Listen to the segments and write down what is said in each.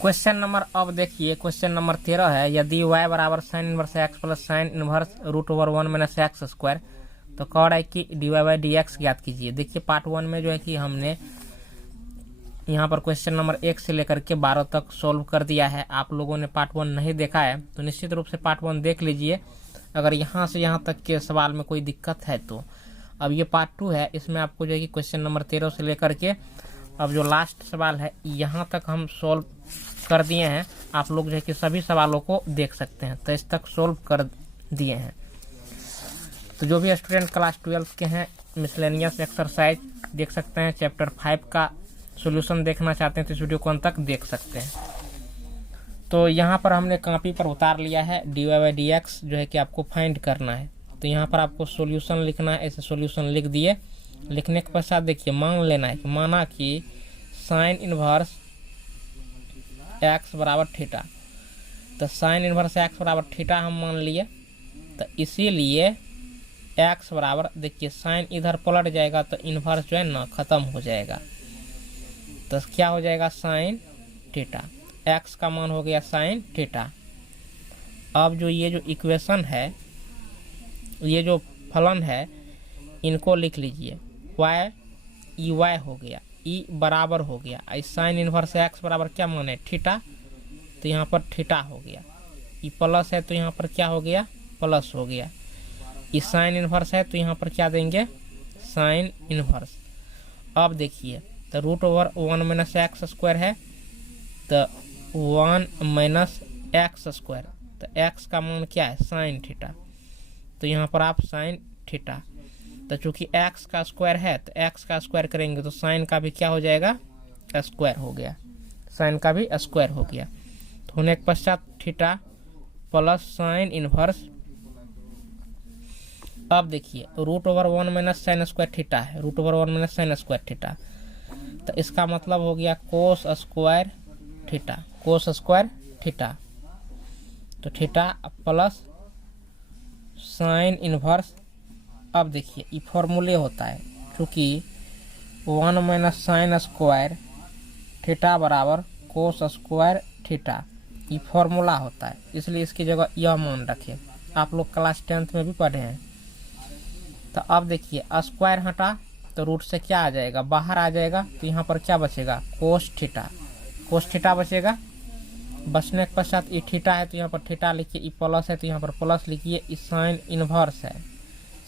Question number, अब देखिए question number 13 है, यदि y बराबर sine inverse x plus sine inverse root over 1 minus x square, तो कह रहा है कि d y by d x ज्ञात कीजिए। देखिए पार्ट 1 में जो है कि हमने यहाँ पर क्वेश्चन नंबर 1 से लेकर के 12 तक सोल्व कर दिया है। आप लोगों ने पार्ट 1 नहीं देखा है तो निश्चित रूप से पार्ट 1 देख लीजिए, अगर यहाँ से यहाँ तक के सवाल में कोई दिक्कत है तो। अब ये पार्ट 2 है, इसमें आपको जो है कि क्वेश्चन नंबर 13 से लेकर के अब जो लास्ट सवाल है यहाँ तक हम सोल्व कर दिए हैं। आप लोग जो है कि सभी सवालों को देख सकते हैं, 23 तक सोल्व कर दिए हैं। तो जो भी स्टूडेंट क्लास 12 के हैं मिसलेनियस एक्सरसाइज देख सकते हैं, चैप्टर 5 का सॉल्यूशन देखना चाहते हैं तो इस वीडियो को अंत तक देख सकते हैं। तो यहाँ पर हमने कॉपी पर उतार लिया है d y by d x जो है कि आपको फाइंड करना है। तो यहाँ पर आपको सॉल्यूशन लिखना है, ऐसे सॉल्यूशन लिख दिए। लिखने के पश्चात देखिए मान लेना है कि माना कि साइन इनवर्स एक्स बराबर थीटा, तो साइन इनवर्स एक्स बराबर थीटा हम मान लिए, तो इसीलिए एक्स बराबर देखिए साइन इधर पलट जाएगा तो इनवर्स जो है ना खत्म हो जाएगा, तो क्या हो जाएगा साइन थीटा। एक्स का मान हो गया साइन थीटा। अब जो ये जो इक्वेशन है, ये जो फलन है, इनको लिख लीजिए। वाई ई वाई हो गया, ई बराबर हो गया साइन इनवर्स एक्स बराबर क्या मान है थीटा, तो यहाँ पर थीटा हो गया। ई प्लस है तो यहाँ पर क्या हो गया प्लस हो गया। ई साइन इनवर्स है तो यहाँ पर क्या देंगे साइन इनवर्स। अब देखिए तो root over 1 minus x square है, तो 1 माइनस एक्स स्क्वायर, तो एक्स का मान क्या है साइन थीटा, तो यहाँ पर आप साइन थीटा। तो चूंकि एक्स का स्क्वायर है तो एक्स का स्क्वायर करेंगे तो साइन का भी क्या हो जाएगा स्क्वायर हो गया, साइन का भी स्क्वायर हो गया। तो होने के पश्चात थीटा प्लस साइन इनवर्स। अब देखिए root over 1 minus sine square theta है, root over 1 minus sine square theta, तो इसका मतलब हो गया cos square theta, cos square theta. तो थीटा प्लस साइन इनवर्स। अब देखिए ये फॉर्मूले होता है, क्योंकि 1 माइनस साइन स्क्वायर थीटा बराबर कोस स्क्वायर थीटा, ये फॉर्मूला होता है, इसलिए इसकी जगह यह मान रखें। आप लोग क्लास 10th में भी पढ़े हैं। तो अब देखिए स्क्वायर हटा तो रूट से क्या आ जाएगा बाहर आ जाएगा, तो यहाँ पर क्या बचेगा कोस थीटा, कोस थीटा बचेगा। बचने के पश्चात ये थीटा है तो यहाँ पर थीटा लिखिए, ई प्लस है तो यहाँ पर प्लस लिखिए, ई साइन इनवर्स है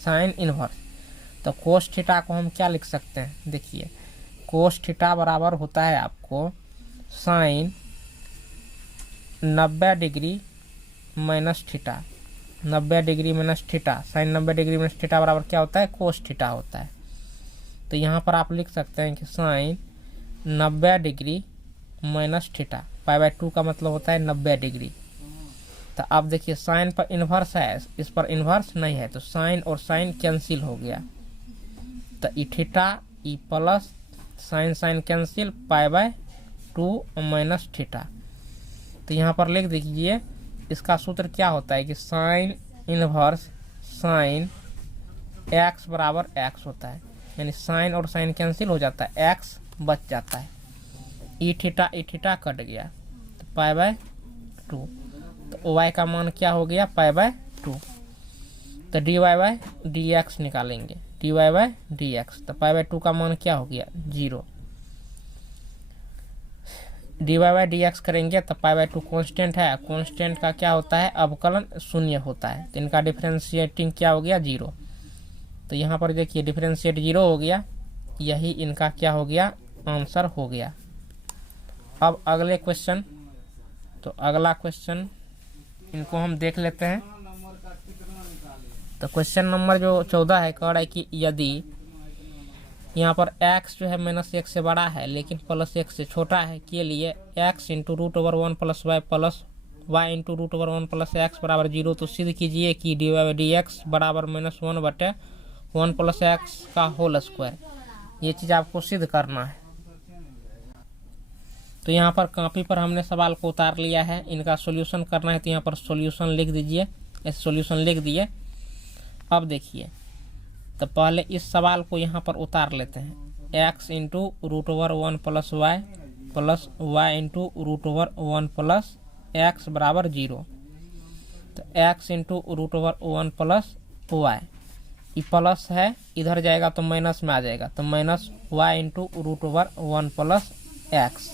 साइन इनवर्स। तो कोस थीटा को हम क्या लिख सकते हैं, देखिए कोस थीटा बराबर होता है आपको sine 90 degree minus theta, 90 degree minus theta, sine 90 degree minus theta बराबर क्या होता है कोस थीटा होता है। तो यहाँ पर आप लिख सकते हैं कि sine 90 degree minus theta, pi by 2 का मतलब होता है 90 डिग्री। तो अब देखिए साइन पर इन्वर्स है, इस पर इन्वर्स नहीं है, तो साइन और साइन कैंसिल हो गया, तो ई थीटा ई plus sine sine cancel, pi by 2 minus theta. तो यहाँ पर लिख दीजिए इसका सूत्र क्या होता है कि साइन इनवर्स साइन एक्स बराबर एक्स होता है, यानी साइन और साइन कैंसिल हो जाता है, एक्स बच जाता है, ई थीटा कट गया, तो पाई बाय 2, तो वाई का मान क्या हो गया पाई बाय 2। तो d y by d x निकालेंगे, d y by d x, तो पाई बाय 2 का मान क्या हो गया 0। D y by d x करेंगे तो पाई बाय 2 कॉन्स्टेंट है, कॉन्स्टेंट का क्या होता है अवकलन शून्य होता है, तो इनका डिफरेंशिएटिंग क्या हो गया 0। तो यहाँ पर देखिए डिफरेंशिएट 0 हो गया, यही इनका क्या हो गया आंसर हो गया। अब अगले क्वेश्चन, तो अगला क्वेश्चन इनको हम देख लेते हैं। तो क्वेश्चन नंबर जो 14 है कह रहा है कि यदि यहाँ पर x जो है माइनस 1 से बड़ा है लेकिन प्लस 1 से छोटा है के लिए x into root over 1 plus y plus y into root over 1 plus x बराबर 0, तो सिद्ध कीजिए कि d y by d x बराबर -1/1 प्लस एक्स का होल स्क्वायर। ये चीज़ आपको सिद्ध करना है। तो यहाँ पर कॉपी पर हमने सवाल को उतार लिया है, इनका सॉल्यूशन करना है, तो यहाँ पर सॉल्यूशन लिख दीजिए, ऐसे सॉल्यूशन लिख दिए। अब देखिए तो पहले इस सवाल को यहाँ पर उतार लेते हैं, x into root over 1 plus y plus y into root over 1 plus x बराबर 0। तो x into root over 1 plus y, ये प्लस है इधर जाएगा तो माइनस में आ जाएगा, तो minus y into root over 1 plus x,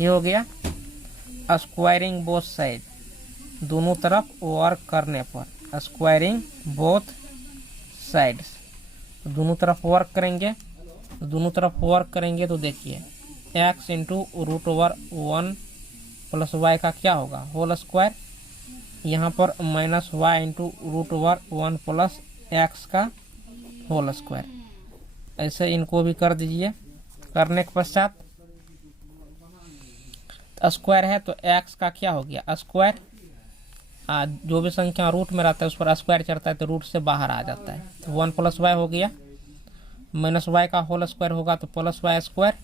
ये हो गया। स्क्वायरिंग बोथ साइड, दोनों तरफ वर्क करने पर, स्क्वायरिंग बोथ साइड्स, दोनों तरफ वर्क करेंगे, दोनों तरफ वर्क करेंगे तो देखिए x into root over 1 plus y का क्या होगा, होल स्क्वायर, यहाँ पर minus y into root over 1 plus x का होल स्क्वायर। ऐसे इनको भी कर दीजिए। करने के पश्चात स्क्वायर है तो एक्स का क्या हो गया स्क्वायर, जो भी संख्या रूट में रहता है उस पर स्क्वायर चढ़ता है तो रूट से बाहर आ जाता है, तो 1 प्लस वाई हो गया, माइनस वाई का होल स्क्वायर होगा तो प्लस वाई स्क्वायर,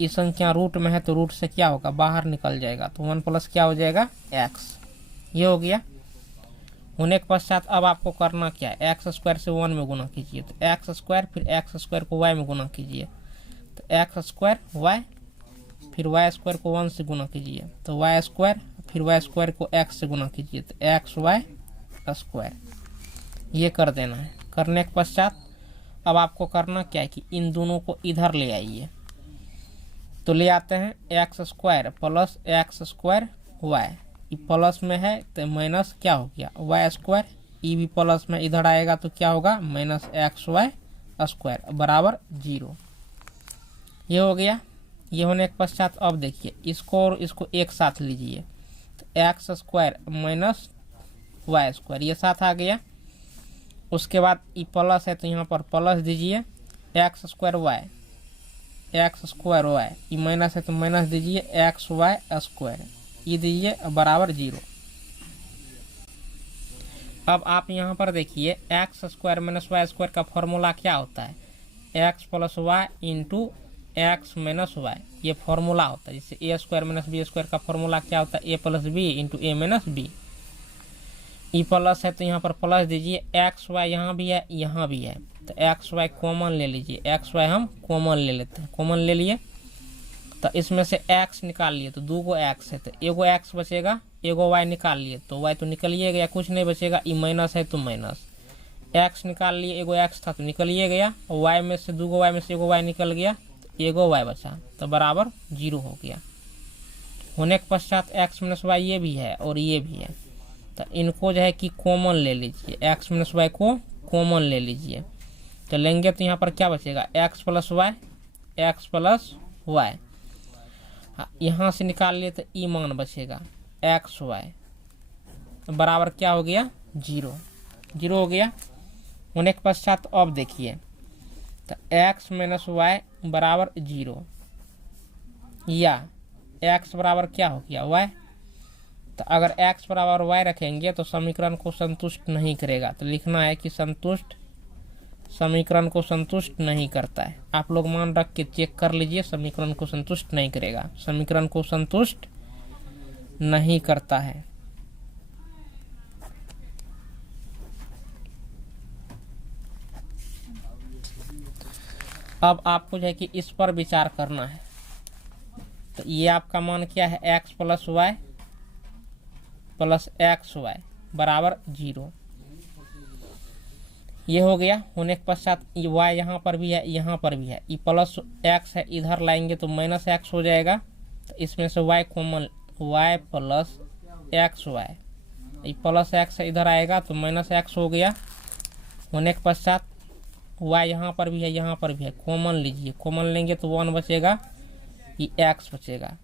ये संख्या रूट में है तो रूट से क्या होगा बाहर निकल जाएगा, तो 1 प्लस क्या हो जाएगा एक्स, ये हो गया। होने के पश्चात अब आपको करना क्या है, एक्स स्क्वायर से 1 में गुना कीजिए, तो एक्स स्क्वायर फिर एक्स स्क्वायर को वाई में गुना कीजिए, तो एक्स स्क्वायर वाई, फिर वाई स्क्वायर को 1 से गुना कीजिए, तो वाई स्क्वायर, फिर वाई स्क्वायर को एक्स से गुना कीजिए, तो एक्स वाई स्क्वायर, ये कर देना है। करने के पश्चात अब आपको करना क्या है कि इन दोनों को इधर ले आइए, तो ले आते हैं x square plus x square y, ये प्लस में है तो माइनस क्या हो गया वाई स्क्वायर, ये भी प्लस में इधर आएगा तो क्या होगा माइनस एक्स वाई स्क्वायर बराबर 0, ये हो गया। ये होने के पश्चात अब देखिए इसको और इसको एक साथ लीजिए, तो x square minus y square ये साथ आ गया। उसके बाद ये प्लस है तो यहाँ पर प्लस दीजिए, x square y, x square y, ये माइनस है तो माइनस दीजिए एक्स वाई स्क्वायर, ये दीजिए बराबर 0। अब आप यहाँ पर देखिए x square minus y square का फॉर्मूला क्या होता है, x plus y into x minus y, ये फॉर्मूला होता है। जैसे a square minus b square का फॉर्मूला क्या होता है, a plus b into a minus b, ई प्लस है तो यहाँ पर प्लस दीजिए, एक्स वाई यहाँ भी है यहाँ भी है, तो एक्स वाई कॉमन ले लीजिए, एक्स वाई हम कॉमन ले लेते हैं, कॉमन ले लिए तो इसमें से एक्स निकाल लिए तो 2 एक्स है तो एगो एक्स बचेगा, एगो वाई निकाल लिए तो वाई तो निकलिए गया, कुछ नहीं बचेगा, ई माइनस है तो माइनस, एक्स निकाल लिए एगो एक्स था तो निकलिए गया, वाई में से 2 वाई में से एगो वाई निकल गया तो एगो वाई बचा, तो बराबर 0 हो गया। होने के पश्चात एक्स माइनस वाई ये भी है और ये भी है, तो इनको जो है कि कॉमन ले लीजिए, एक्स माइनस वाई को कॉमन ले लीजिए, तो लेंगे तो यहाँ पर क्या बचेगा x plus y, x plus y, यहाँ से निकाल लिए तो ई मान बचेगा एक्स वाई, तो बराबर क्या हो गया 0, 0 हो गया। होने के पश्चात अब देखिए तो एक्स माइनस वाई बराबर 0 या एक्स बराबर क्या हो गया वाई, तो अगर x बराबर y रखेंगे तो समीकरण को संतुष्ट नहीं करेगा, तो लिखना है कि संतुष्ट, समीकरण को संतुष्ट नहीं करता है। आप लोग मान रख के चेक कर लीजिए, समीकरण को संतुष्ट नहीं करेगा, समीकरण को संतुष्ट नहीं करता है। अब आपको जो है कि इस पर विचार करना है, तो ये आपका मान क्या है x plus y plus x y बराबर 0, ये हो गया। होने के पश्चात ये y यहाँ पर भी है यहाँ पर भी है, ये प्लस x है इधर लाएंगे तो माइनस एक्स हो जाएगा, तो इसमें से y common, y plus x y, ये प्लस एक्स है इधर आएगा तो माइनस एक्स हो गया। होने के पश्चात y यहाँ पर भी है यहाँ पर भी है, कॉमन लीजिए, कॉमन लेंगे तो 1 बचेगा, ये x बचेगा,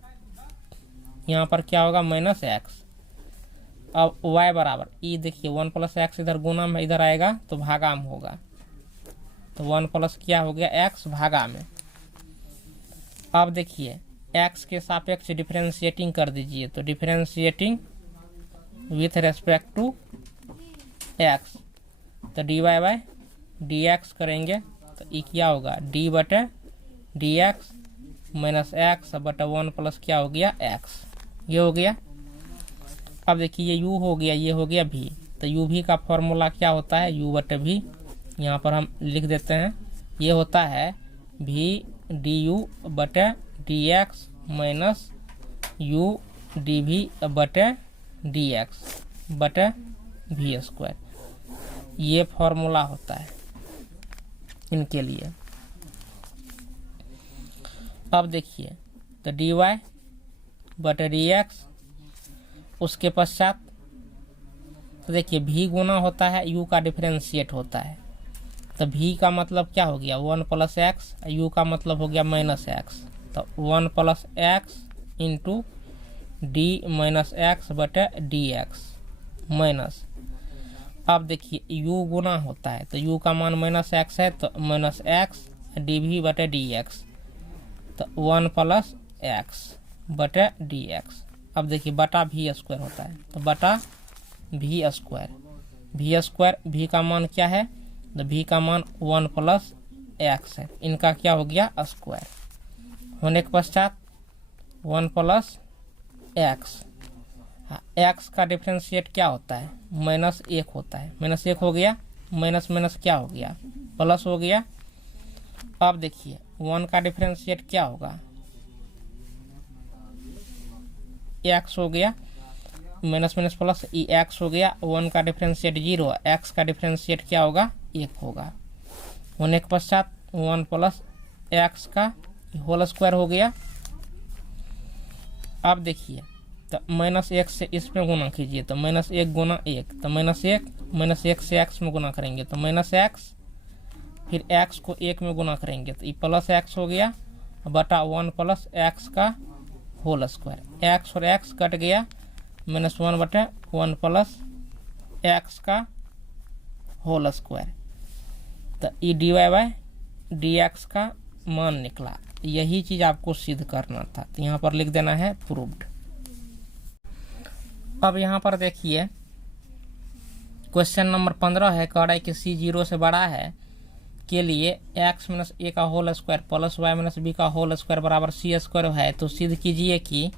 यहाँ पर क्या होगा माइनस एक्स। अब y बराबर ई देखिए 1 प्लस एक्स इधर गुना में इधर आएगा तो भागा में होगा, तो 1 प्लस क्या हो गया x भागा में। अब देखिए x के सापेक्ष डिफरेंशिएटिंग कर दीजिए, तो differentiating with respect to x, तो dy बाय dx करेंगे तो ये क्या होगा d बटे dx माइनस एक्स बटा 1 प्लस क्या हो गया x, ये हो गया। अब देखिए ये u हो गया, ये हो गया v, तो u v का फॉर्मूला क्या होता है u बटे v, यहाँ पर हम लिख देते हैं, ये होता है v du बटे dx minus u d v बटे डी एक्स बटे वी स्क्वायर, ये फॉर्मूला होता है इनके लिए। अब देखिए तो डी वाई बटे डी एक्स, उसके पश्चात तो देखिए भी गुना होता है यू का डिफरेंशिएट होता है, तो भी का मतलब क्या हो गया 1 प्लस एक्स, यू का मतलब हो गया माइनस एक्स, तो 1 plus x into D minus x बटे डी एक्स माइनस, अब देखिए u गुना होता है तो u का मान माइनस एक्स है तो माइनस एक्स डी वी बटे डी एक्स, तो 1 प्लस एक्स बटे डी एक्स। अब देखिए बटा भी स्क्वायर होता है तो बटा भी स्क्वायर, भी स्क्वायर भी का मान क्या है तो भी का मान 1 प्लस एक्स है, इनका क्या हो गया स्क्वायर होने के पश्चात 1 प्लस एक्स, एक्स का डिफरेंशिएट क्या होता है माइनस 1 होता है, माइनस 1 हो गया, माइनस माइनस क्या हो गया प्लस हो गया। अब देखिए 1 का डिफरेंशिएट क्या होगा एक्स हो गया, माइनस माइनस प्लस ई एक्स हो गया, 1 का डिफरेंशिएट 0, एक्स का डिफरेंशिएट क्या होगा 1 होगा, होने के पश्चात 1 प्लस एक्स का होल स्क्वायर हो गया। अब देखिए तो माइनस 1 से इसमें गुना कीजिए तो माइनस 1 गुना 1, तो माइनस 1 से एक्स में गुना करेंगे तो माइनस एक्स, फिर एक्स को 1 में गुना करेंगे तो ये प्लस एक्स हो गया बटा 1 प्लस एक्स का होल स्क्वायर, एक्स और एक्स कट गया माइनस 1 बटे 1 प्लस एक्स का होल स्क्वायर, तो ई d y by d x का मान निकला। यही चीज़ आपको सिद्ध करना था, तो यहाँ पर लिख देना है प्रूव्ड। अब यहाँ पर देखिए क्वेश्चन नंबर 15 है, कह रहा है कि सी 0 से बड़ा है के लिए एक्स माइनस ए का whole square plus y minus b का होल स्क्वायर बराबर सी स्क्वायर है, तो सिद्ध कीजिए कि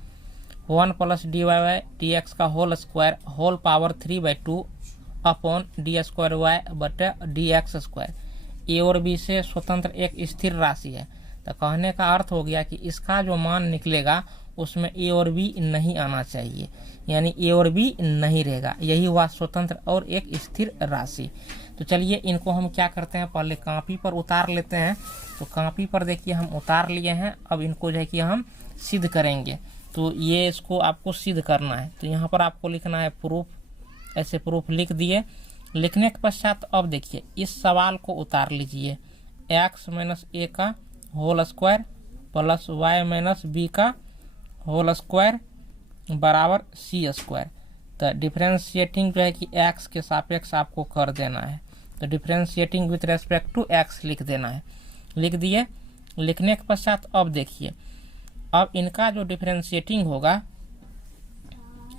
1 plus d y by d x का whole square whole power 3/2 upon d square y बटे डी एक्स स्क्वायर ए और बी से स्वतंत्र एक स्थिर राशि है। तो कहने का अर्थ हो गया कि इसका जो मान निकलेगा उसमें ए और बी नहीं आना चाहिए, यानी ए और बी नहीं रहेगा, यही हुआ स्वतंत्र और एक स्थिर राशि। तो चलिए इनको हम क्या करते हैं पहले कॉपी पर उतार लेते हैं, तो कॉपी पर देखिए हम उतार लिए हैं, अब इनको जो है कि हम सिद्ध करेंगे। तो ये इसको आपको सिद्ध करना है, तो यहाँ पर आपको लिखना है प्रूफ, ऐसे प्रूफ लिख दिए। लिखने के पश्चात अब देखिए इस सवाल को उतार लीजिए, एक्स माइनस ए का whole square plus y minus b का होल स्क्वायर बराबर सी स्क्वायर। तो डिफरेंशिएटिंग जो है कि एक्स के सापेक्ष आपको कर देना है, तो differentiating with respect to x लिख देना है, लिख दिए। लिखने के पश्चात अब देखिए अब इनका जो डिफरेंशिएटिंग होगा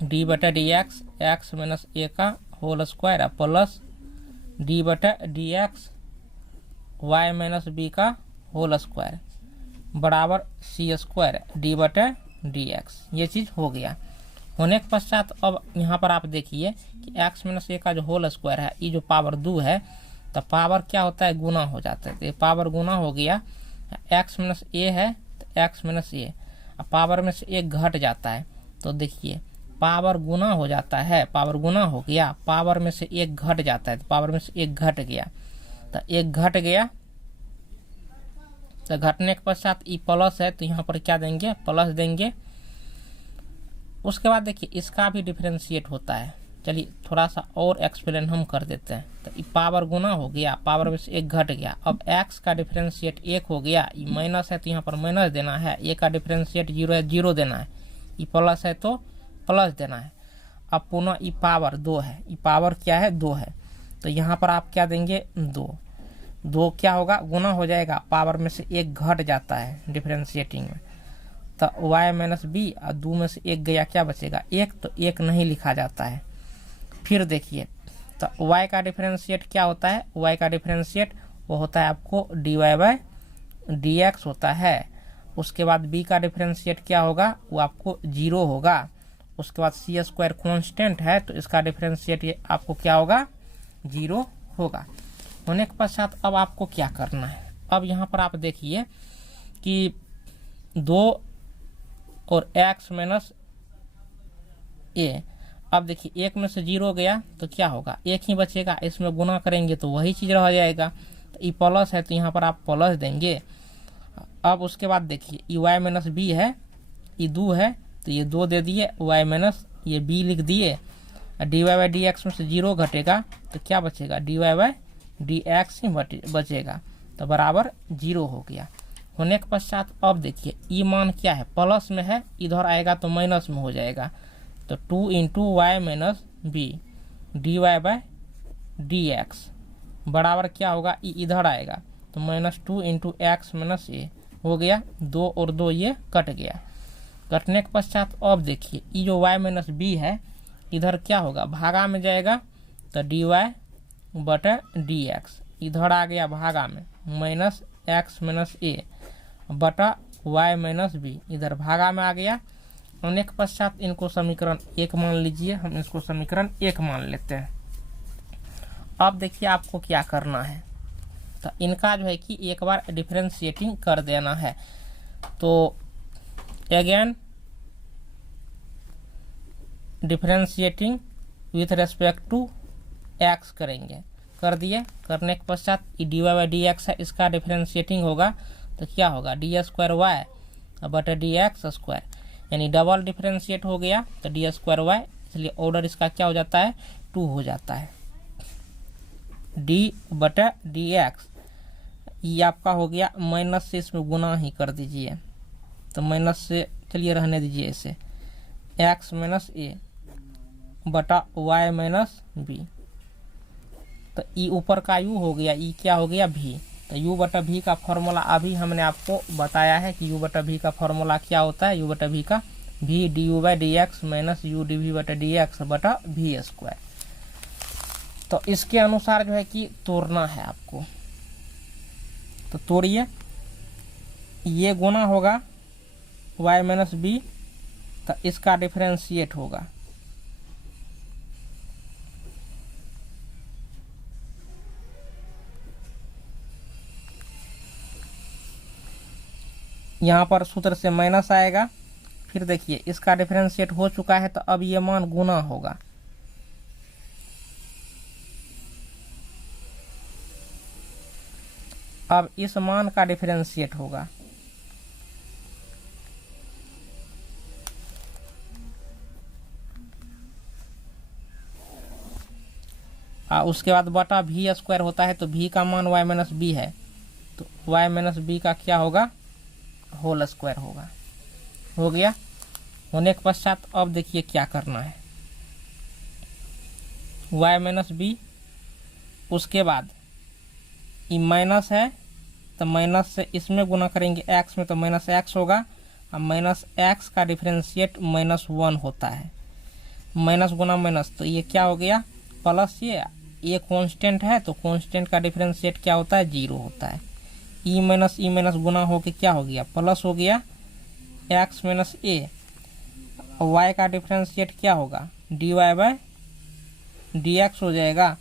डी बटा d x, x minus a का होल स्क्वायर प्लस डी बटा d x y minus b का होल स्क्वायर बराबर सी स्क्वायर डी बटे डी एक्स, ये चीज़ हो गया। होने के पश्चात अब यहाँ पर आप देखिए कि एक्स माइनस ए का जो होल स्क्वायर है, ये जो पावर 2 है, तो पावर क्या होता है गुना हो जाता है, तो ये पावर गुना हो गया, एक्स माइनस ए है तो एक्स माइनस ए, पावर में से एक घट जाता है, तो देखिए पावर गुना हो जाता है, पावर गुना हो गया, पावर में से एक घट जाता है, तो पावर में से एक घट गया, तो एक घट गया, तो घटने के पश्चात ई प्लस है तो यहाँ पर क्या देंगे प्लस देंगे। उसके बाद देखिए इसका भी डिफरेंशिएट होता है, चलिए थोड़ा सा और एक्सप्लेन हम कर देते हैं। तो ये पावर गुना हो गया, पावर में से एक घट गया, अब एक्स का डिफरेंशिएट 1 हो गया, ये माइनस है तो यहाँ पर माइनस देना है, ए का डिफरेंशिएट 0 है 0 देना है, ये प्लस है तो प्लस देना है। अब पुनः ये पावर 2 है, ये पावर क्या है 2 है, तो यहाँ पर आप क्या देंगे 2 क्या होगा गुना हो जाएगा, पावर में से एक घट जाता है डिफरेंशिएटिंग में, तो y माइनस बी और 2 में से एक गया क्या बचेगा 1, तो 1 नहीं लिखा जाता है। फिर देखिए तो y का डिफरेंशिएट क्या होता है, y का डिफरेंशिएट वो होता है आपको d y by d x होता है। उसके बाद b का डिफरेंशिएट क्या होगा वो आपको 0 होगा। उसके बाद सी स्क्वायर कॉन्स्टेंट है तो इसका डिफरेंशिएट ये आपको क्या होगा 0 होगा। होने के पश्चात अब आपको क्या करना है, अब यहाँ पर आप देखिए कि 2 और x माइनस ए। अब देखिए एक में से 0 गया तो क्या होगा, एक ही बचेगा, इसमें गुना करेंगे तो वही चीज़ रह जाएगा। तो ई प्लस है तो यहाँ पर आप प्लस देंगे। अब उसके बाद देखिए ई वाई माइनस बी है, ई 2 है तो ये 2 दे दिए, वाई माइनस ये बी लिख दिए। D y by d x में से 0 घटेगा तो क्या बचेगा, d y by d x ही बचेगा, तो बराबर 0 हो गया। होने के पश्चात अब देखिए ई मान क्या है, प्लस में है, इधर आएगा तो माइनस में हो जाएगा। तो 2 into y minus b d y by d x बराबर क्या होगा, ई इधर आएगा तो -2 इंटू एक्स माइनस ए हो गया। 2 और 2 ये कट गया। कटने के पश्चात अब देखिए ई जो y माइनस बी है इधर क्या होगा, भागा में जाएगा तो डी वाई बटा डी एक्स, इधर आ गया भागा में माइनस एक्स माइनस ए बटा y माइनस बी, इधर भागा में आ गया। होने के पश्चात इनको समीकरण 1 मान लीजिए, हम इसको समीकरण 1 मान लेते हैं। अब देखिए आपको क्या करना है, तो इनका जो है कि एक बार डिफरेंशिएटिंग कर देना है। तो again differentiating with respect to x करेंगे, कर दिए। करने के पश्चात d y by d x है, इसका डिफरेंशिएटिंग होगा तो क्या होगा, डी स्क्वायर वाई बटा डी एक्स स्क्वायर, यानी डबल डिफरेंशिएट हो गया तो डी स्क्वायर वाई, इसलिए ऑर्डर इसका क्या हो जाता है, 2 हो जाता है। डी बटा डी एक्स ये आपका हो गया, माइनस से इसमें गुना ही कर दीजिए, तो माइनस से चलिए रहने दीजिए इसे, एक्स माइनस ए बटा वाई माइनस बी, तो ई ऊपर का यू हो गया, ई क्या हो गया भी। तो यू बटा भी का फॉर्मूला अभी हमने आपको बताया है कि यू बटा भी का फॉर्मूला क्या होता है, यू बटा भी का v d u by d x minus u d v बटा डी एक्स बटा भी स्क्वायर। तो इसके अनुसार जो है कि तोड़ना है आपको, तो तोड़िए, ये गुना होगा y माइनस बी, तो इसका डिफरेंशिएट होगा, यहाँ पर सूत्र से माइनस आएगा। फिर देखिए इसका डिफरेंशिएट हो चुका है तो अब ये मान गुना होगा, अब इस मान का डिफरेंशिएट होगा, उसके बाद बटा भी स्क्वायर होता है, तो भी का मान y माइनस बी है तो y माइनस बी का क्या होगा, होल स्क्वायर होगा। हो गया। होने के पश्चात अब देखिए क्या करना है, y माइनस बी, उसके बाद ये माइनस है तो माइनस से इसमें गुना करेंगे x में तो माइनस एक्स होगा, अब माइनस एक्स का डिफरेंशिएट -1 होता है, माइनस गुना माइनस तो ये क्या हो गया प्लस, ये कांस्टेंट है तो कांस्टेंट का डिफरेंशिएट क्या होता है, 0 होता है। ई माइनस गुना होके क्या हो गया, प्लस हो गया एक्स माइनस ए, वाई का डिफरेंशिएट क्या होगा, d y by d x हो जाएगा।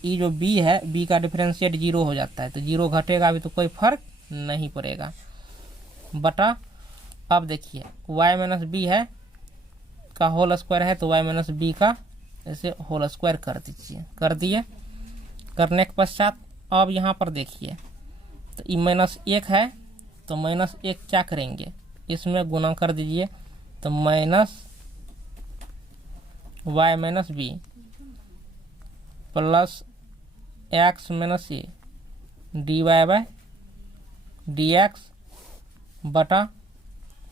ई जो बी है, बी का डिफरेंशिएट 0 हो जाता है तो 0 घटेगा भी तो कोई फर्क नहीं पड़ेगा, बटा अब देखिए y माइनस बी है का होल स्क्वायर है तो y माइनस बी का ऐसे होल स्क्वायर कर दीजिए, कर दिए। करने के पश्चात अब यहाँ पर देखिए तो ई -1 है तो -1 क्या करेंगे, इसमें गुना कर दीजिए तो minus y minus b plus x minus a d y by d x बटा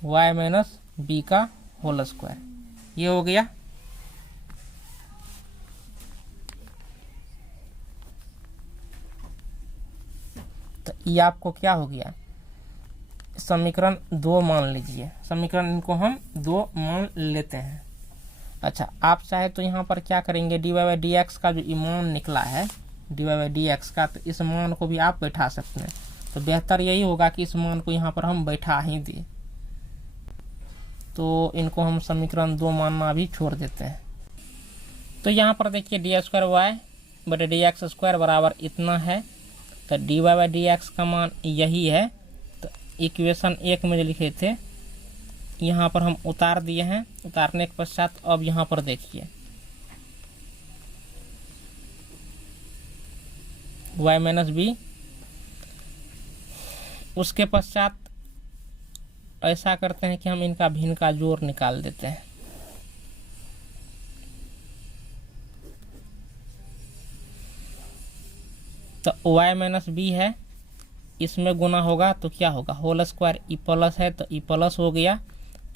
y माइनस बी का होल स्क्वायर, ये हो गया। तो ये आपको क्या हो गया, समीकरण 2 मान लीजिए, समीकरण इनको हम 2 मान लेते हैं। अच्छा, आप चाहे तो यहाँ पर क्या करेंगे, d y by d x का जो मान निकला है d y by d x का, तो इस मान को भी आप बैठा सकते हैं। तो बेहतर यही होगा कि इस मान को यहाँ पर हम बैठा ही दें, तो इनको हम समीकरण 2 मानना भी छोड़ देते हैं। तो यहाँ पर देखिए डी स्क्वायर वाई बटे डी एक्स स्क्वायर बराबर इतना है, तो d y by d x का मान यही है। तो इक्वेशन 1 में जो लिखे थे यहाँ पर हम उतार दिए हैं। उतारने के पश्चात अब यहाँ पर देखिए y माइनस बी। उसके पश्चात ऐसा करते हैं कि हम इनका भिन्न का जोड़ निकाल देते हैं। तो y माइनस बी है, इसमें गुना होगा तो क्या होगा, होल स्क्वायर। ई प्लस है तो ई प्लस हो गया,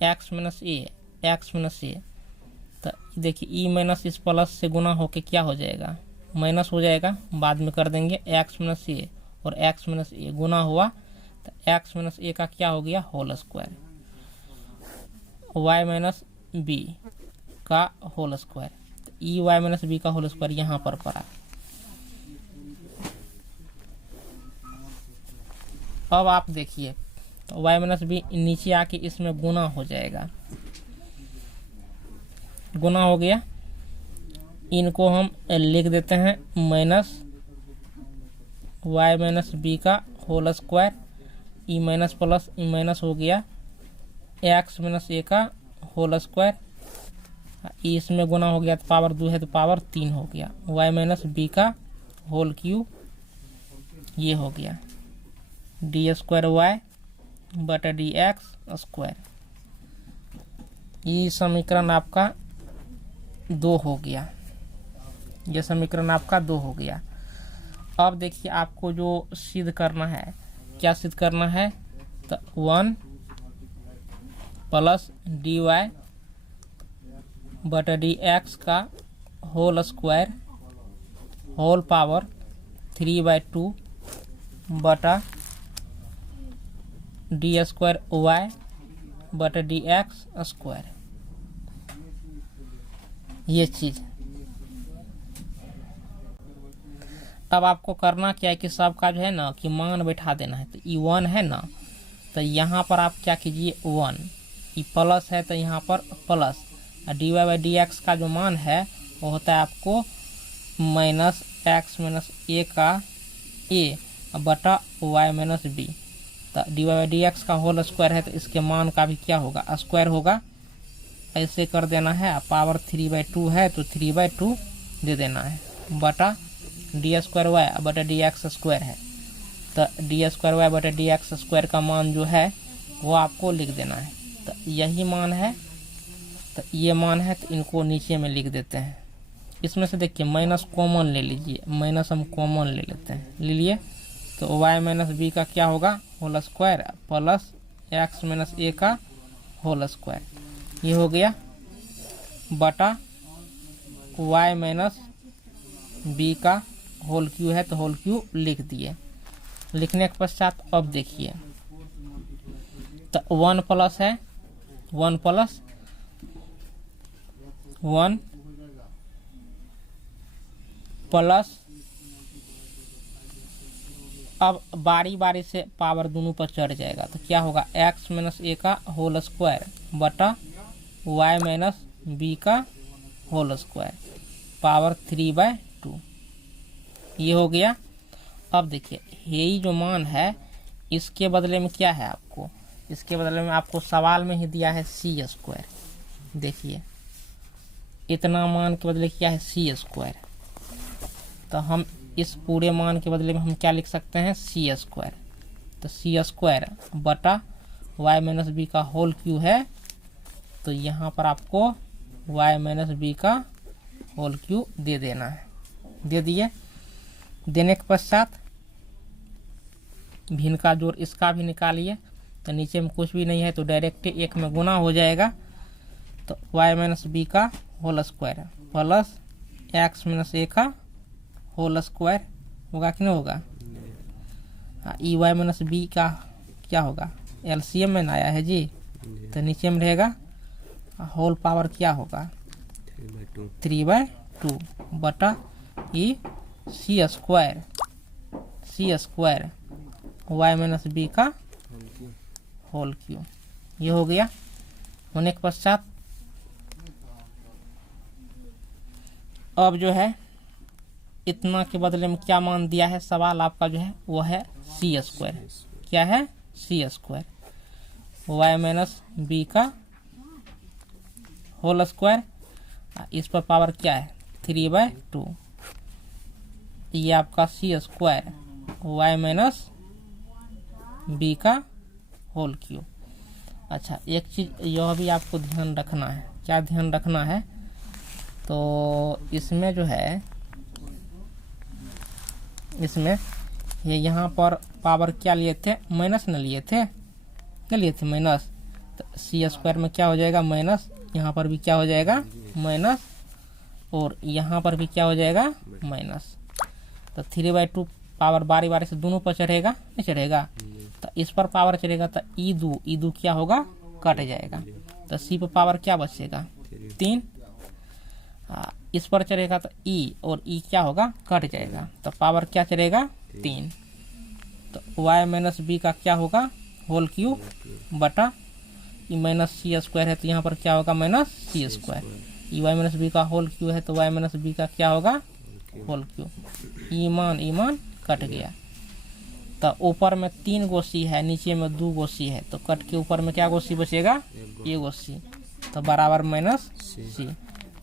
एक्स माइनस ए, एक्स माइनस ए। तो देखिए ई माइनस इस प्लस से गुना होके क्या हो जाएगा, माइनस हो जाएगा, बाद में कर देंगे। एक्स माइनस ए और एक्स माइनस ए गुना हुआ तो एक्स माइनस ए का क्या हो गया, whole square. Y minus b का होल स्क्वायर, तो ई वाई माइनस बी का होल स्क्वायर यहाँ पर पड़ा। अब आप देखिए तो y माइनस बी नीचे आके इसमें गुना हो जाएगा, गुना हो गया। इनको हम लिख देते हैं माइनस y माइनस बी का whole square, e minus plus E minus हो गया, एक्स माइनस ए का होल स्क्वायर। इसमें गुना हो गया तो पावर 2 है तो पावर 3 हो गया। y माइनस बी का होल क्यूब, ये हो गया डी स्क्वायर वाई बटा डी एक्स स्क्वायर। ये समीकरण आपका 2 हो गया, ये समीकरण आपका 2 हो गया। अब देखिए आपको जो सिद्ध करना है, क्या सिद्ध करना है, तो 1 प्लस डी वाई बटा डी एक्स का होल स्क्वायर होल पावर 3/2 बटा डी स्क्वायर वाई बटा डी एक्स स्क्वायर। ये चीज अब आपको करना क्या है कि सबका जो है ना कि मान बैठा देना है। तो ई 1 है ना, तो यहाँ पर आप क्या कीजिए 1, ई प्लस है तो यहाँ पर plus, d y by d x का जो मान है वो होता है आपको माइनस एक्स माइनस ए का ए बटा वाई माइनस बी। तो d y by d x का होल स्क्वायर है तो इसके मान का भी क्या होगा, स्क्वायर होगा। ऐसे कर देना है, पावर 3/2 है तो 3/2 दे देना है, बटा डी स्क्वायर वाई बटा डी एक्स स्क्वायर है। तो डी स्क्वायर वाई बटा डी एक्स स्क्वायर का मान जो है वो आपको लिख देना है। तो यही मान है, तो ये मान है तो इनको नीचे में लिख देते हैं। इसमें से देखिए माइनस कॉमन ले लीजिए, माइनस हम कॉमन ले लेते हैं, ले लिए तो y माइनस बी का क्या होगा, whole square plus x minus a का होल स्क्वायर, ये हो गया बटा y माइनस बी का होल क्यू है तो होल क्यू लिख दिए। लिखने के पश्चात अब देखिए तो 1 प्लस है, 1 प्लस 1 प्लस, अब बारी बारी से पावर दोनों पर चढ़ जाएगा तो क्या होगा, एक्स माइनस ए का होल स्क्वायर बटा वाई माइनस बी का होल स्क्वायर पावर 3/2, ये हो गया। अब देखिए यही जो मान है इसके बदले में क्या है आपको, इसके बदले में आपको सवाल में ही दिया है सी स्क्वायर। देखिए इतना मान के बदले क्या है, सी स्क्वायर। तो हम इस पूरे मान के बदले में हम क्या लिख सकते हैं, सी स्क्वायर। तो सी स्क्वायर बटा वाई माइनस बी का होल क्यू है, तो यहाँ पर आपको वाई माइनस बी का होल क्यू दे देना है। दे दिए, देने के पश्चात भिन्न का जोड़ इसका भी निकालिए। तो नीचे में कुछ भी नहीं है तो डायरेक्ट एक में गुना हो जाएगा। तो वाई माइनस बी का whole square plus x minus a का होल स्क्वायर होगा कि नहीं होगा। ई वाई माइनस बी का क्या होगा, एलसीएम में आया है जी, तो नीचे में रहेगा होल पावर क्या होगा 3/2 बटा ई सी स्क्वायर, सी स्क्वायर वाई माइनस बी का होल क्यू, ये हो गया। होने के पश्चात अब जो है इतना के बदले में क्या मान दिया है, सवाल आपका जो है वो है सी स्क्वायर। क्या है, सी स्क्वायर। वाई माइनस बी का होल स्क्वायर, इस पर पावर क्या है 3/2, ये आपका सी स्क्वायर वाई माइनस बी का होल क्यूब। अच्छा, एक चीज़ यह भी आपको ध्यान रखना है, क्या ध्यान रखना है, तो इसमें जो है, इसमें ये यहाँ पर पावर क्या लिए थे, माइनस न लिए थे, क्या लिए थे माइनस, तो सी स्क्वायर में क्या हो जाएगा माइनस, यहाँ पर भी क्या हो जाएगा माइनस, और यहाँ पर भी क्या हो जाएगा माइनस। तो 3/2 पावर बारी बारी से दोनों पर चढ़ेगा, नहीं चढ़ेगा, तो इस पर पावर चढ़ेगा तो ई दो क्या होगा कट जाएगा, तो सी पर पावर क्या बचेगा 3, इस पर चढ़ेगा तो ई, और ई क्या होगा कट जाएगा, तो पावर क्या चढ़ेगा 3, तो वाई माइनस बी का क्या होगा होल क्यूब बटा ई माइनस सी स्क्वायर है, तो यहाँ पर क्या होगा माइनस सी स्क्वायर, ई वाई माइनस बी का होल क्यूब है तो वाई माइनस बी का क्या होगा होल क्यूब, ईमान कट गया, तो ऊपर में 3 गो सी है, नीचे में 2 गो सी है, तो कट के ऊपर में क्या गो सी बचेगा एगो सी, तो बराबर माइनस सी।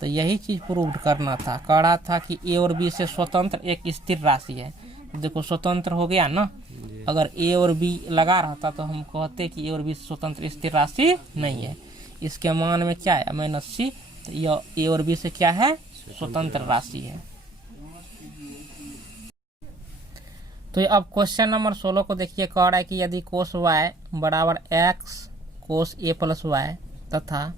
तो यही चीज़ प्रूव करना था, कह रहा था कि ए और बी से स्वतंत्र एक स्थिर राशि है, देखो स्वतंत्र हो गया ना, अगर ए और बी लगा रहता तो हम कहते कि ए और बी से स्वतंत्र स्थिर राशि नहीं है, इसके मान में क्या है माइनस सी, तो यह ए और बी से क्या है स्वतंत्र राशि है। तो अब क्वेश्चन नंबर 16 को देखिए, कह रहा है कि यदि कोस वाई बराबर x cos a plus Y तथा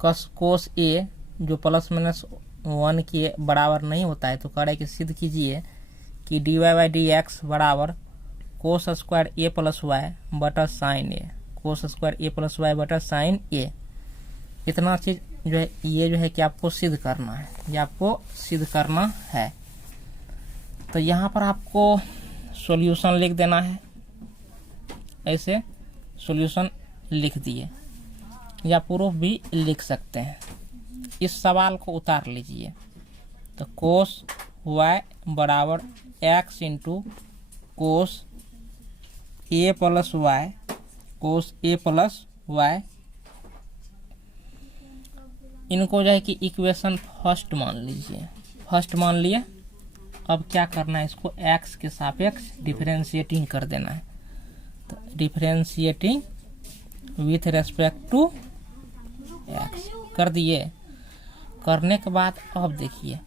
कोस ए जो प्लस माइनस 1 के बराबर नहीं होता है, तो कह रहा है कि सिद्ध कीजिए कि d y by d x बराबर cos square a plus y बटा sine a, cos square a plus y बटा साइन ए। इतना चीज़ जो है ये जो है कि आपको सिद्ध करना है, ये आपको सिद्ध करना है। तो यहाँ पर आपको सॉल्यूशन लिख देना है, ऐसे सॉल्यूशन लिख दिए, या प्रूफ भी लिख सकते हैं, इस सवाल को उतार लीजिए। तो कोस वाई बराबर x into cos a plus y, cos a plus Y, इनको जो है कि इक्वेशन फर्स्ट मान लीजिए, फर्स्ट मान लिए। अब क्या करना है, इसको x के सापेक्ष डिफरेंशिएटिंग कर देना है, तो differentiating with respect to x कर दिए। करने के बाद अब देखिए,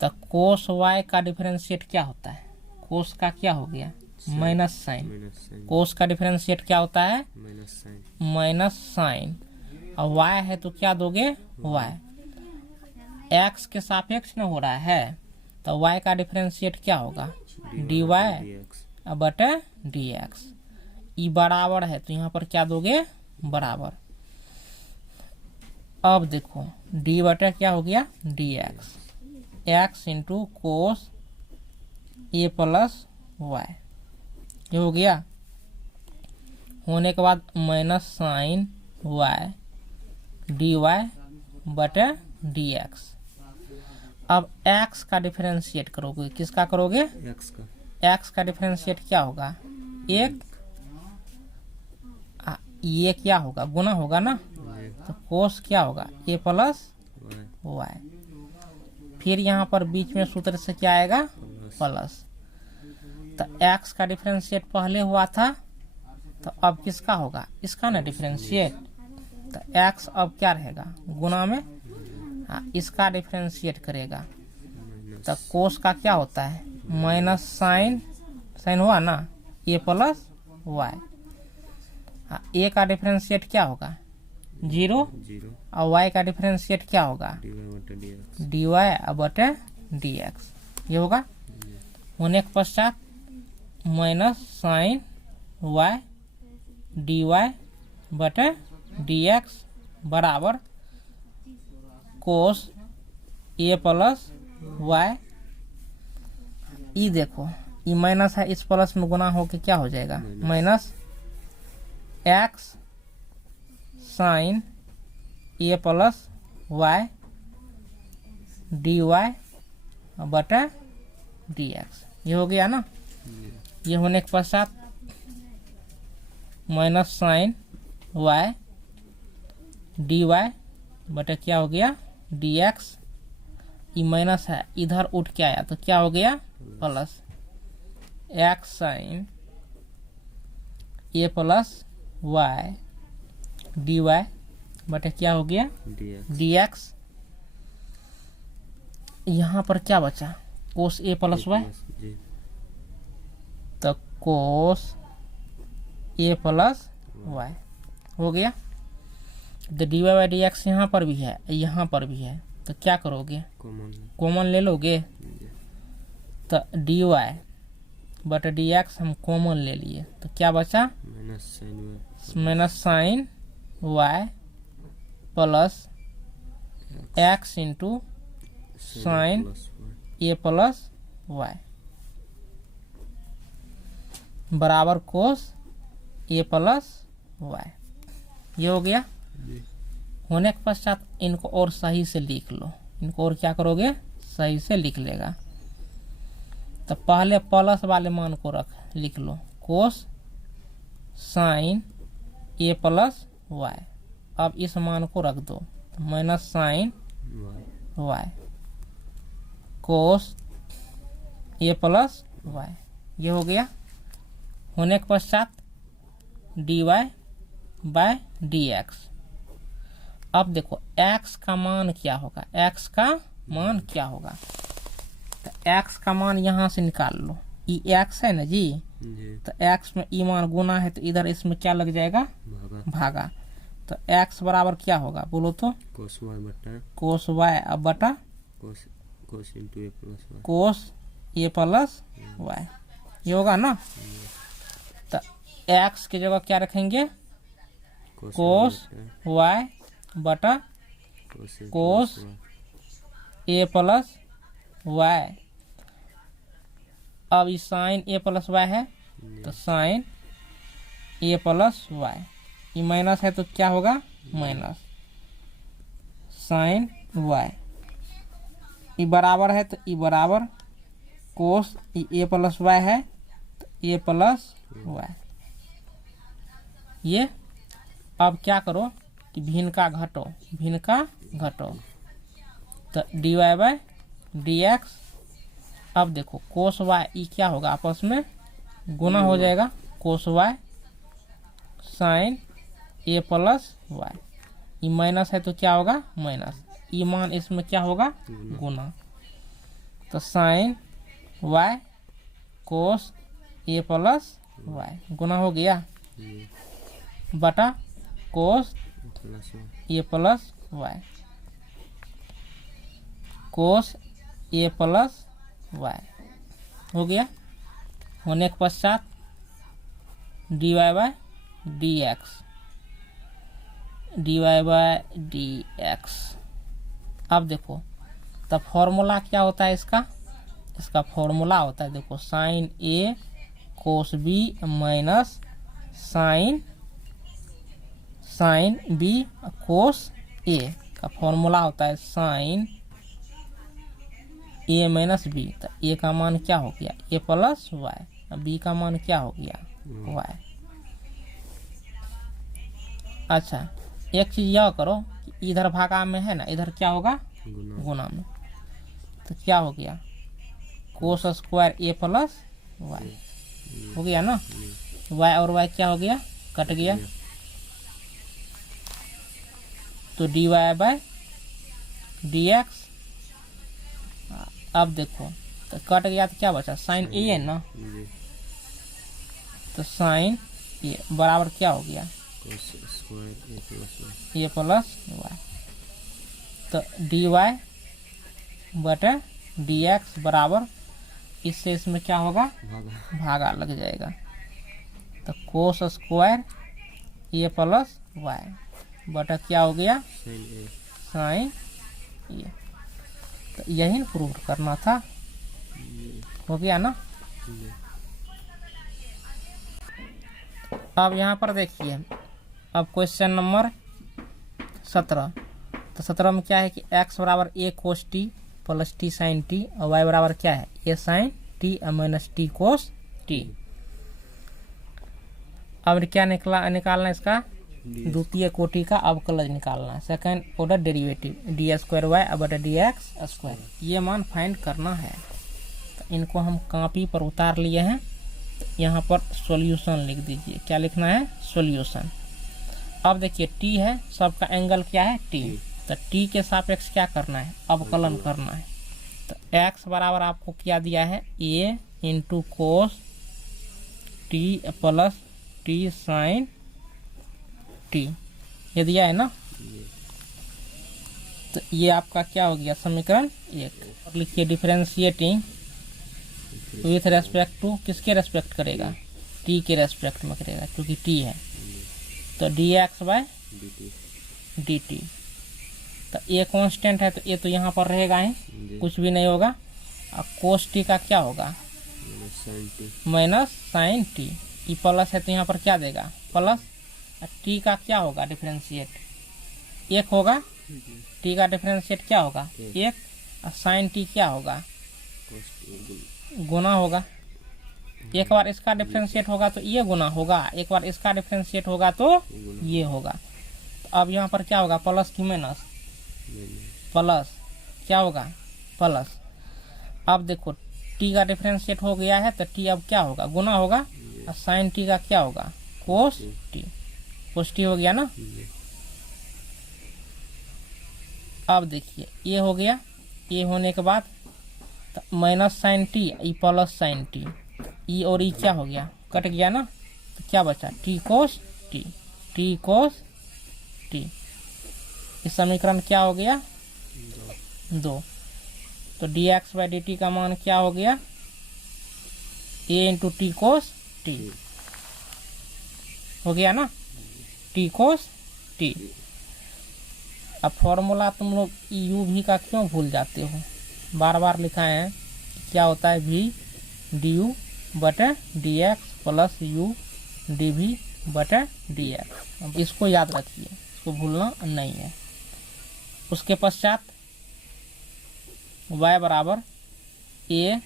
तो कोस y का डिफरेंशिएट क्या होता है, कोस का क्या हो गया माइनस साइन, कोस का डिफरेंशिएट क्या होता है माइनस साइन, और y है तो क्या दोगे y, x के सापेक्ष न हो रहा है, तो y का डिफरेंशिएट क्या होगा dy बटे dx, ई बराबर है तो यहाँ पर क्या दोगे बराबर। अब देखो d बटे क्या हो गया dx, x into cos a plus y, ये हो गया, होने के बाद माइनस साइन y dy बटे dx। अब x का डिफरेंशिएट करोगे, किसका करोगे x का डिफरेंशिएट क्या होगा एक, ये क्या होगा गुना होगा ना, तो कोस क्या होगा a प्लस वाई, फिर यहाँ पर बीच में सूत्र से क्या आएगा प्लस, तो x का डिफरेंशिएट पहले हुआ था, तो अब किसका होगा इसका ना डिफरेंशिएट, तो x अब क्या रहेगा गुना में, इसका डिफरेंशिएट करेगा, तो कोस का क्या होता है माइनस साइन, साइन हुआ ना ए प्लस वाई, ए का डिफरेंशिएट क्या होगा 0, और y का डिफरेंशिएट क्या होगा dy बटे dx, ये होगा। होने के पश्चात माइनस साइन y dy बटे dx बराबर कोस ए प्लस वाई, ई देखो ई माइनस है, इस प्लस में गुना होके क्या हो जाएगा minus x sine a plus y d y बटा डी एक्स, ये हो गया ना। ये होने के पश्चात minus sine y d y बटे क्या हो गया डी एक्स। ये माइनस है, इधर उठ के आया तो क्या हो गया plus x sine a plus y d y बटे क्या हो गया डी एक्स। यहाँ पर क्या बचा कोस ए प्लस वाई, तो कोस ए प्लस वाई हो गया। तो d y by d x यहाँ पर भी है यहाँ पर भी है, तो क्या करोगे कॉमन ले लोगे। तो d y by d x हम कॉमन ले लिए तो क्या बचा minus sine y plus x into sine a plus y बराबर कोस ए प्लस वाई। ये हो गया। होने के पश्चात इनको और सही से लिख लो, इनको और क्या करोगे सही से लिख लेगा। तो पहले प्लस वाले मान को लिख लो cos sine a plus y. अब इस मान को रख दो minus sine y cos a plus y. ये हो गया। होने के पश्चात d y by d x. अब देखो x का मान क्या होगा, x का मान क्या होगा। तो x का मान यहाँ से निकाल लो, ई x है ना जी, तो x में ई मान गुना है तो इधर इसमें क्या लग जाएगा भागा। तो x बराबर क्या होगा बोलो तो कोस वाई अब बटा कोस ए प्लस वाई। ये होगा ना। तो x की जगह क्या रखेंगे कोस वाई बटा कोस ए प्लस वाई। अब ये साइन ए प्लस वाई है तो साइन ए प्लस वाई। ये माइनस है तो क्या होगा माइनस साइन वाई। ये बराबर है तो ये बराबर कोस ए प्लस वाई है तो ए प्लस वाई। ये अब क्या करो कि भिन्न का घटो तो d y by d x. अब देखो कोस वाई ई क्या होगा आपस में गुना हो जाएगा cos y sign a plus Y. E minus है तो क्या होगा माइनस, ई मान इसमें क्या होगा गुना। तो sine y cos a plus y गुना हो गया बटा cos a plus y cos a plus y हो गया। होने के पश्चात d y by d x अब देखो तब फॉर्मूला क्या होता है इसका फॉर्मूला होता है देखो sine a cos b minus sine b cos a का फॉर्मूला होता है साइन ए माइनस बी। तो ए का मान क्या हो गया ए प्लस वाई, बी का मान क्या हो गया वाई। अच्छा एक चीज यह करो कि इधर भागा में है ना, इधर क्या होगा गुना में। तो क्या हो गया cos square a plus y हो गया ना। वाई और वाई क्या हो गया कट गया। तो d y by d x. अब देखो तो कट गया तो क्या बचा साइन ए है ना। तो साइन ए बराबर क्या हो गया ए प्लस वाई। तो डी वाई बटे डी एक्स बराबर इससे इसमें क्या होगा भागा लग जाएगा। तो कोस स्क्वायर ए प्लस वाई बटा क्या हो गया साइन ए। तो यही प्रूव करना था, हो गया ना। अब यहाँ पर देखिए अब क्वेश्चन नंबर 17। तो 17 में क्या है कि x बराबर a cos t plus t sine t और y बराबर क्या है a sine t minus t cos t. अब क्या निकालना इसका द्वितीय कोटि का अवकलज निकालना है, सेकंड ऑर्डर डेरिवेटिव dy² ये मान फाइंड करना है। तो इनको हम कॉपी पर उतार लिए हैं। यहाँ पर सॉल्यूशन लिख दीजिए। क्या लिखना है? सॉल्यूशन। अब देखिए t है, सबका एंगल क्या है? t। तो t के सापेक्ष क्या करना है? अवकलन करना है। तो x बराबर आपको क्या दिया है? a into cos t plus t sine t, ये दिया है ना। तो ये आपका क्या हो गया? समीकरण 1। लिखिए डिफरेंशिएटिंग विथ रेस्पेक्ट टू, किसके रेस्पेक्ट करेगा? t के रेस्पेक्ट में करेगा, क्योंकि t है। तो dx/dt। तो ये कांस्टेंट है, तो ये तो यहाँ पर रहेगा ही, कुछ भी नहीं होगा। अब कोस t का क्या होगा? Minus sine t। ई प्लस है तो यहाँ पर क्या देगा? प्लस। t का क्या होगा? डिफरेंशिएट 1 होगा। t का डिफरेंशिएट क्या होगा? 1। और साइन t क्या होगा? गुना होगा। एक बार इसका डिफरेंशिएट होगा तो ये गुना होगा, एक बार इसका डिफरेंशिएट होगा तो ये होगा। तो अब यहाँ पर क्या होगा? प्लस की माइनस? प्लस। क्या होगा? प्लस। अब देखो t का डिफरेंशिएट हो गया है तो t अब क्या होगा? गुना होगा। और साइन t का क्या होगा? कोस t। कोस t हो गया ना। अब देखिए ये हो गया। ये होने के बाद माइनस साइन t ई प्लस साइन t, ई और ई क्या हो गया? कट गया ना। तो क्या बचा? t cos t। t cos t। इस समीकरण क्या हो गया? 2। तो dx/dt का मान क्या हो गया? a into t cos T हो गया ना। t cos t। अब फॉर्मूला तुम लोग u भी का क्यों भूल जाते हो? बार बार लिखा है। क्या होता है? v du बटे dx प्लस u dv बटे dx। अब इसको याद रखिए, इसको भूलना नहीं है। उसके पश्चात y बराबर a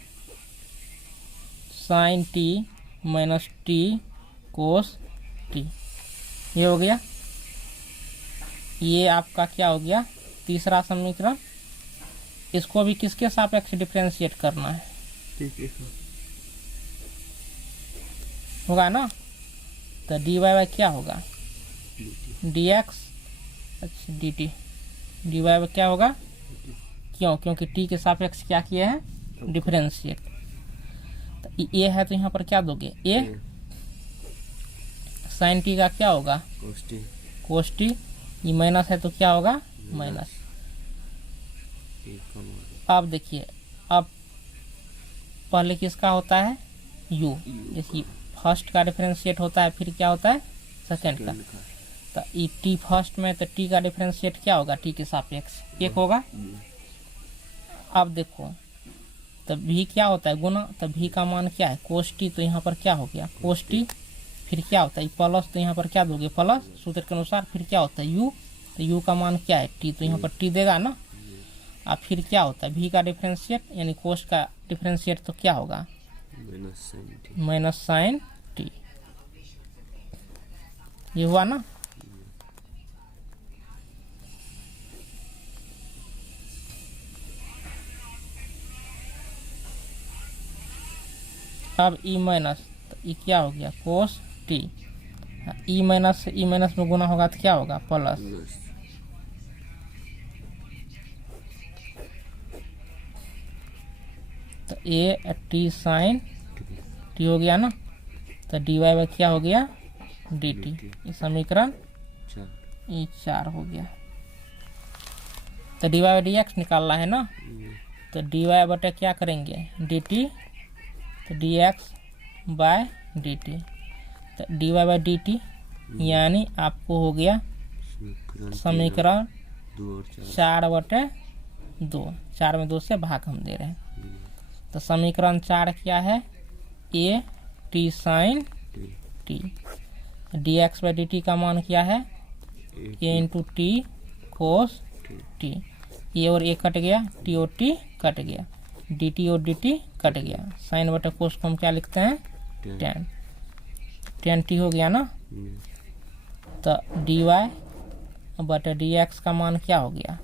sine t minus t cos t, ये हो गया। ये आपका क्या हो गया? तीसरा समीकरण। इसको भी किसके सापेक्ष डिफरेंशिएट करना है? होगा ना। तो dy बाई क्या होगा? dx dt। dy बाई क्या होगा? क्यों? क्योंकि t के सापेक्ष क्या किया है? डिफरेंशिएट। तो ये है तो यहाँ पर क्या दोगे? a साइन t का क्या होगा? कोस t। ये माइनस है तो क्या होगा? माइनस। अब देखिए, अब पहले किसका होता है? u। देखिए फर्स्ट का डिफरेंशिएट होता है, फिर क्या होता है? सेकंड का। तो ई टी फर्स्ट में, तो टी का डिफरेंशिएट क्या होगा? टी के सापेक्ष 1 होगा। अब देखो तो v क्या होता है? गुना। तो v का मान क्या है? Cos t. तो यहाँ पर क्या हो गया? Cos t. फिर क्या होता है? प्लस। तो यहाँ पर क्या दोगे? प्लस सूत्र के अनुसार। फिर क्या होता है? u। तो u का मान क्या है? t। तो यहाँ पर t देगा ना। और फिर क्या होता है? v का डिफरेंशिएट यानी कोस का डिफरेंशिएट तो क्या होगा? Minus sine t। ये हुआ ना। अब e माइनस, तो e क्या हो गया? कोस t। e माइनस से e माइनस में गुना होगा तो क्या होगा? प्लस। तो a t साइन t हो गया ना। तो dy बाई क्या हो गया? dt। ये समीकरण 4 हो गया। तो dy बाई dx निकालना है ना। तो dy बटे क्या करेंगे? dt। तो dx बाय dt। तो dy बाई dt यानी आपको हो गया समीकरण 4/2। 4 में 2 से भाग हम दे रहे हैं। तो समीकरण 4 क्या है? a t sine t। dx by dt का मान क्या है? a into t cos t। ये और ये कट गया, t और t कट गया, dt और dt कट गया। साइन बटे कोस को हम क्या लिखते हैं? tan। tan t हो गया ना। तो डी वाई बटे डी एक्स का मान क्या हो गया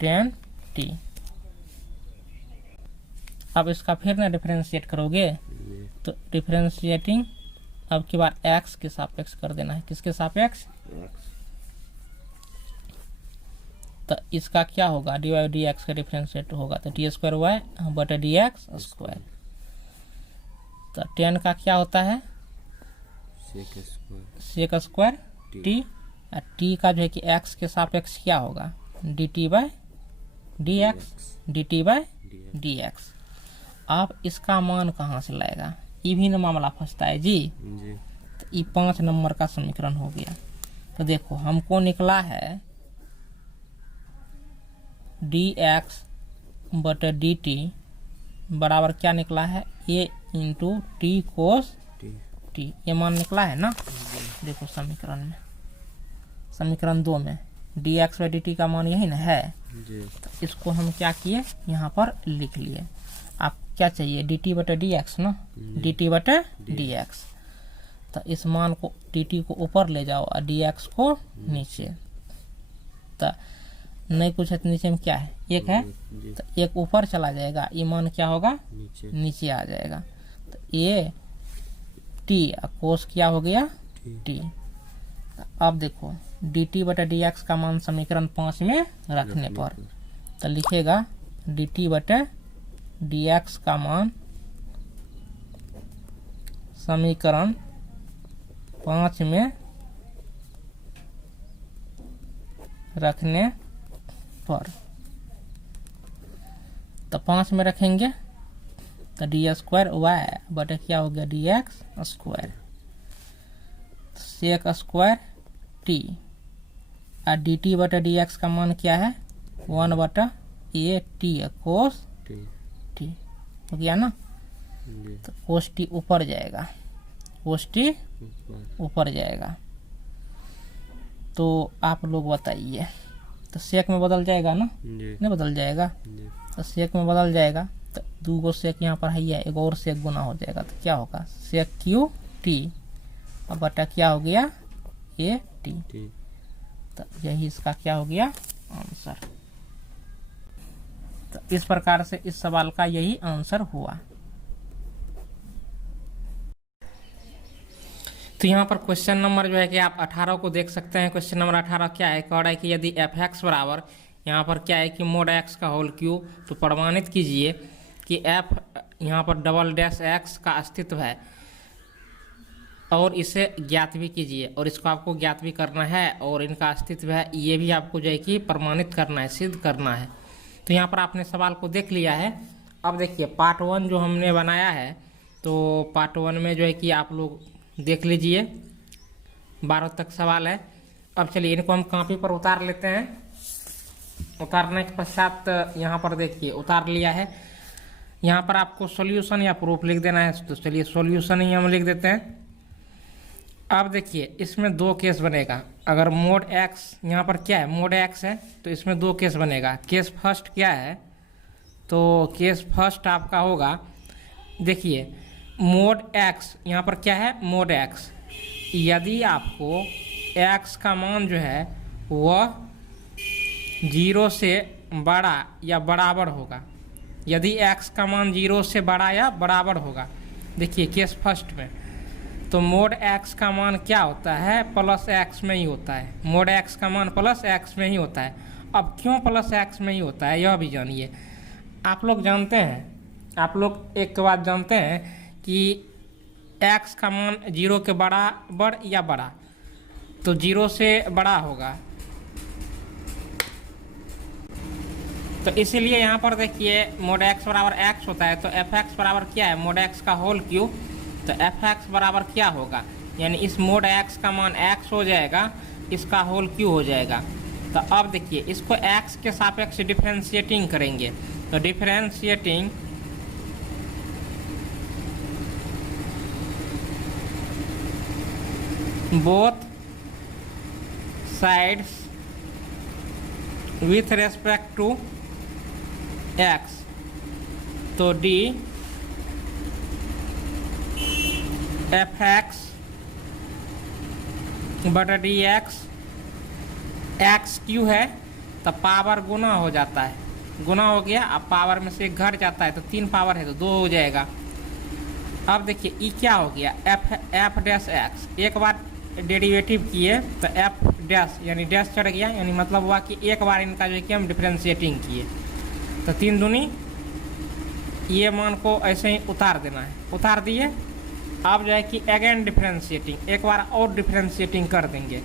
10t। अब इसका फिर ना डिफरेंशिएट करोगे तो डिफरेंशिएटिंग अब की बार x के सापेक्ष कर देना है। किसके सापेक्ष? तो इसका क्या होगा डी वाई डी एक्स का डिफरेंशिएट होगा तो टी स्क्वायर वाई बटे डी एक्स स्क्वायर। तो 10 का क्या होता है सेक स्क्वायर टी, और टी का जो है कि x के सापेक्ष क्या होगा D T by d x, D T by d x. अब इसका मान कहाँ से लाएगा, ये भी ना मामला फंसता है जी। तो ये 5 नंबर का समीकरण हो गया। तो देखो हमको निकला है डी एक्स बटे डी टी बराबर क्या निकला है ए इंटू टी कोस टी, ये मान निकला है ना। देखो समीकरण में, समीकरण 2 में D x by D T का मान यही ना है। तो इसको हम क्या किए यहाँ पर लिख लिए। आप क्या चाहिए डी टी बटे डी एक्स ना, डी टी बटे डी एक्स। तो इस मान को डी टी को ऊपर ले जाओ और डी एक्स को नीचे। तो नहीं कुछ है तो नीचे में क्या है एक है, तो एक ऊपर चला जाएगा, ये मान क्या होगा नीचे आ जाएगा। तो ये टी कोस क्या हो गया टी। अब देखो डी टी बटे डी एक्स का मान समीकरण 5 में रखने पर तो लिखेगा डी टी बटे डी एक्स का मान समीकरण 5 में रखने पर। तो 5 में रखेंगे तो डी स्क्वायर वाई बटे क्या हो गया d x square sec square t, और डी टी बटे डी एक्स का मान क्या है 1 बटा ए टी कोस टी हो गया ना। तो कोस टी ऊपर जाएगा, कोस टी ऊपर जाएगा। तो आप लोग बताइए तो सेक में बदल जाएगा ना, नहीं बदल जाएगा। तो सेक में बदल जाएगा तो 2 गो सेक यहाँ पर है, एक और सेक गुना हो जाएगा। तो क्या होगा सेक क्यू टी और बटा क्या हो गया ए टी। तो यही इसका क्या हो गया आंसर। तो इस प्रकार से इस सवाल का यही आंसर हुआ। तो यहाँ पर क्वेश्चन नंबर जो है कि आप 18 को देख सकते हैं। क्वेश्चन नंबर 18 क्या है, कह रहा है कि यदि एफ एक्स बराबर यहाँ पर क्या है कि मोड एक्स का होल क्यूब, तो प्रमाणित कीजिए कि एफ यहाँ पर डबल डैश एक्स का अस्तित्व है और इसे ज्ञात भी कीजिए। और इसको आपको ज्ञात भी करना है और इनका अस्तित्व है ये भी आपको जो है कि प्रमाणित करना है, सिद्ध करना है। तो यहाँ पर आपने सवाल को देख लिया है। अब देखिए पार्ट 1 जो हमने बनाया है, तो पार्ट 1 में जो है कि आप लोग देख लीजिए 12 तक सवाल है। अब चलिए इनको हम कॉपी पर उतार लेते हैं। उतारने के पश्चात यहाँ पर देखिए उतार लिया है। यहाँ पर आपको सॉल्यूशन या प्रूफ लिख देना है, तो चलिए सॉल्यूशन ही हम लिख देते हैं। अब देखिए इसमें 2 केस बनेगा। अगर मोड एक्स यहाँ पर क्या है मोड एक्स है तो इसमें 2 केस बनेगा। केस फर्स्ट क्या है, तो केस फर्स्ट आपका होगा देखिए मोड एक्स, यहाँ पर क्या है मोड एक्स। यदि आपको एक्स का मान जो है वह 0 से बड़ा या बराबर होगा, यदि एक्स का मान 0 से बड़ा या बराबर होगा, देखिए केस फर्स्ट में, तो मोड एक्स का मान क्या होता है प्लस एक्स में ही होता है। मोड एक्स का मान प्लस एक्स में ही होता है। अब क्यों प्लस एक्स में ही होता है यह भी जानिए। आप लोग जानते हैं, आप लोग एक बात जानते हैं कि x का मान 0 के बराबर या बड़ा, तो 0 से बड़ा होगा। तो इसीलिए यहाँ पर देखिए मोड x बराबर x होता है, तो एफ एक्स बराबर क्या है मोड x का होल क्यूब। तो एफ एक्स बराबर क्या होगा, यानी इस मोड x का मान x हो जाएगा, इसका होल क्यूब हो जाएगा। तो अब देखिए इसको x के सापेक्ष डिफरेंशिएटिंग करेंगे। तो differentiating both sides with respect to x, तो d f x बटा डी एक्स, एक्स क्यू है तो पावर गुना हो जाता है, गुना हो गया, अब पावर में से एक घट जाता है तो 3 पावर है तो 2 हो जाएगा। अब देखिए ई क्या हो गया, एफ डैश एक्स, एक बार डेरिवेटिव किए तो एफ डैश यानी डैश चढ़ गया, यानी मतलब हुआ कि एक बार इनका जो है कि हम डिफ्रेंशिएटिंग किए तो 3 दूनी ये मान को ऐसे ही उतार देना है, उतार दिए। अब जो है कि अगेन डिफ्रेंशिएटिंग, एक बार और डिफ्रेंशिएटिंग कर देंगे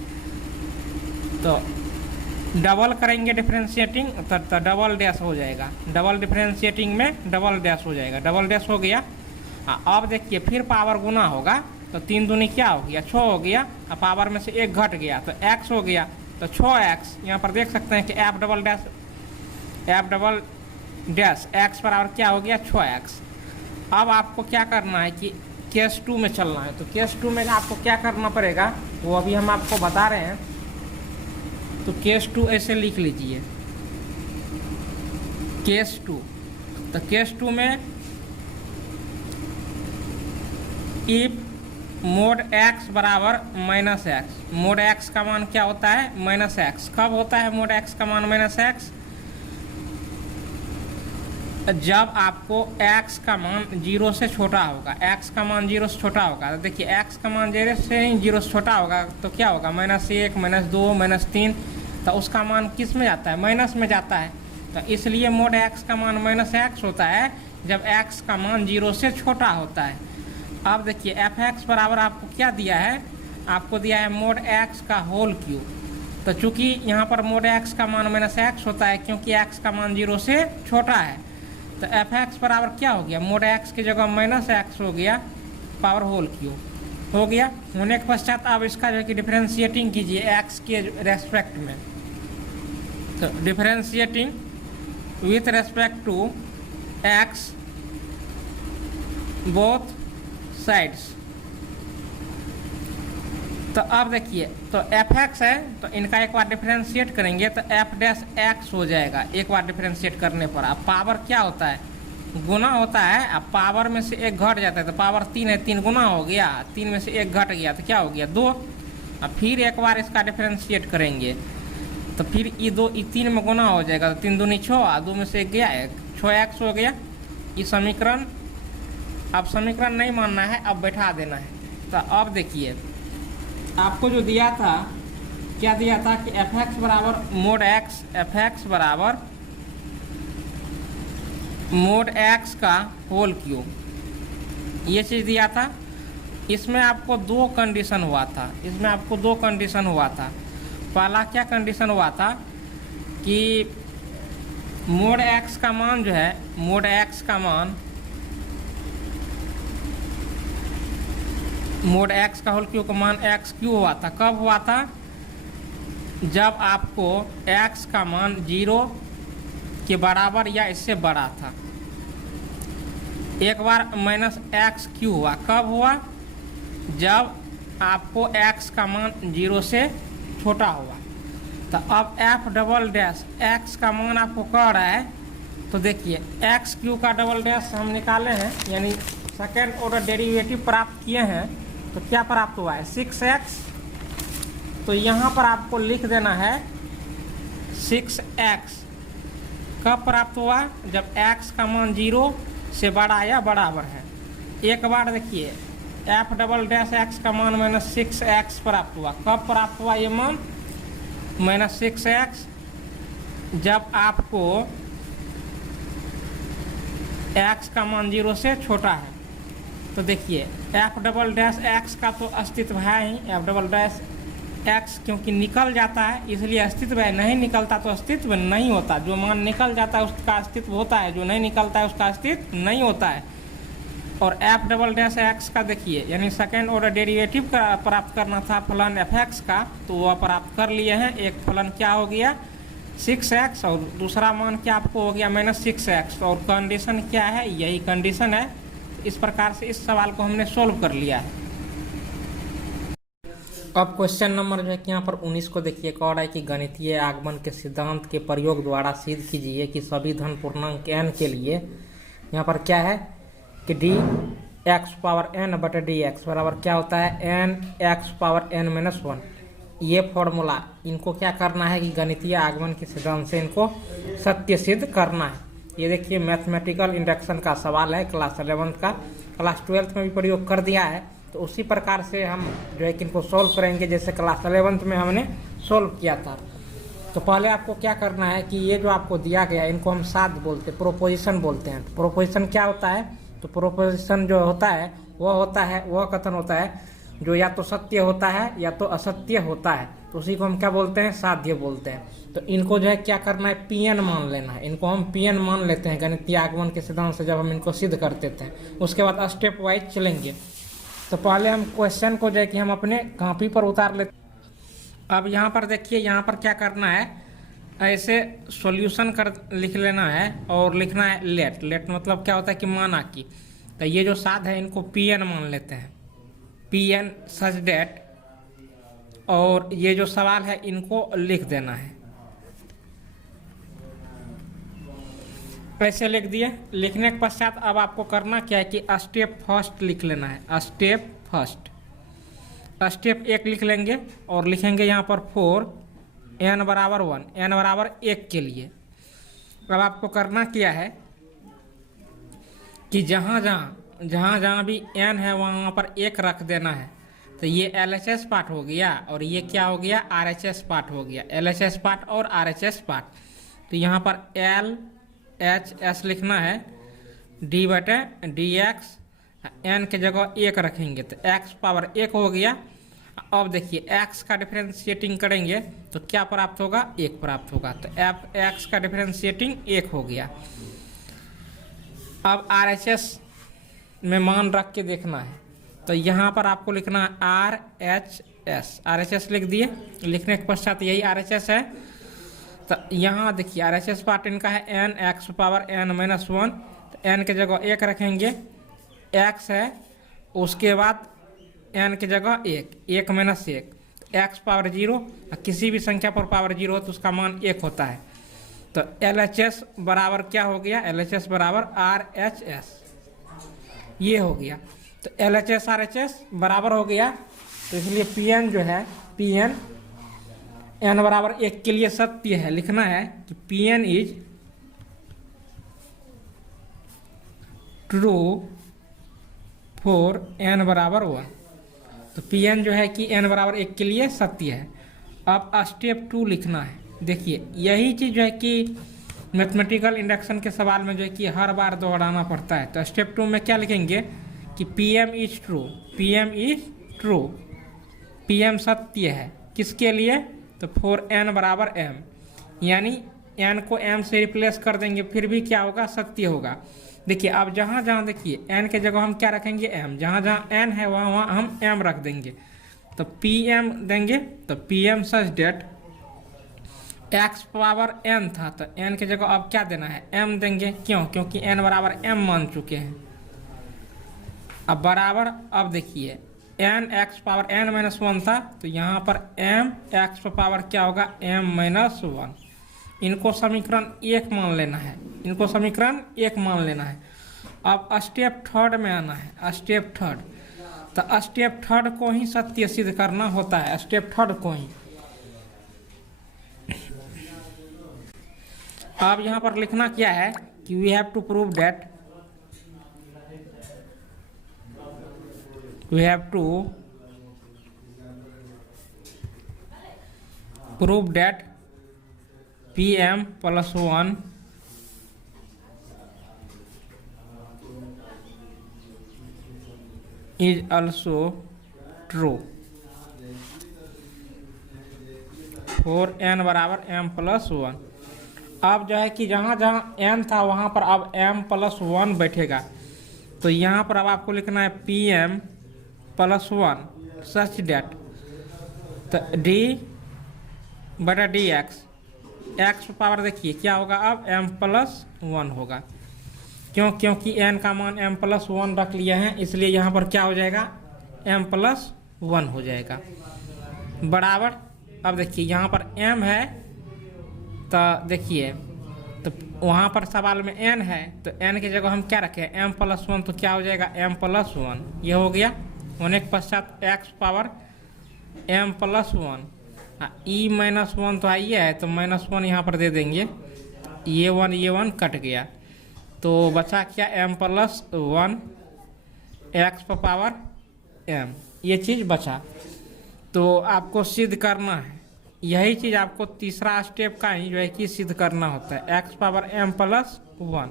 तो डबल करेंगे डिफ्रेंशिएटिंग तो डबल डैश हो जाएगा, डबल डिफ्रेंशिएटिंग में डबल डैश हो जाएगा, डबल डैश हो गया। अब देखिए फिर पावर गुना होगा तो 3 दूनी क्या हो गया, 6 हो गया, अब पावर में से एक घट गया तो x हो गया, तो 6x, यहाँ पर देख सकते हैं कि एफ डबल डैश x बराबर क्या हो गया, 6x। अब आपको क्या करना है कि केस 2 में चलना है, तो केस 2 में आपको क्या करना पड़ेगा वो अभी हम आपको बता रहे हैं। तो केस 2 ऐसे लिख लीजिए, केस 2, तो केस 2 में इफ मोड x बराबर माइनस एक्स, मोड x का मान क्या होता है, माइनस एक्स। कब होता है मोड x का मान माइनस एक्स, जब आपको x का मान 0 से छोटा होगा, x का मान 0 से छोटा होगा। तो देखिए x का मान 0 से छोटा होगा तो क्या होगा, -1, -2, -3, तो उसका मान किस में जाता है, माइनस में जाता है। तो इसलिए मोड x का मान -x होता है जब x का मान 0 से छोटा होता है। अब देखिए एफ एक्स बराबर आपको क्या दिया है, आपको दिया है मोड x का होल क्यूब। तो चूंकि यहाँ पर मोड x का मान -x होता है क्योंकि x का मान 0 से छोटा है, तो एफ एक्स बराबर क्या हो गया, मोड x की जगह -x हो गया, पावर होल क्यूब हो गया। होने के पश्चात अब इसका जो है कि डिफ्रेंशिएटिंग कीजिए x के रेस्पेक्ट में, तो differentiating with respect to x both sides. तो अब देखिए तो एफ एक्स है तो इनका एक बार डिफ्रेंशिएट करेंगे तो एफ डैश एक्स हो जाएगा, एक बार डिफ्रेंशिएट करने पर। अब पावर क्या होता है, गुना होता है, अब पावर में से एक घट जाता है तो पावर 3 है, 3 गुना हो गया, 3 में से एक घट गया तो क्या हो गया, 2। अब फिर एक बार इसका डिफ्रेंशिएट करेंगे तो फिर ये 2 ये 3 में गुना हो जाएगा तो 3 दूनी 6, 2 में से एक गया 6x हो गया। ये समीकरण, अब समीकरण नहीं मानना है, अब बैठा देना है। तो अब देखिए आपको जो दिया था, क्या दिया था कि एफ एक्स बराबर मोड x, एफ एक्स बराबर मोड x का होल क्यूब, ये चीज़ दिया था। इसमें आपको 2 कंडीशन हुआ था, इसमें आपको 2 कंडीशन हुआ था। पहला क्या कंडीशन हुआ था कि मोड x का मान जो है, मोड x का मान, मोड x का होल क्यूब का मान एक्स क्यू हुआ था। कब हुआ था, जब आपको x का मान 0 के बराबर या इससे बड़ा था। एक बार -x क्यू हुआ, कब हुआ, जब आपको x का मान 0 से छोटा हुआ। तो अब एफ डबल डैश x का मान आपको कह रहा है, तो देखिए एक्स क्यू का डबल डैश हम निकाले हैं, यानी सेकेंड ऑर्डर डेरिवेटिव प्राप्त किए हैं। तो क्या प्राप्त हुआ है, 6x। तो यहाँ पर आपको लिख देना है 6x। कब प्राप्त हुआ, जब x का मान 0 से बड़ा या बराबर है। एक बार देखिए एफ डबल डैश एक्स का मान -6x प्राप्त हुआ। कब प्राप्त हुआ ये मान, -6x, जब आपको x का मान 0 से छोटा है। तो देखिए एफ डबल डैश एक्स का तो अस्तित्व है ही, एफ डबल डैश एक्स क्योंकि निकल जाता है इसलिए अस्तित्व है, नहीं निकलता तो अस्तित्व नहीं होता। जो मान निकल जाता है उसका अस्तित्व होता है, जो नहीं निकलता है उसका अस्तित्व नहीं होता है। और एफ डबल डैश एक्स का देखिए, यानी सेकेंड ऑर्डर डेरिवेटिव का प्राप्त करना था फलन एफ एक्स का, तो वह प्राप्त कर लिए हैं। एक फलन क्या हो गया 6x और दूसरा मान क्या आपको हो गया -6x। और कंडीशन क्या है, यही कंडीशन है। इस प्रकार से इस सवाल को हमने सोल्व कर लिया है। अब क्वेश्चन नंबर जो है कि यहाँ पर 19 को देखिए, कह रहा है कि गणितीय आगमन के सिद्धांत के प्रयोग द्वारा सिद्ध कीजिए कि सभी धन पूर्णांक n के लिए यहाँ पर क्या है कि dx पावर n बटे dx बराबर क्या होता है n x पावर n-1। ये फॉर्मूला इनको क्या करना है कि गणितीय आगमन के सिद्धांत से इनको सत्य सिद्ध करना है। ये देखिए मैथमेटिकल इंडक्शन का सवाल है क्लास 11 का, क्लास 12 में भी प्रयोग कर दिया है। तो उसी प्रकार से हम जो है कि इनको सोल्व करेंगे जैसे क्लास 11 में हमने सोल्व किया था। तो पहले आपको क्या करना है कि ये जो आपको दिया गया इनको हम साध बोलते हैं, प्रोपोजिशन बोलते हैं। तो प्रोपोजिशन क्या होता है? तो प्रोपोजिशन जो होता है वह कथन होता है जो या तो सत्य होता है या तो असत्य होता है। तो उसी को हम क्या बोलते हैं? साध्य बोलते हैं। तो इनको जो है क्या करना है? पीएन मान लेना है। इनको हम पीएन मान लेते हैं गणितीय आगमन के सिद्धांत से जब हम इनको सिद्ध करते थे। उसके बाद स्टेप वाइज चलेंगे। तो पहले हम क्वेश्चन को जो है कि हम अपने कॉपी पर उतार लेते। अब यहाँ पर देखिए, यहाँ पर क्या करना है, ऐसे सॉल्यूशन कर लिख लेना है और लिखना है लेट मतलब क्या होता है कि माना कि। तो ये जो साध है इनको पीएन मान लेते हैं, पीएन सच डेट, और ये जो सवाल है इनको लिख देना है। ऐसे लिख दिए। लिखने के पश्चात अब आपको करना क्या है कि स्टेप फर्स्ट लिख लेना है। स्टेप फर्स्ट, स्टेप 1 लिख लेंगे और लिखेंगे यहाँ पर 4 n बराबर 1, n बराबर 1 के लिए। अब आपको करना क्या है कि जहाँ जहाँ भी n है वहाँ पर 1 रख देना है। तो ये LHS पार्ट हो गया और ये क्या हो गया? RHS पार्ट हो गया। LHS पार्ट और RHS पार्ट। तो यहाँ पर LHS लिखना है, d/dx, n के जगह 1 रखेंगे तो x पावर 1 हो गया। अब देखिए x का डिफरेंशिएटिंग करेंगे तो क्या प्राप्त होगा? 1 प्राप्त होगा। तो x का डिफरेंशिएटिंग 1 हो गया। अब RHS में मान रख के देखना है। तो यहाँ पर आपको लिखना है RHS लिख दिए। लिखने के पश्चात यही RHS है। तो यहाँ देखिए RHS पार्ट इनका है n x पावर n-1। तो n के जगह 1 रखेंगे, x है, उसके बाद n के जगह 1 माइनस 1, x पावर 0। किसी भी संख्या पर पावर 0 हो तो उसका मान 1 होता है। तो LHS बराबर क्या हो गया? LHS बराबर RHS, ये हो गया। तो LHS RHS बराबर हो गया। तो इसलिए PN जो है, PN n बराबर 1 के लिए सत्य है। लिखना है कि PN is true for n बराबर 1। तो Pn जो है कि n बराबर 1 के लिए सत्य है। अब स्टेप 2 लिखना है। देखिए यही चीज़ जो है कि मैथमेटिकल इंडक्शन के सवाल में जो है कि हर बार दोहराना पड़ता है। तो स्टेप 2 में क्या लिखेंगे कि PM is true, PM is true, PM सत्य है। किसके लिए? तो फॉर n बराबर m, यानी n को m से रिप्लेस कर देंगे फिर भी क्या होगा? सत्य होगा। देखिए अब जहाँ जहाँ देखिए n के जगह हम क्या रखेंगे? m। जहाँ जहाँ n है वहाँ हम m रख देंगे। तो PM देंगे। तो PM सच डेट x पावर n था, तो n के जगह अब क्या देना है? m देंगे। क्यों? क्योंकि n बराबर m मान चुके हैं। अब बराबर, अब देखिए n x पावर n-1 था, तो यहाँ पर m x पावर क्या होगा? m-1। इनको समीकरण 1 मान लेना है, इनको समीकरण 1 मान लेना है। अब स्टेप 3 में आना है। स्टेप 3, तो स्टेप 3 को ही सत्य सिद्ध करना होता है। स्टेप 3 को ही अब यहाँ पर लिखना क्या है कि we have to prove that, we have to prove that PM plus 1 is also true for n बराबर m plus 1। अब जो है कि जहाँ जहाँ n था वहाँ पर अब m plus 1 बैठेगा। तो यहाँ पर अब आपको लिखना है PM प्लस 1 सच डेट, तो d/dx, x पावर देखिए क्या होगा? अब m+1 होगा। क्यों? क्योंकि n का मान m+1 रख लिया है, इसलिए यहाँ पर क्या हो जाएगा? m+1 हो जाएगा बराबर। अब देखिए यहाँ पर m है, तो देखिए तो वहाँ पर सवाल में n है, तो n की जगह हम क्या रखें? m+1, तो क्या हो जाएगा? m+1, ये हो गया। होने के पश्चात x पावर m+1 ई -1 तो आई है, तो -1 यहाँ पर दे देंगे। ये 1 कट गया, तो बचा क्या, m+1 x पर पावर m, ये चीज़ बचा। तो आपको सिद्ध करना है, यही चीज़ आपको तीसरा स्टेप का ही जो है कि सिद्ध करना होता है, x पावर m+1।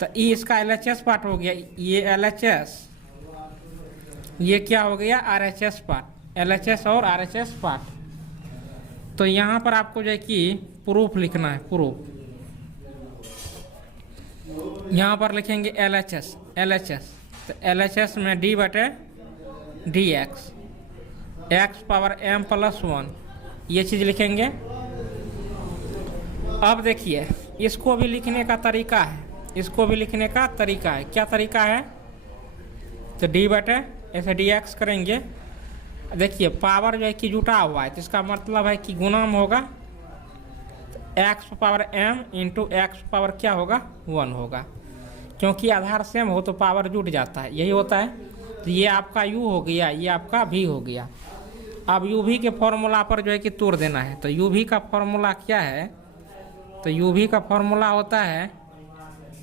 तो ये इसका LHS पार्ट हो गया, ये LHS, ये क्या हो गया, RHS पार्ट, LHS और RHS पार्ट। तो यहाँ पर आपको जो है कि प्रूफ लिखना है, प्रूफ यहाँ पर लिखेंगे LHS। तो LHS में d/dx x पावर m+1, ये चीज़ लिखेंगे। अब देखिए इसको भी लिखने का तरीका है, इसको भी लिखने का तरीका है। क्या तरीका है, तो d/ ऐसे dx करेंगे। देखिए पावर जो है कि जुटा हुआ है, तो इसका मतलब है कि गुणा में होगा, x power m into x power क्या होगा, 1 होगा, क्योंकि आधार सेम हो तो पावर जुट जाता है, यही होता है। तो ये आपका u हो गया, ये आपका v हो गया। अब uv के फॉर्मूला पर जो है कि तोड़ देना है। तो uv का फॉर्मूला क्या है, तो uv का फॉर्मूला होता है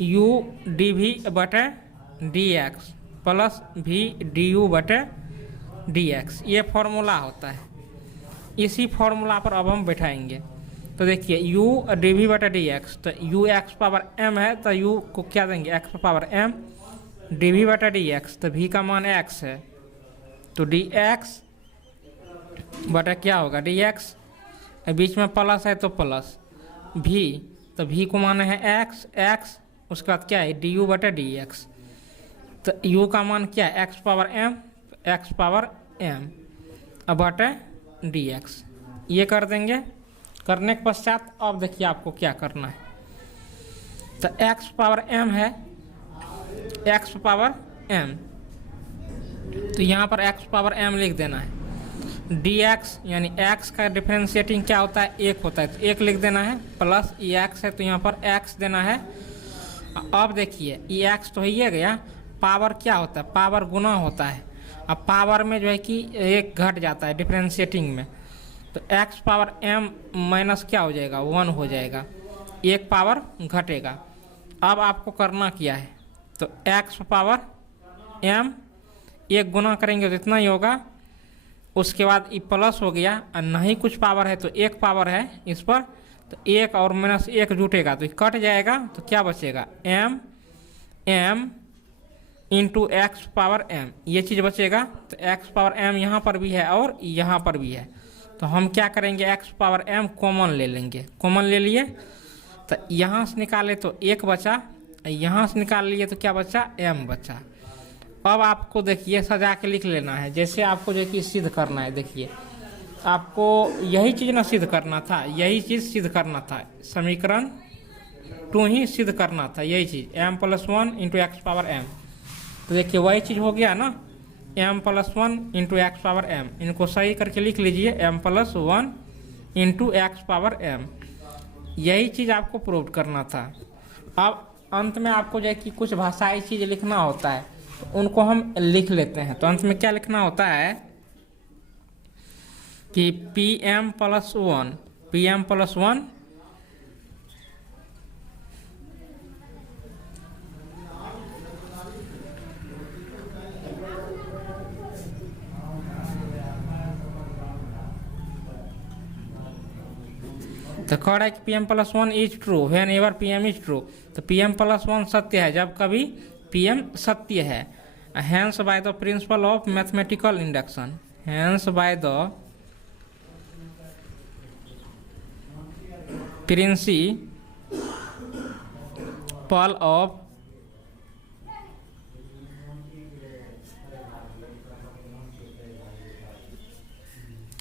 u dv/dx plus v du/dx, ये फॉर्मूला होता है। इसी फॉर्मूला पर अब हम बैठाएंगे। तो देखिए u dv/dx, तो u x पावर m है, तो u को क्या देंगे, x पावर m, dv/dx, तो v का मान x है, तो dx बटा क्या होगा, dx, बीच में प्लस है तो प्लस v, तो v को मान है x, उसके बाद क्या है, du/dx, तो u का मान क्या है, x पावर m अब बटे dx, ये कर देंगे। करने के पश्चात अब देखिए आपको क्या करना है, तो x पावर m है, x पावर m, तो यहाँ पर x पावर m लिख देना है। dx यानी x का डिफरेंशिएटिंग क्या होता है, 1 होता है, तो 1 लिख देना है, प्लस ये x है तो यहाँ पर x देना है। अब देखिए ये x तो ही गया, पावर क्या होता है, पावर गुना होता है। अब पावर में जो है कि 1 घट जाता है डिफरेंशिएटिंग में, तो x पावर m माइनस क्या हो जाएगा, 1 हो जाएगा, 1 पावर घटेगा। अब आपको करना क्या है, तो x पावर m 1 गुना करेंगे तो इतना ही होगा, उसके बाद ये प्लस हो गया, और नहीं कुछ पावर है तो 1 पावर है इस पर, तो 1 और -1 जुटेगा तो कट जाएगा, तो क्या बचेगा, m into x power m, ये चीज़ बचेगा। तो x पावर m यहाँ पर भी है और यहाँ पर भी है, तो हम क्या करेंगे, x पावर m कॉमन ले लेंगे, कॉमन ले लिए, तो यहाँ से निकाले तो 1 बचा, यहाँ से निकाल लिए तो क्या बचा, m बचा। अब आपको देखिए सजा के लिख लेना है, जैसे आपको जो कि सिद्ध करना है। देखिए आपको यही चीज़ ना सिद्ध करना था, यही चीज़ सिद्ध करना था, समीकरण 2 ही सिद्ध करना था, यही चीज़ m+1 into x power m। तो देखिए वही चीज़ हो गया ना, m+1 into x power m, इनको सही करके लिख लीजिए, m+1 into x power m, यही चीज़ आपको प्रूव करना था। अब अंत में आपको जो है कि कुछ भाषाई चीज़ लिखना होता है, तो उनको हम लिख लेते हैं। तो अंत में क्या लिखना होता है कि Pm+1 तो कह रहा है कि Pm+1 is true whenever Pm is true. तो Pm+1 सत्य है जब कभी Pm सत्य है। Hence by the principle of mathematical induction, hence by the principle of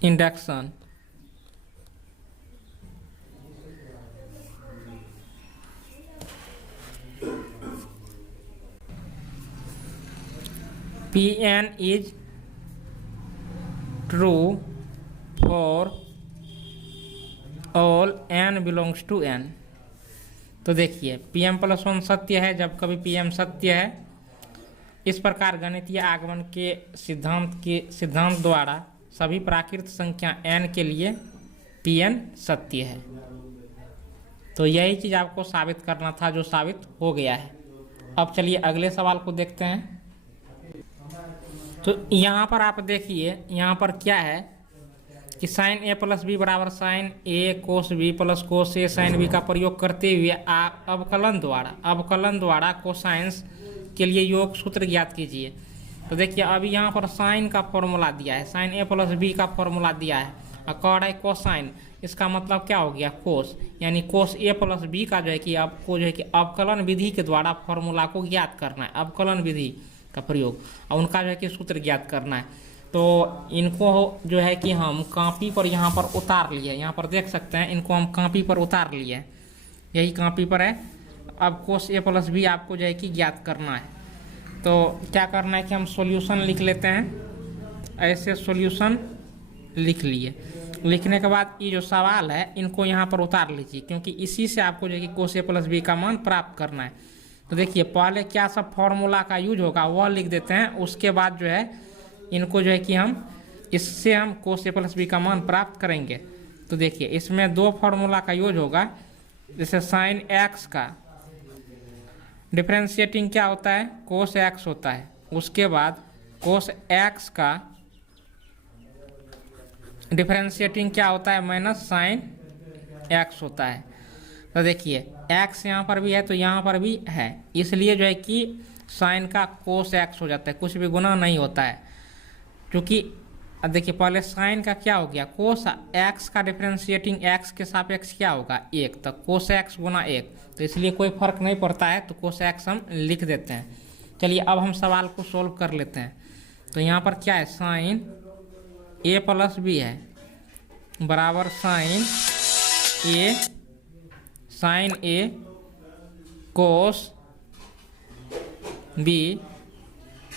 induction Pn is true for all n belongs to n। तो देखिए Pm+1 सत्य है जब कभी Pm सत्य है। इस प्रकार गणितीय आगमन के सिद्धांत द्वारा सभी प्राकृत संख्या n के लिए Pn सत्य है। तो यही चीज़ आपको साबित करना था, जो साबित हो गया है। अब चलिए अगले सवाल को देखते हैं। तो यहाँ पर आप देखिए, यहाँ पर क्या है कि साइन ए प्लस बी बराबर sign a cos B plus cos A sine B का प्रयोग करते हुए अवकलन द्वारा कोसाइंस के लिए योग सूत्र ज्ञात कीजिए। तो देखिए अभी यहाँ पर साइन का फॉर्मूला दिया है, साइन ए प्लस बी का फॉर्मूला दिया है और कह रहा है कोसाइन, इसका मतलब क्या हो गया कोस, यानी कोस ए प्लस बी का जो है कि आपको जो है कि अवकलन विधि के द्वारा फॉर्मूला को ज्ञात करना है, अवकलन विधि का प्रयोग और उनका जो है कि सूत्र ज्ञात करना है। तो इनको जो है कि हम कॉपी पर यहाँ पर उतार लिए, यहाँ पर देख सकते हैं, इनको हम कॉपी पर उतार लिए, यही कॉपी पर है। अब कोस ए प्लस बी आपको जो है कि ज्ञात करना है। तो क्या करना है कि हम सॉल्यूशन लिख लेते हैं, ऐसे सॉल्यूशन लिख लिए। लिखने के बाद ये जो सवाल है इनको यहाँ पर उतार लीजिए, क्योंकि इसी से आपको जो है कि कोस ए प्लस बी का मान प्राप्त करना है। तो देखिए पहले क्या सब फॉर्मूला का यूज होगा वह लिख देते हैं, उसके बाद जो है इनको जो है कि हम इससे हम कोस ए प्लस बी का मान प्राप्त करेंगे। तो देखिए इसमें दो फॉर्मूला का यूज होगा, जैसे साइन एक्स का डिफरेंशिएटिंग क्या होता है, कोस एक्स होता है, उसके बाद कोस एक्स का डिफरेंशिएटिंग क्या होता है, माइनस साइन एक्स होता है। तो देखिए एक्स यहाँ पर भी है तो यहाँ पर भी है, इसलिए जो है कि साइन का कोस एक्स हो जाता है, कुछ भी गुना नहीं होता है। क्योंकि देखिए पहले साइन का क्या हो गया, कोस एक्स का डिफरेंशिएटिंग एक्स के सापेक्ष क्या होगा, एक, तो कोस एक्स गुना एक, तो इसलिए कोई फर्क नहीं पड़ता है, तो कोस एक्स हम लिख देते हैं। चलिए अब हम सवाल को सोल्व कर लेते हैं। तो यहाँ पर क्या है, साइन ए प्लस बी है बराबर sign a cos B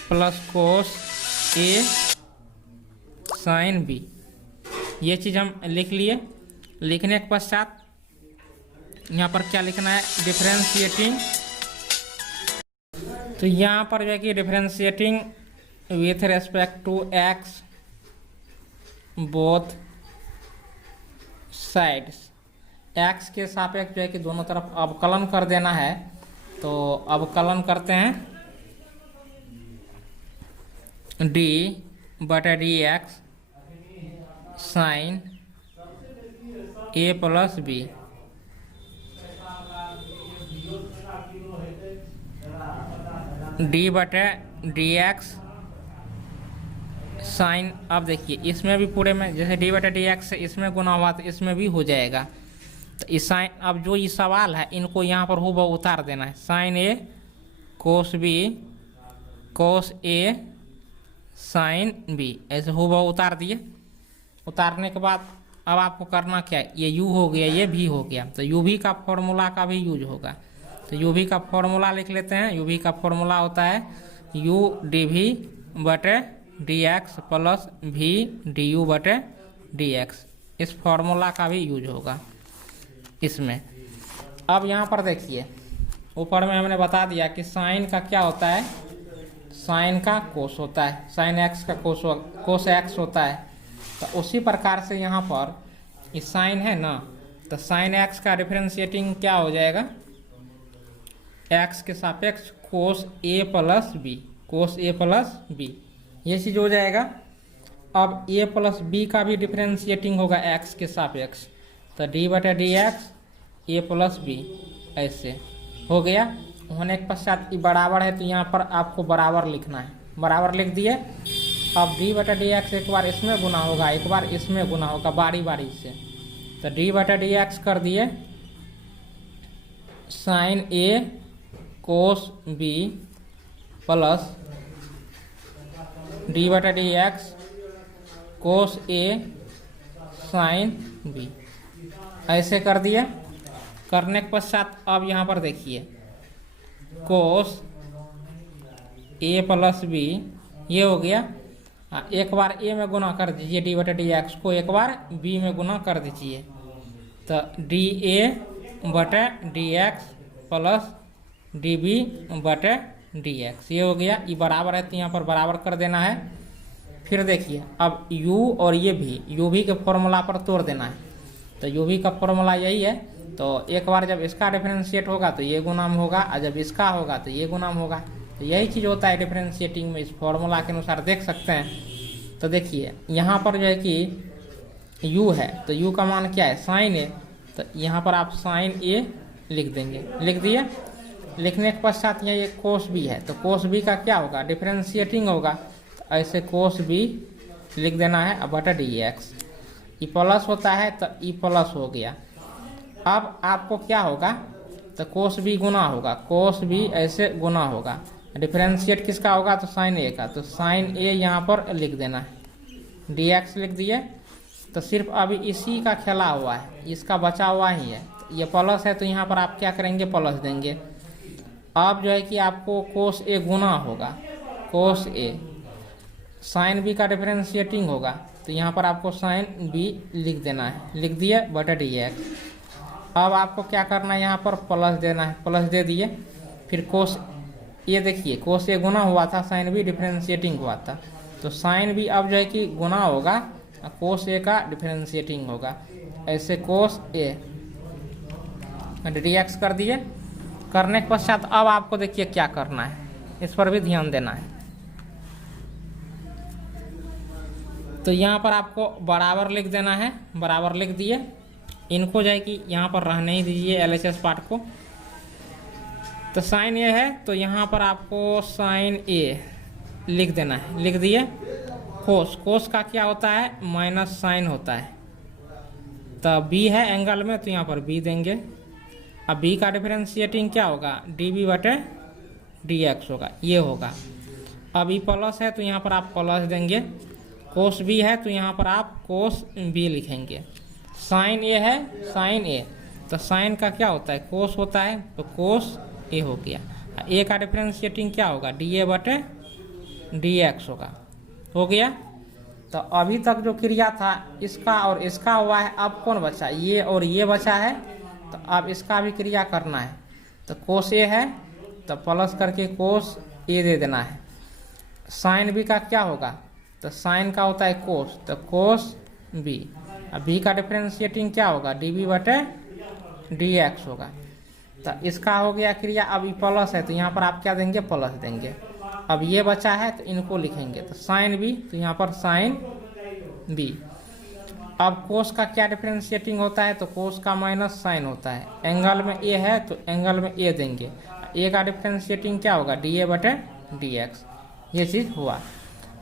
plus cos A sine B, ये चीज़ हम लिख लिए। लिखने के पश्चात यहाँ पर क्या लिखना है, डिफरेंशिएटिंग। तो यहाँ पर जो है कि differentiating with respect to x both sides, x के सापेक्ष जो है कि दोनों तरफ अवकलन कर देना है। तो अवकलन करते हैं, डी बटा d x sine a plus B D बटा डी एक्स साइन। अब देखिए इसमें भी पूरे में जैसे डी बटा डी एक्स इसमें गुना हुआ तो इसमें भी हो जाएगा। तो इस साइन, अब जो ये सवाल है इनको यहाँ पर हूबहू उतार देना है, sign a cos B cos A sine B, ऐसे हूबहू उतार दिए। उतारने के बाद अब आपको करना क्या है, ये u हो गया, ये v हो गया, तो uv का फॉर्मूला का भी यूज होगा। तो uv का फॉर्मूला लिख लेते हैं। uv का फॉर्मूला होता है u dv बटे dx प्लस v du बटे dx, इस फॉर्मूला का भी यूज होगा इसमें। अब यहाँ पर देखिए ऊपर में हमने बता दिया कि साइन का क्या होता है, साइन का कोस होता है, साइन एक्स का कोस एक्स होता है। तो उसी प्रकार से यहाँ पर ये साइन है ना, तो साइन एक्स का डिफरेंशिएटिंग क्या हो जाएगा, एक्स के सापेक्ष कोस a plus B, cos a plus B, ये चीज़ हो जाएगा। अब ए प्लस बी का भी डिफरेंशिएटिंग होगा एक्स के सापेक्ष, तो डी बटा डी एक्स ए प्लस बी, ऐसे हो गया। होने के पश्चात ये बराबर है तो यहाँ पर आपको बराबर लिखना है, बराबर लिख दिए। अब डी बटा डी एक्स एक बार इसमें गुना होगा, एक बार इसमें गुना होगा, बारी बारी से। तो डी बटा डी एक्स कर दिए sign a cos B plus d बटा डी एक्स कोस ए साइन बी, ऐसे कर दिए। करने के पश्चात अब यहाँ पर देखिए कोस ए प्लस बी ये हो गया, एक बार ए में गुना कर दीजिए डी बटा डी एक्स को, एक बार बी में गुना कर दीजिए। तो डी ए बटा d x plus d b बटा डी एक्स, ये हो गया। ये बराबर है तो यहाँ पर बराबर कर देना है। फिर देखिए अब u और ये भी u भी के फॉर्मूला पर तोड़ देना है। तो u भी का फॉर्मूला यही है। तो एक बार जब इसका डिफरेंशिएट होगा तो ये गुणाम होगा, और जब इसका होगा तो ये गुणाम होगा। तो यही चीज़ होता है डिफरेंशिएटिंग में, इस फॉर्मूला के अनुसार देख सकते हैं। तो देखिए यहाँ पर जो है कि u है, तो u का मान क्या है, साइन ए। तो यहाँ पर आप साइन ए लिख देंगे, लिख दिए। लिखने के पश्चात यहाँ ये कोस बी है, तो कोस बी का क्या होगा, डिफरेंशिएटिंग होगा। तो ऐसे कोस बी लिख देना है, अब बटा डी एक्स। ई प्लस होता है तो ई प्लस हो गया। अब आपको क्या होगा, तो कोस बी गुना होगा, कोस बी ऐसे गुना होगा। डिफरेंशिएट किसका होगा, तो साइन ए का, तो साइन ए यहाँ पर लिख देना है, डी एक्स लिख दिए। तो सिर्फ अभी इसी का खेला हुआ है, इसका बचा हुआ ही है। ये प्लस है तो यहाँ पर आप क्या करेंगे, प्लस देंगे। अब जो है कि आपको कोस ए गुना होगा, कोस ए, साइन बी का डिफरेंशिएटिंग होगा, तो यहाँ पर आपको साइन बी लिख देना है, लिख दिए, बटा डी एक्स। अब आपको क्या करना है, यहाँ पर प्लस देना है, प्लस दे दिए। फिर कोस, ये देखिए कोस ए गुना हुआ था, साइन बी डिफरेंशिएटिंग हुआ था। तो साइन बी अब जो है कि गुना होगा, कोस ए का डिफरेंशिएटिंग होगा। ऐसे कोस ए डी एक्स कर दिए। करने के पश्चात अब आपको देखिए क्या करना है, इस पर भी ध्यान देना है। तो यहाँ पर आपको बराबर लिख देना है, बराबर लिख दिए। इनको जो है कि यहाँ पर रहने ही दीजिए, एलएचएस पार्ट को। तो साइन ए है तो यहाँ पर आपको साइन ए लिख देना है, लिख दिए। कोस, कोस का क्या होता है, माइनस साइन होता है। तो बी है एंगल में, तो यहाँ पर बी देंगे। अब बी का डिफरेंशिएटिंग क्या होगा, डी बी बटे डी एक्स होगा, ये होगा। अब ई प्लस है तो यहाँ पर आप प्लस देंगे। कोस बी है तो यहाँ पर आप कोस बी लिखेंगे। साइन ए है, साइन ए, तो साइन का क्या होता है, कोस होता है, तो कोस ए हो गया। ए का डिफरेंशिएटिंग क्या होगा, डी ए बटे डी एक्स होगा, हो गया। तो अभी तक जो क्रिया था इसका और इसका हुआ है, अब कौन बचा, ये और ये बचा है। तो अब इसका भी क्रिया करना है। तो कोस ए है तो प्लस करके कोस ए दे देना है। साइन बी का क्या होगा, तो साइन का होता है कोस, तो कोस बी। अब बी का डिफरेंशिएटिंग क्या होगा, डी बी बटे डी एक्स होगा। तो इसका हो गया क्रिया। अब ये प्लस है तो यहाँ पर आप क्या देंगे, प्लस देंगे। अब ये बचा है तो इनको लिखेंगे, तो साइन बी, तो यहाँ पर साइन बी। अब कोस का क्या डिफरेंशिएटिंग होता है, तो कोस का माइनस साइन होता है। एंगल में ए है तो एंगल में ए देंगे। ए का डिफरेंशिएटिंग क्या होगा, डी ए बटे डी एक्स। ये चीज़ हुआ।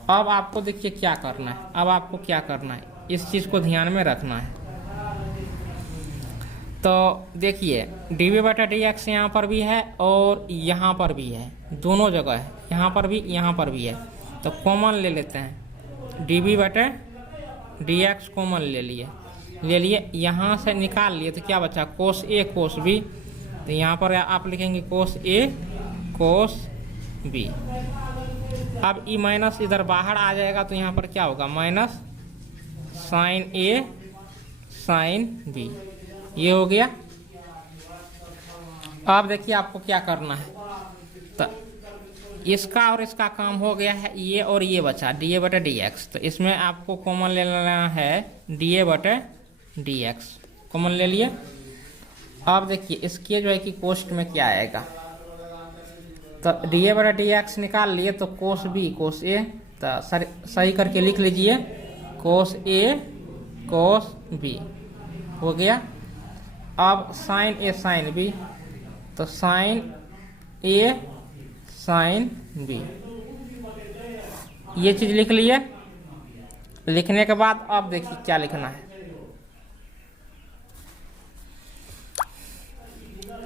अब आपको देखिए क्या करना है, अब आपको क्या करना है, इस चीज़ को ध्यान में रखना है। तो देखिए डी बी बटा डी एक्स यहाँ पर भी है और यहाँ पर भी है, दोनों जगह है, यहाँ पर भी यहाँ पर भी है। तो कॉमन ले लेते हैं, डी बी बटे डी एक्स कॉमन ले लिए, यहाँ से निकाल लिए तो क्या बचा, कोस ए कोस बी। तो यहाँ पर आप लिखेंगे कोस ए कोस बी। अब ई माइनस इधर बाहर आ जाएगा तो यहाँ पर क्या होगा, माइनस साइन ए साइन बी, ये हो गया। अब देखिए आपको क्या करना है, तो इसका और इसका काम हो गया है, ये और ये बचा डी ए बटे डी एक्स। तो इसमें आपको कॉमन ले लेना है डी ए बटे डी एक्स, कॉमन ले लिए। अब देखिए इसके जो है कि कोष्ट में क्या आएगा, तो डी ए बटे डी एक्स निकाल लिए तो कोस बी कोस ए, तो सही करके लिख लीजिए, कोस ए कोस बी हो गया। अब साइन ए साइन बी, तो साइन ए साइन बी, ये चीज लिख लिए। लिखने के बाद अब देखिए क्या लिखना है,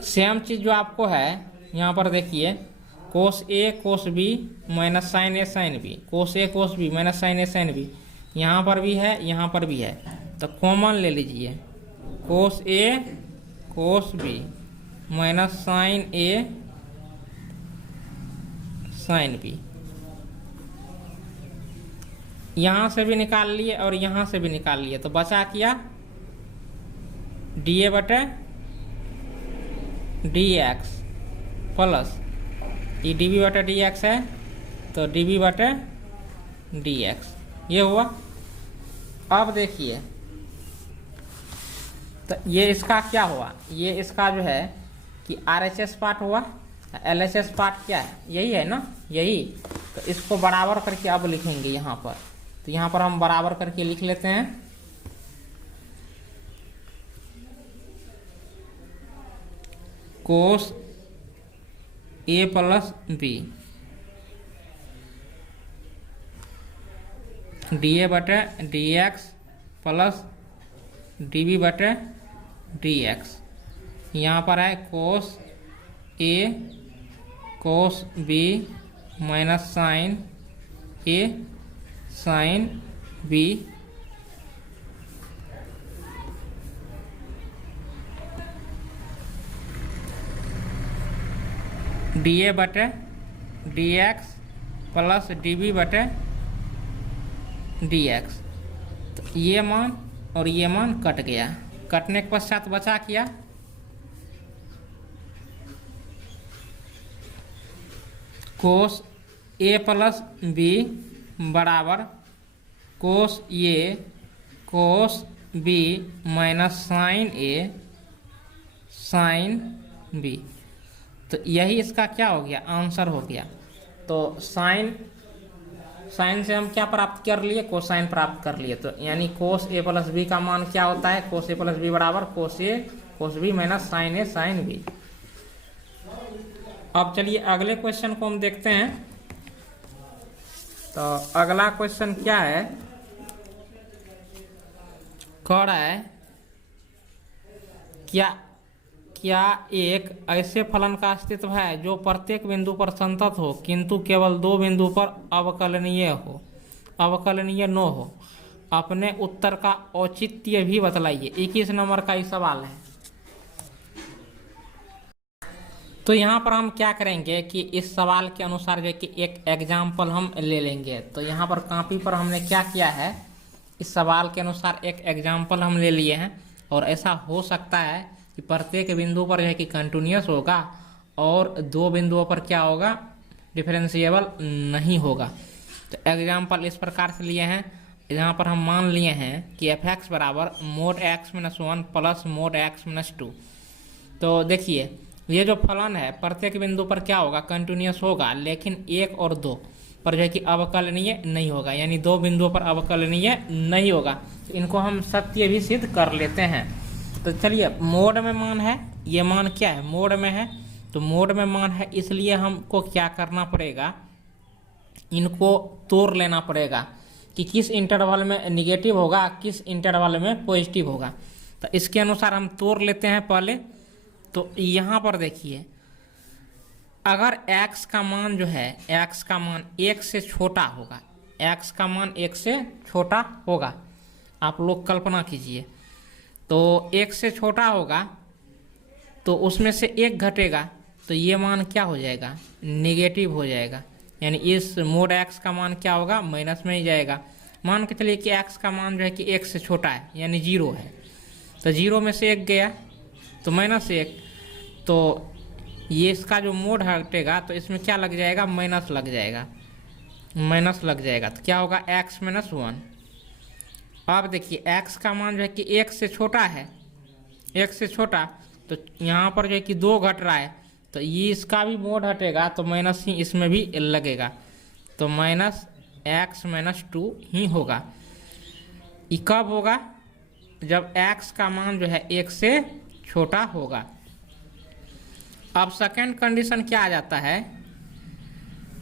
सेम चीज जो आपको है यहाँ पर देखिए, कोस ए कोस बी माइनस साइन ए साइन बी, कोस ए कोस बी माइनस साइन ए साइन बी, यहाँ पर भी है यहाँ पर भी है। तो कॉमन ले लीजिए, कोस ए कोस बी माइनस साइन ए साइन बी, यहाँ से भी निकाल लिए और यहाँ से भी निकाल लिए। तो बचा किया डी ए बटे डी एक्स प्लस ये डी बी बटे डी एक्स है, तो डी बी बटे डी एक्स ये हुआ। अब देखिए तो ये इसका क्या हुआ, ये इसका जो है कि RHS पार्ट हुआ, LHS पार्ट क्या है, यही है ना, यही। तो इसको बराबर करके अब लिखेंगे यहाँ पर। तो यहाँ पर हम बराबर करके लिख लेते हैं। Cos A plus B DA बटे DX प्लस DB बटे DX। यहाँ पर है cos A cos B minus sine A sine B DA बटे DX प्लस DB बटे DX। तो ये मान और ये मान कट गया, कटने के पश्चात बचा क्या, कोस A प्लस B बराबर cos A cos B minus sine A sine B। तो यही इसका क्या हो गया, आंसर हो गया। तो साइन से हम क्या प्राप्त कर लिए, कोसाइन प्राप्त कर लिए। तो यानी कोस A प्लस B का मान क्या होता है, कोस A प्लस B बराबर cos A cos B minus sine A sine B। अब चलिए अगले क्वेश्चन को हम देखते हैं। तो अगला क्वेश्चन क्या है, कह रहा है क्या एक ऐसे फलन का अस्तित्व है जो प्रत्येक बिंदु पर संतत हो किंतु केवल 2 बिंदु पर अवकलनीय न हो। अपने उत्तर का औचित्य भी बतलाइए। 21 नंबर का ही सवाल है। तो यहाँ पर हम क्या करेंगे कि इस सवाल के अनुसार जो कि एक एग्जाम्पल हम ले लेंगे। तो यहाँ पर कॉपी पर हमने क्या किया है, इस सवाल के अनुसार एक एग्जाम्पल हम ले लिए हैं। और ऐसा हो सकता है कि प्रत्येक बिंदु पर जो है कि कंटिन्यूअस होगा और 2 बिंदुओं पर क्या होगा, डिफरेंशिएबल नहीं होगा। तो एग्जाम्पल इस प्रकार से लिए हैं। यहाँ पर हम मान लिए हैं कि f(x) बराबर mode x - 1 plus mode x - 2। तो देखिए ये जो फलन है प्रत्येक बिंदु पर क्या होगा, कंटिन्यूअस होगा, लेकिन 1 और 2 पर जो है कि अवकलनीय नहीं होगा, यानी 2 बिंदुओं पर अवकलनीय नहीं होगा। तो इनको हम सत्य भी सिद्ध कर लेते हैं। तो चलिए मोड में मान है, ये मान क्या है, मोड में है। तो मोड में मान है, इसलिए हमको क्या करना पड़ेगा, इनको तोड़ लेना पड़ेगा कि किस इंटरवल में निगेटिव होगा, किस इंटरवल में पॉजिटिव होगा। तो इसके अनुसार हम तोड़ लेते हैं पहले। तो यहाँ पर देखिए अगर x का मान जो है, x का मान 1 से छोटा होगा, x का मान 1 से छोटा होगा, आप लोग कल्पना कीजिए। तो 1 से छोटा होगा तो उसमें से 1 घटेगा तो ये मान क्या हो जाएगा, नेगेटिव हो जाएगा। यानी इस मोड x का मान क्या होगा, माइनस में ही जाएगा। मान के चलिए कि x का मान जो है कि 1 से छोटा है, यानी 0 है। तो 0 में से 1 गया तो -1। तो ये इसका जो मोड हटेगा तो इसमें क्या लग जाएगा, माइनस लग जाएगा, माइनस लग जाएगा। तो क्या होगा, x - 1। अब देखिए x का मान जो है कि 1 से छोटा है, 1 से छोटा, तो यहाँ पर जो है कि 2 घट रहा है, तो ये इसका भी मोड हटेगा तो माइनस ही इसमें भी लगेगा। तो -x - 2 ही होगा। ये कब होगा, जब x का मान जो है 1 से छोटा होगा। अब सेकेंड कंडीशन क्या आ जाता है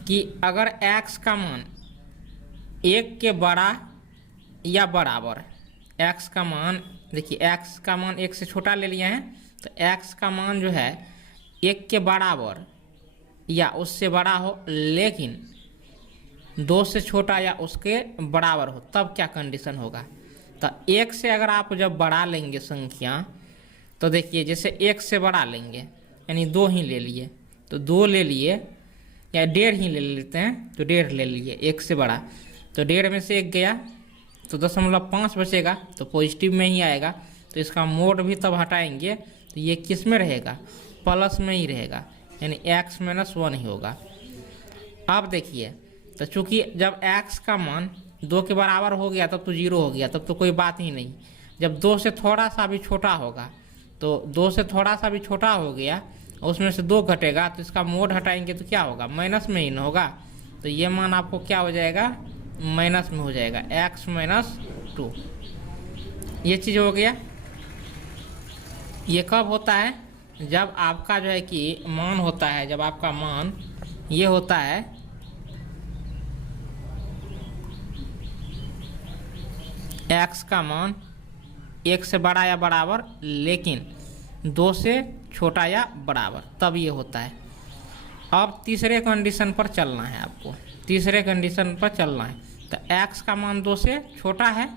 कि अगर x का मान 1 के बड़ा या बराबर, x का मान देखिए x का मान 1 से छोटा ले लिए हैं, तो x का मान जो है 1 के बराबर या उससे बड़ा हो लेकिन 2 से छोटा या उसके बराबर हो, तब क्या कंडीशन होगा। तो 1 से अगर आप जब बढ़ा लेंगे संख्या, तो देखिए जैसे 1 से बढ़ा लेंगे यानी 2 ही ले लिए, तो 2 ले लिए या 1.5 ही ले लेते हैं, तो 1.5 ले लिए 1 से बड़ा। तो 1.5 में से 1 गया तो 0.5 बचेगा, तो पॉजिटिव में ही आएगा। तो इसका मोड भी तब हटाएंगे तो ये किस में रहेगा, प्लस में ही रहेगा, यानी x - 1 ही होगा। अब देखिए तो चूंकि जब x का मान 2 के बराबर हो गया तब तो 0 हो गया, तब तो कोई बात ही नहीं। जब 2 से थोड़ा सा भी छोटा होगा, तो 2 से थोड़ा सा भी छोटा हो गया, उसमें से 2 घटेगा तो इसका मोड हटाएंगे तो क्या होगा, माइनस में ही न होगा। तो ये मान आपको क्या हो जाएगा, माइनस में हो जाएगा, x-2। ये चीज़ हो गया। ये कब होता है, जब आपका जो है कि मान होता है, जब आपका मान ये होता है x का मान 1 से बड़ा या बराबर लेकिन 2 से छोटा या बराबर, तब ये होता है। अब तीसरे कंडीशन पर चलना है आपको, तीसरे कंडीशन पर चलना है। तो x का मान 2 से छोटा है।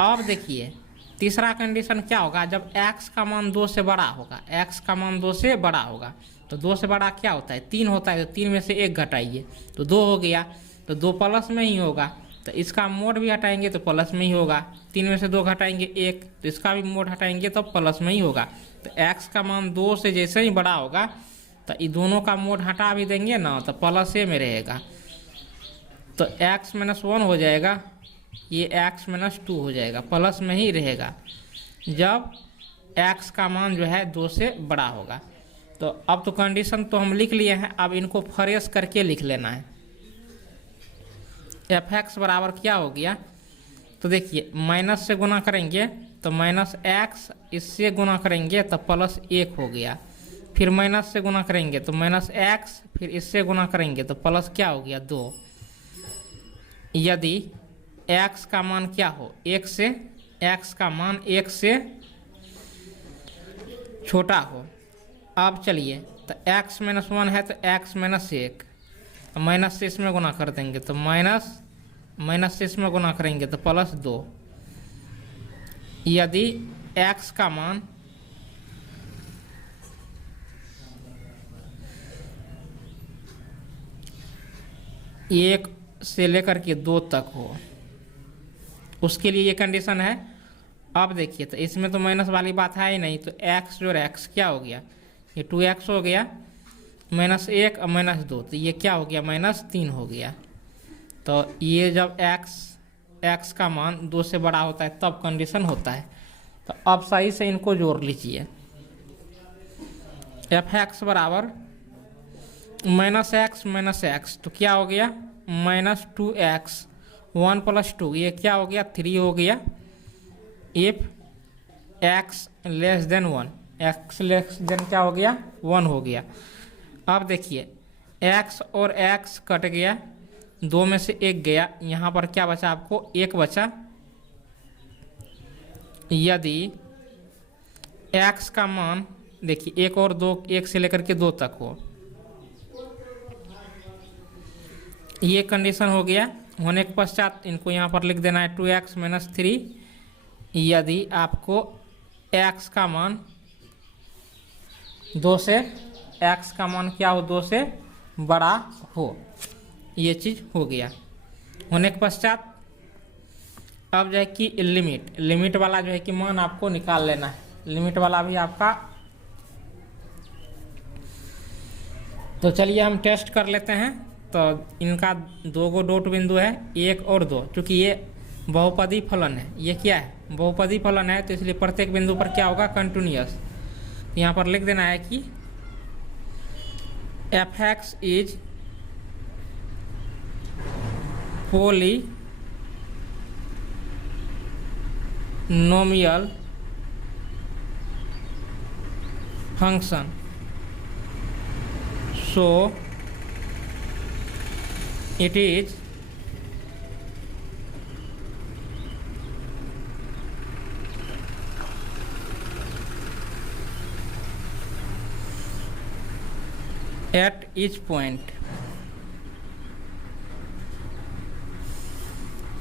अब देखिए तीसरा कंडीशन क्या होगा, जब x का मान 2 से बड़ा होगा, x का मान 2 से बड़ा होगा, तो 2 से बड़ा क्या होता है, 3 होता है। तो 3 में से 1 घटाइए तो 2 हो गया, तो 2 प्लस में ही होगा। तो इसका मोड भी हटाएंगे तो प्लस में ही होगा। 3 में से 2 घटाएंगे 1, तो इसका भी मोड हटाएंगे तो प्लस में ही होगा। तो x का मान 2 से जैसे ही बड़ा होगा तो ये दोनों का मोड हटा भी देंगे ना, तो प्लस में रहेगा। तो x-1 हो जाएगा, ये x-2 हो जाएगा, प्लस में ही रहेगा जब x का मान जो है 2 से बड़ा होगा। तो अब तो कंडीशन तो हम लिख लिए हैं, अब इनको फ्रेश करके लिख लेना है। fx बराबर क्या हो गया, तो देखिए माइनस से गुना करेंगे तो -x, इससे गुना करेंगे तो +1 हो गया, फिर माइनस से गुना करेंगे तो -x, फिर इससे गुना करेंगे तो प्लस क्या हो गया 2। यदि x का मान क्या हो, 1 से, x का मान 1 से छोटा हो। अब चलिए तो x-1 है तो x-1, माइनस से इसमें गुना कर देंगे तो माइनस से इसमें गुना करेंगे तो +2। यदि x का मान 1 से लेकर के 2 तक हो, उसके लिए ये कंडीशन है। अब देखिए तो इसमें तो माइनस वाली बात है ही नहीं, तो x जो x क्या हो गया, ये 2x हो गया, -1 और -2, तो ये क्या हो गया, -3 हो गया। तो ये जब x का मान 2 से बड़ा होता है तब कंडीशन होता है। तो अब सही से इनको जोड़ लीजिए। fx बराबर -x, तो क्या हो गया, -2x, 1 + 2, ये क्या हो गया, 3 हो गया। इफ x <1, x < क्या हो गया, 1 हो गया। अब देखिए x और x कट गया, 2 में से 1 गया, यहाँ पर क्या बचा आपको, 1 बचा। यदि x का मान देखिए 1 और 2, 1 से लेकर के 2 तक हो, ये कंडीशन हो गया। होने के पश्चात इनको यहाँ पर लिख देना है 2x - 3। यदि आपको x का मान 2 से, x का मान क्या हो, 2 से बड़ा हो, ये चीज़ हो गया। होने के पश्चात अब जो है कि लिमिट वाला जो है कि मान आपको निकाल लेना है। लिमिट वाला भी आपका, तो चलिए हम टेस्ट कर लेते हैं। तो इनका 2 डॉट बिंदु है, 1 और 2, क्योंकि ये बहुपदी फलन है। ये क्या है, बहुपदी फलन है, तो इसलिए प्रत्येक बिंदु पर क्या होगा, कंटिन्यूअस। यहाँ पर लिख देना है कि fx is polynomial function, so it is at each point।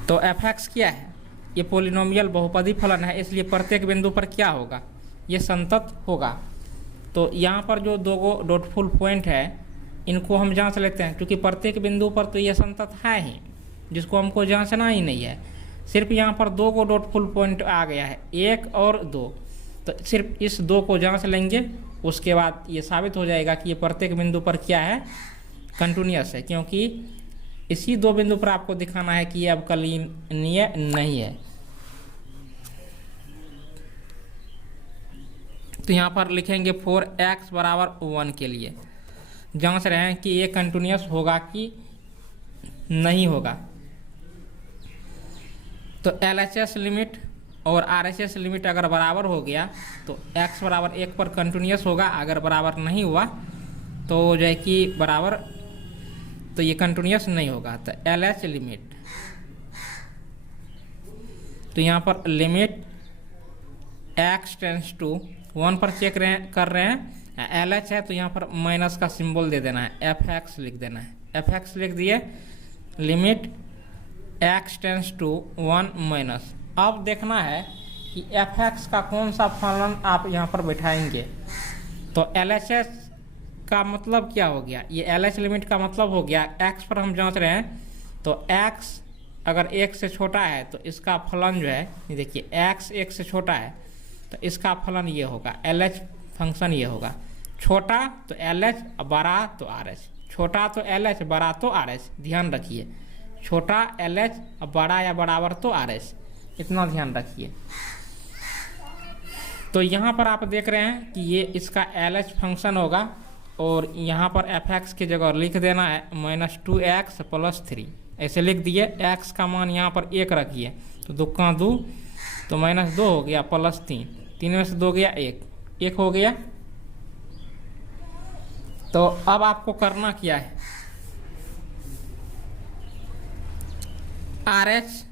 तो fx क्या है, ये पोलिनोमियल बहुपदी फलन है, इसलिए प्रत्येक बिंदु पर क्या होगा, ये संतत होगा। तो यहाँ पर जो 2 डॉटफुल पॉइंट है, इनको हम जांच लेते हैं, क्योंकि प्रत्येक बिंदु पर तो ये संतत है ही, जिसको हमको जांचना ही नहीं है। सिर्फ यहाँ पर 2 डॉटफुल पॉइंट आ गया है, 1 और 2, तो सिर्फ इस 2 को जांच लेंगे, उसके बाद ये साबित हो जाएगा कि ये प्रत्येक बिंदु पर क्या है, कंटिन्यूअस है। क्योंकि इसी दो बिंदु पर आपको दिखाना है कि ये अवकलनीय नहीं है। तो यहाँ पर लिखेंगे फॉर x बराबर 1 के लिए जांच रहे हैं कि ये कंटिन्यूस होगा कि नहीं होगा। तो LHS लिमिट और RHS लिमिट अगर बराबर हो गया तो x बराबर 1 पर कंटिन्यूस होगा, अगर बराबर नहीं हुआ तो जो है कि बराबर तो ये कंटिन्यूस नहीं होगा। तो LH लिमिट, तो यहाँ पर लिमिट x टेंस टू 1 पर चेक कर रहे हैं। LH है तो यहाँ पर माइनस का सिंबल दे देना है, FX लिख देना है। FX लिख दिए, limit x tends to 1 minus. अब देखना है कि FX का कौन सा फलन आप यहाँ पर बैठाएंगे। तो LHS का मतलब क्या हो गया, ये LH लिमिट का मतलब हो गया x पर हम जांच रहे हैं। तो x अगर 1 से छोटा है तो इसका फलन जो है, ये देखिए x 1 से छोटा है तो इसका फलन ये होगा, LH फंक्शन ये होगा। छोटा तो LH, बड़ा तो RH। छोटा तो LH, बड़ा तो RH। ध्यान रखिए, छोटा LH, बड़ा या बराबर तो RH, इतना ध्यान रखिए। तो यहाँ पर आप देख रहे हैं कि ये इसका LH फंक्शन होगा और यहाँ पर FX की जगह लिख देना है -2x + 3, ऐसे लिख दिए। x का मान यहाँ पर 1 रखिए, तो 2 का 2 तो -2 हो गया +3, 3 में से 2 गया 1 हो गया। तो अब आपको करना क्या है, RH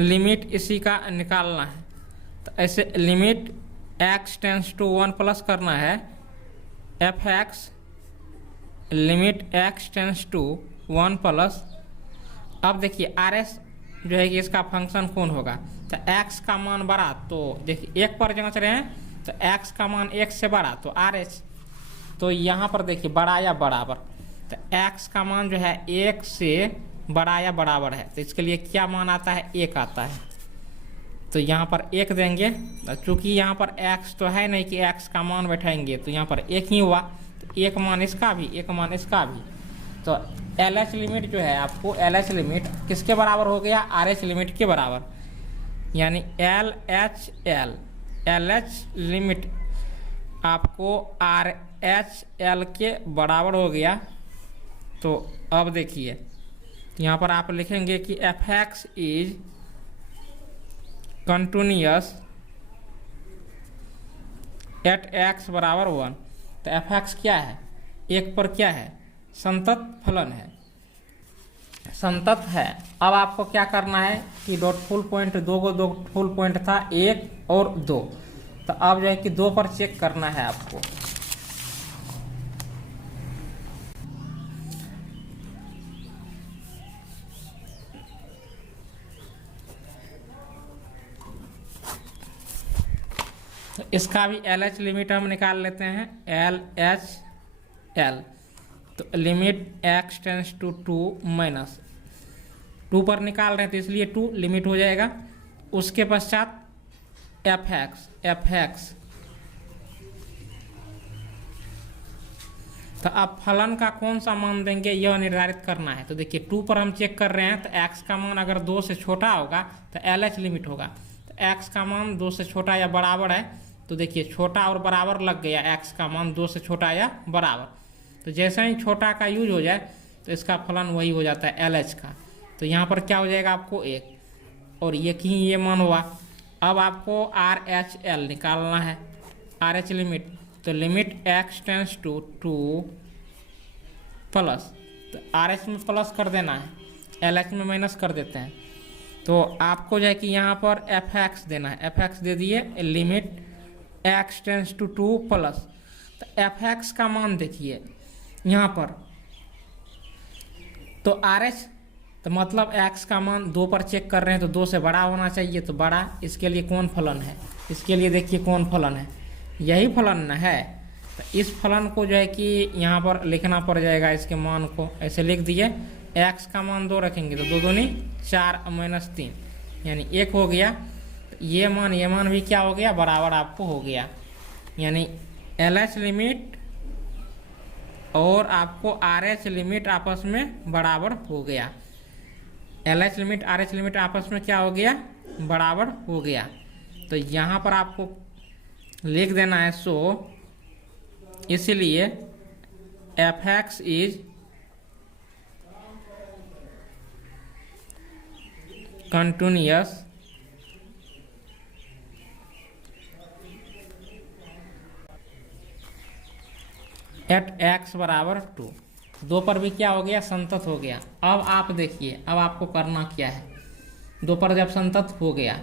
लिमिट इसी का निकालना है। तो ऐसे limit x tends to 1 plus करना है FX limit x tends to 1 plus. अब देखिए RS जो है कि इसका फंक्शन कौन होगा। तो x का मान बड़ा, तो देखिए 1 पर जांच रहे हैं तो x का मान 1 से बड़ा तो RH। तो यहाँ पर देखिए बड़ा या बराबर, तो x का मान जो है 1 से बड़ा या बराबर है तो इसके लिए क्या मान आता है, 1 आता है। तो यहाँ पर 1 देंगे, चूँकि यहाँ पर x तो है नहीं कि x का मान बैठाएंगे तो यहाँ पर 1 ही हुआ, तो 1 मान इसका भी 1 मान इसका भी। तो LH लिमिट जो है आपको, LH लिमिट किसके बराबर हो गया, RH लिमिट के बराबर, यानी LH लिमिट आपको RHL के बराबर हो गया। तो अब देखिए यहाँ पर आप लिखेंगे कि FX is continuous at x बराबर 1। तो FX क्या है, 1 पर क्या है, संतत फलन है, संतत है। अब आपको क्या करना है कि डॉट फुल पॉइंट, दो फुल पॉइंट था, 1 और 2। तो अब जो है कि 2 पर चेक करना है आपको। तो इसका भी LH लिमिट हम निकाल लेते हैं, LHL। तो limit x tends to 2 minus 2 पर निकाल रहे हैं तो इसलिए 2 लिमिट हो जाएगा। उसके पश्चात FX। तो अब फलन का कौन सा मान देंगे यह निर्धारित करना है। तो देखिए 2 पर हम चेक कर रहे हैं तो x का मान अगर 2 से छोटा होगा तो LH लिमिट होगा। तो x का मान 2 से छोटा या बराबर है, तो देखिए छोटा और बराबर लग गया, x का मान 2 से छोटा या बराबर। तो जैसे ही छोटा का यूज हो जाए तो इसका फलन वही हो जाता है LH का। तो यहाँ पर क्या हो जाएगा आपको 1 और ये मान हुआ। अब आपको RHL निकालना है, RH लिमिट। तो limit x tends to 2 plus, तो RH में प्लस कर देना है, LH में माइनस कर देते हैं। तो आपको जो है कि यहाँ पर FX देना है, FX दे दिए, limit x tends to 2 plus. तो FX का मान देखिए यहाँ पर, तो RH तो मतलब x का मान 2 पर चेक कर रहे हैं तो 2 से बड़ा होना चाहिए, तो बड़ा। इसके लिए कौन फलन है, इसके लिए देखिए कौन फलन है, यही फलन है। तो इस फलन को जो है कि यहाँ पर लिखना पड़ जाएगा, इसके मान को ऐसे लिख दिए। x का मान 2 रखेंगे तो 2 दूनी 4 माइनस 3 यानी 1 हो गया। तो ये मान भी क्या हो गया, बराबर आपको हो गया। यानी LH लिमिट और आपको आर एच लिमिट आपस में बराबर हो गया, L H limit R H limit आपस में क्या हो गया, बराबर हो गया। तो यहाँ पर आपको लिख देना है सो इसलिए F x is continuous at x बराबर 2। दो पर भी क्या हो गया, संतत हो गया। अब आप देखिए, अब आपको करना क्या है, दो पर जब संतत हो गया,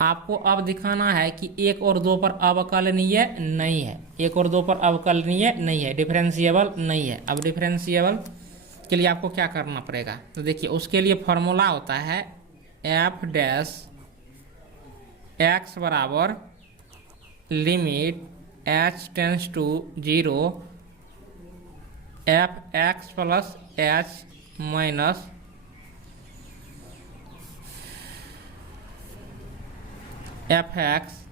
आपको अब दिखाना है कि एक और दो पर अवकलनीय नहीं है, एक और दो पर अवकलनीय नहीं है, डिफरेंशिएबल नहीं है। अब डिफरेंशिएबल के लिए आपको क्या करना पड़ेगा, तो देखिए उसके लिए फॉर्मूला होता है एफ डैश एक्स बराबर limit h tends to 0 f x plus h minus f x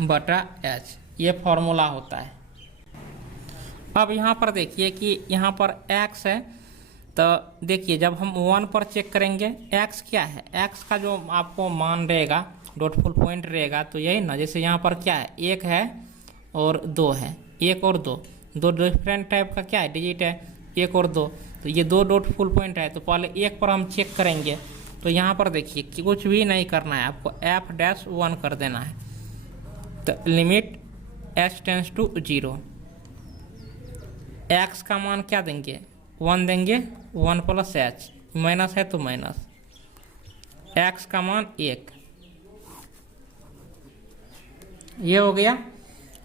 बटा एच, ये फॉर्मूला होता है। अब यहाँ पर देखिए कि यहाँ पर x है, तो देखिए जब हम 1 पर चेक करेंगे x क्या है, x का जो आपको मान रहेगा, डॉट फुल पॉइंट रहेगा, तो यही ना, जैसे यहाँ पर क्या है, 1 है और 2 है, 1 और 2, दो डिफरेंट टाइप का क्या है डिजिट है, 1 और 2, तो ये दो डॉट फुल पॉइंट है, तो पहले 1 पर हम चेक करेंगे। तो यहाँ पर देखिए कि कुछ भी नहीं करना है, आपको एफ डैश 1 कर देना है। तो limit h tends to 0, x का मान क्या देंगे, 1 देंगे, 1 प्लस एच, माइनस है तो माइनस, एक्स का मान 1, ये हो गया।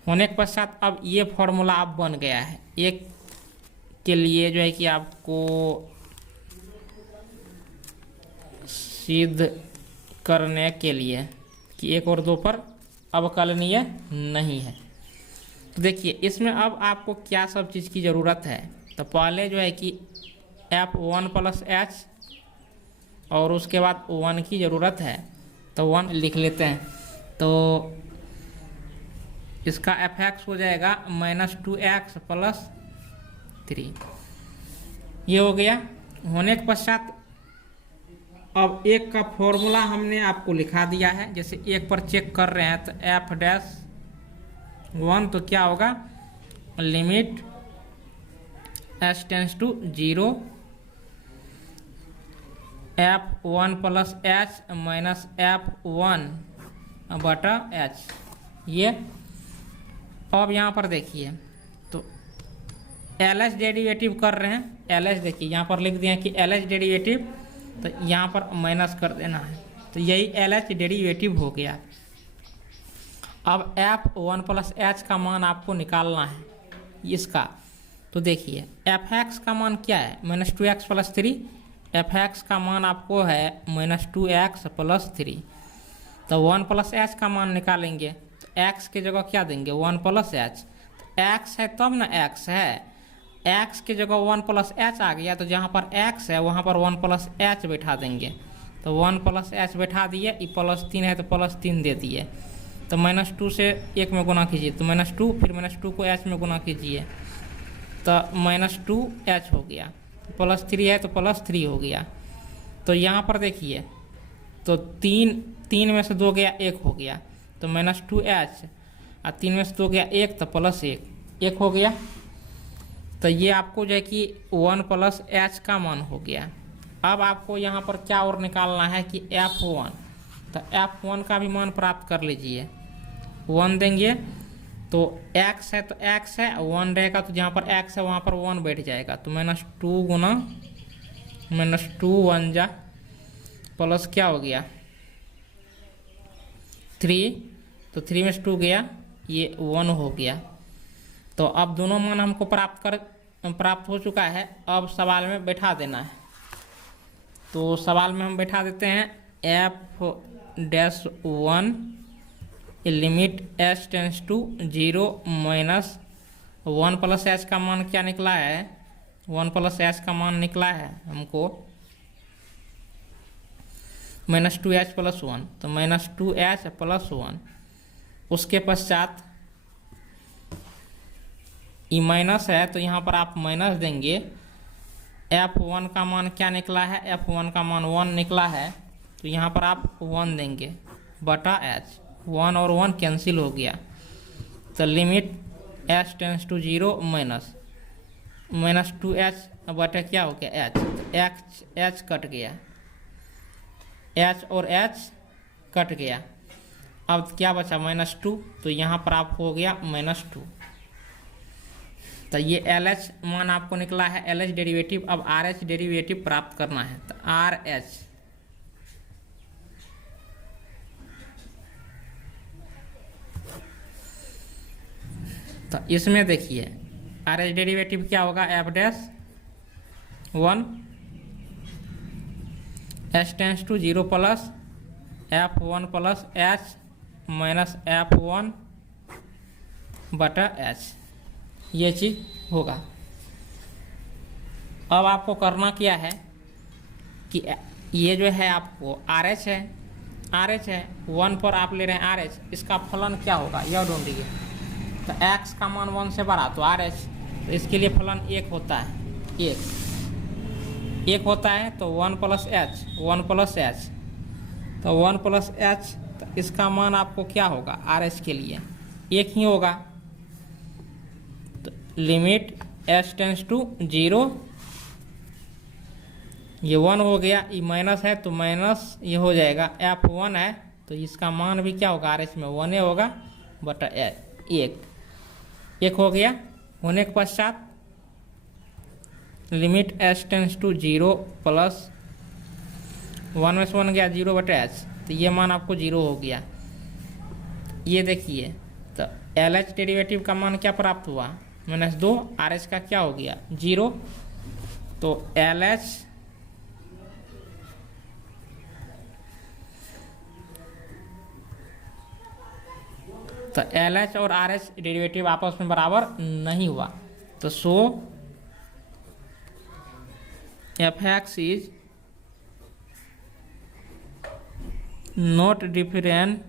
होने के पश्चात अब ये फॉर्मूला अब बन गया है, एक के लिए जो है कि आपको सिद्ध करने के लिए कि 1 और 2 पर अवकलनीय नहीं है। तो देखिए इसमें अब आपको क्या सब चीज़ की ज़रूरत है, तो पहले जो है कि f1 प्लस एच और उसके बाद 1 की ज़रूरत है, तो 1 लिख लेते हैं। तो इसका एफ एक्स हो जाएगा -2x प्लस 3, ये हो गया। होने के पश्चात अब एक का फॉर्मूला हमने आपको लिखा दिया है, जैसे एक पर चेक कर रहे हैं तो एफ डैश 1 तो क्या होगा, limit h tends to 0 f1 plus h minus f1 बटा एच, ये। अब यहाँ पर देखिए तो एल एच डेरिवेटिव कर रहे हैं, एल एच देखिए यहाँ पर लिख दिया कि एल एच डेरिवेटिव, तो यहाँ पर माइनस कर देना है, तो यही एल एच डेरिवेटिव हो गया। अब f1 प्लस एच का मान आपको निकालना है इसका, तो देखिए एफ एक्स का मान क्या है, -2x प्लस 3, एफ एक्स का मान आपको है -2x प्लस 3, तो 1 प्लस एच का मान निकालेंगे, तो x की जगह क्या देंगे, 1 प्लस एच, x है तब ना x है, x की जगह 1 प्लस एच आ गया, तो जहाँ पर x है वहाँ पर 1 प्लस एच बैठा देंगे, तो 1 प्लस एच बैठा दिए, ये +3 है तो +3 दे दिए, तो -2 से 1 में गुना कीजिए तो -2, फिर -2 को h में गुना कीजिए तो -2h हो गया, +3 है तो +3 हो गया। तो यहाँ पर देखिए तो 3 में से 2 गया 1 हो गया, तो -2h, और 3 में से 2 गया 1 तो +1 हो गया। तो ये आपको जो है कि 1 प्लस एच का मान हो गया। अब आपको यहाँ पर क्या और निकालना है कि f1, तो f1 का भी मान प्राप्त कर लीजिए, 1 देंगे तो x है तो x है, 1 रहेगा तो जहाँ पर x है वहाँ पर 1 बैठ जाएगा, तो -2 गुना -2 1 जा प्लस क्या हो गया 3, तो 3 में से 2 गया, ये 1 हो गया। तो अब दोनों मान हमको प्राप्त हो चुका है, अब सवाल में बैठा देना है। तो सवाल में हम बैठा देते हैं f-1 limit h tends to 0 -1 plus h का मान क्या निकला है, 1 प्लस एच का मान निकला है हमको -2h प्लस 1, तो -2h प्लस 1, उसके पश्चात ई माइनस है तो यहाँ पर आप माइनस देंगे। F1 का मान क्या निकला है, F1 का मान 1 निकला है, तो यहाँ पर आप 1 देंगे बटा h। 1 और 1 कैंसिल हो गया, तो limit h tends to 0 minus 2h बटा क्या हो गया h, तो h कट गया, h और h कट गया। अब क्या बचा -2, तो यहाँ पर आप हो गया -2। तो ये LH मान आपको निकला है, LH डेरिवेटिव। अब RH डेरिवेटिव प्राप्त करना है, तो RH तो इसमें देखिए RH डेरिवेटिव क्या होगा, F'(1) h tends to 0 plus F1 plus h minus F1 बटा h, ये चीज़ होगा। अब आपको करना क्या है कि ये जो है आपको RH है 1 पर आप ले रहे हैं RH, इसका फलन क्या होगा यह ढूंढिए। तो x का मान 1 से बड़ा तो RH, तो इसके लिए फलन 1 होता है, 1 होता है, तो 1 प्लस h, तो 1 प्लस h, तो इसका मान आपको क्या होगा RH के लिए 1 ही होगा। तो लिमिट h टेंस टू 0, ये 1 हो गया, ये माइनस है तो माइनस ये हो जाएगा, F1 है तो इसका मान भी क्या होगा RH में 1 होगा बटा 1 हो गया। होने के पश्चात limit h tends to 0 plus 1 में से 1 गया 0 बटा h, तो ये मान आपको 0 हो गया। ये देखिए तो LH डेरिवेटिव का मान क्या प्राप्त हुआ -2, RH का क्या हो गया 0, तो LH तो LH और RH डेरिवेटिव आपस में बराबर नहीं हुआ, तो सो Fx is not differentiable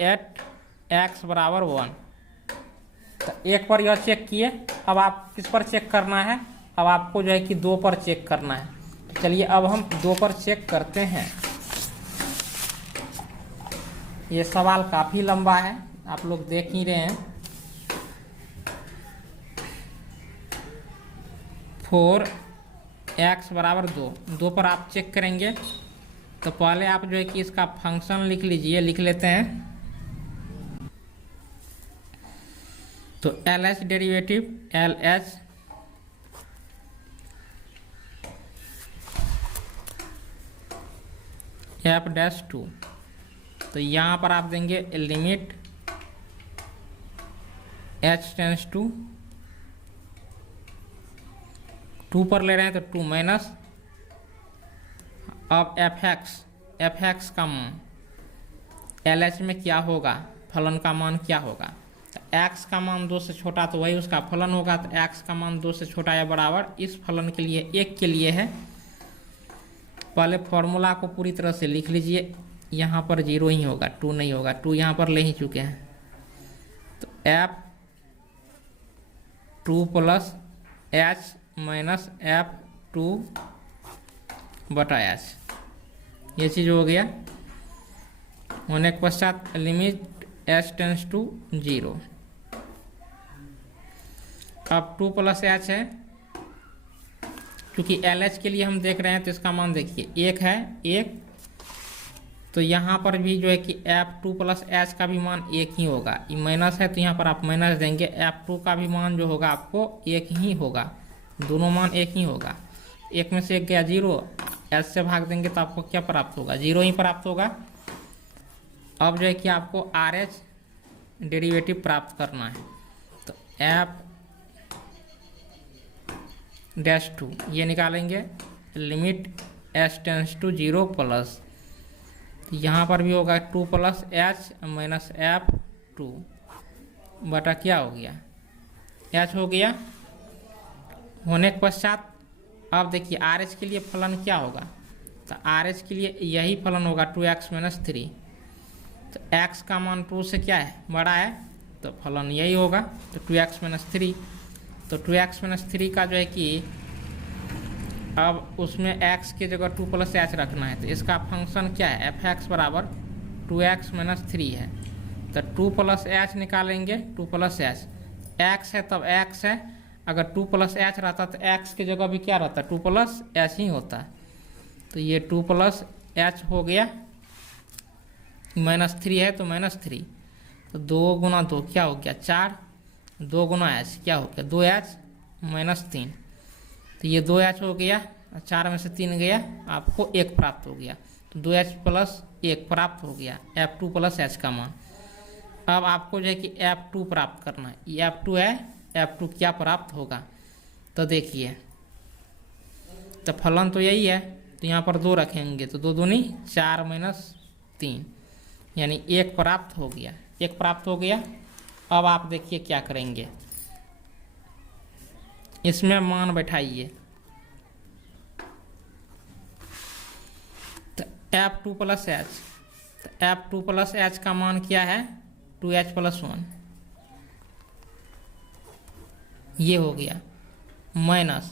eight x बराबर 1। तो एक पर यह चेक किए, अब आप किस पर चेक करना है, अब आपको जो है कि 2 पर चेक करना है। तो चलिए अब हम 2 पर चेक करते हैं। ये सवाल काफ़ी लंबा है, आप लोग देख ही रहे हैं। 4x बराबर 2 पर आप चेक करेंगे। तो पहले आप जो है कि इसका फंक्शन लिख लीजिए, लिख लेते हैं। तो LH डेरिवेटिव LH F'(2), तो यहाँ पर आप देंगे लिमिट h टेंस टू 2 पर ले रहे हैं तो 2 माइनस, अब fx का मान LH में क्या होगा, फलन का मान क्या होगा। तो x का मान 2 से छोटा तो वही उसका फलन होगा, तो x का मान 2 से छोटा या बराबर इस फलन के लिए 1 के लिए है। पहले फॉर्मूला को पूरी तरह से लिख लीजिए, यहाँ पर 0 ही होगा, 2 नहीं होगा, 2 यहाँ पर ले ही चुके हैं। तो F2 plus h minus F2 बटा h, ये चीज़ हो गया। होने के पश्चात लिमिट h टेंस टू 0, अब 2 प्लस h है, क्योंकि LH के लिए हम देख रहे हैं तो इसका मान देखिए 1 है 1, तो यहाँ पर भी जो है कि F2 प्लस h का भी मान 1 ही होगा। ये माइनस है तो यहाँ पर आप माइनस देंगे, F2 का भी मान जो होगा आपको 1 ही होगा, दोनों मान 1 ही होगा। 1 में से 1 गया 0, h से भाग देंगे तो आपको क्या प्राप्त होगा, 0 ही प्राप्त होगा। अब जो है कि आपको RH डेरिवेटिव प्राप्त करना है, तो F'(2) ये निकालेंगे, limit h tends to 0 plus, यहाँ पर भी होगा 2 प्लस h माइनस F2 बटा क्या हो गया h हो गया। होने के पश्चात अब देखिए RH के लिए फलन क्या होगा, तो RH के लिए यही फलन होगा 2x - 3, तो x का मान 2 से क्या है, बड़ा है, तो फलन यही होगा। तो 2x माइनस 3, तो 2x माइनस 3 का जो है कि अब उसमें x की जगह 2 प्लस एच रखना है, तो इसका फंक्शन क्या है, f(x) बराबर 2x माइनस 3 है। तो 2 प्लस एच निकालेंगे, 2 प्लस एच, x है तब x है, अगर 2 प्लस एच रहता तो x की जगह भी क्या रहता, 2 प्लस एच ही होता। तो ये 2 प्लस एच हो गया, माइनस 3 है तो माइनस 3, तो 2 गुना 2 क्या हो गया 4, 2 गुना एच क्या हो गया 2h माइनस 3, तो ये 2h हो गया, 4 में से 3 गया, आपको 1 प्राप्त हो गया। तो 2h प्लस 1 प्राप्त हो गया, f2 प्लस h का मान। अब आपको जो है कि f2 प्राप्त करना है, ये f2 है, f2 क्या प्राप्त होगा, तो देखिए, तो फलन तो यही है, तो यहाँ पर 2 रखेंगे, तो 2 दूनी 4 माइनस 3, यानी 1 प्राप्त हो गया, 1 प्राप्त हो गया। अब आप देखिए क्या करेंगे, इसमें मान बैठाइए, तो f2 प्लस एच, तो f2 प्लस एच का मान क्या है 2h प्लस 1, ये हो गया, माइनस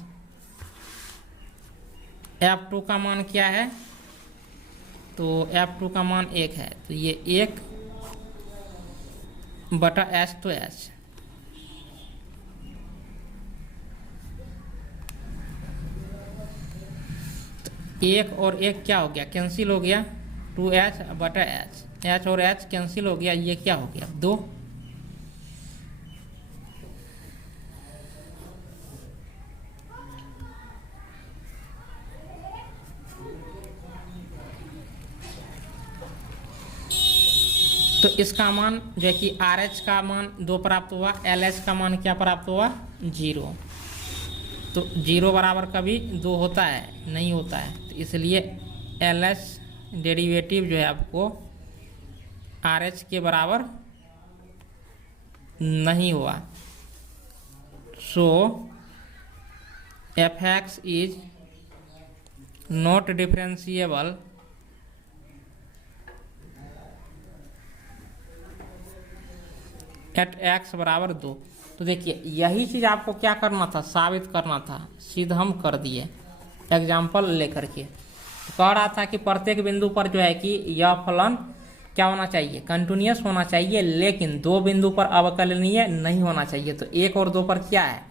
f2 का मान क्या है, तो f2 का मान 1 है, तो ये 1 बटा h तो h, तो 1 और 1 क्या हो गया, कैंसिल हो गया, 2h बटा h, h और h कैंसिल हो गया, ये क्या हो गया 2। तो इसका मान जो है कि RH का मान 2 प्राप्त हुआ, LH का मान क्या प्राप्त हुआ 0। तो 0 बराबर कभी 2 होता है, नहीं होता है, तो इसलिए LH डेरिवेटिव जो है आपको RH के बराबर नहीं हुआ। सो f(x) is not differentiable eight x बराबर 2। तो देखिए यही चीज़ आपको क्या करना था, साबित करना था, सीधा हम कर दिए एग्जाम्पल लेकर के। तो कह रहा था कि प्रत्येक बिंदु पर जो है कि यह फलन क्या होना चाहिए, कंटिन्यूअस होना चाहिए, लेकिन 2 बिंदु पर अवकलनीय नहीं होना चाहिए। तो 1 और 2 पर क्या है,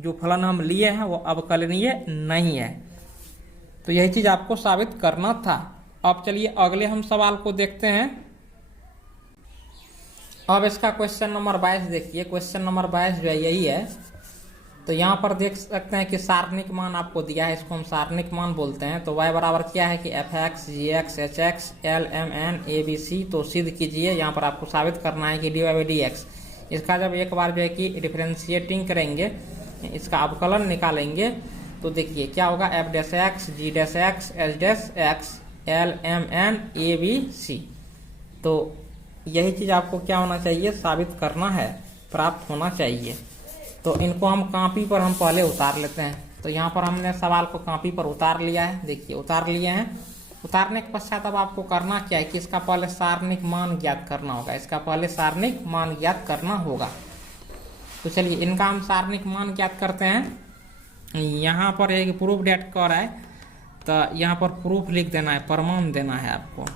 जो फलन हम लिए हैं वो अवकलनीय नहीं है। तो यही चीज़ आपको साबित करना था। अब चलिए अगले हम सवाल को देखते हैं। अब इसका क्वेश्चन नंबर 22 देखिए, क्वेश्चन नंबर 22 जो है यही है। तो यहाँ पर देख सकते हैं कि सारणिक मान आपको दिया है, इसको हम सारणिक मान बोलते हैं। तो y बराबर क्या है कि f(x), g(x), h(x), l, m, n, a, b, c। तो सिद्ध कीजिए, यहाँ पर आपको साबित करना है कि dy/dx, इसका जब एक बार जो है कि डिफरेंशिएटिंग करेंगे, इसका अवकलन निकालेंगे, तो देखिए क्या होगा, f'(x), g'(x), h'(x), l, m, n, a, b, c। तो यही चीज़ आपको क्या होना चाहिए, साबित करना है, प्राप्त होना चाहिए। तो इनको हम कॉपी पर हम पहले उतार लेते हैं। तो यहाँ पर हमने सवाल को कॉपी पर उतार लिया है, देखिए उतार लिए हैं। उतारने के पश्चात अब आपको करना क्या है कि इसका पहले सारणिक मान ज्ञात करना होगा, इसका पहले सारणिक मान ज्ञात करना होगा। तो चलिए इनका हम सारणिक मान ज्ञात करते हैं। यहाँ पर एक प्रूफ डेट कर रहा है, तो यहाँ पर प्रूफ लिख देना है, प्रमाण देना है आपको।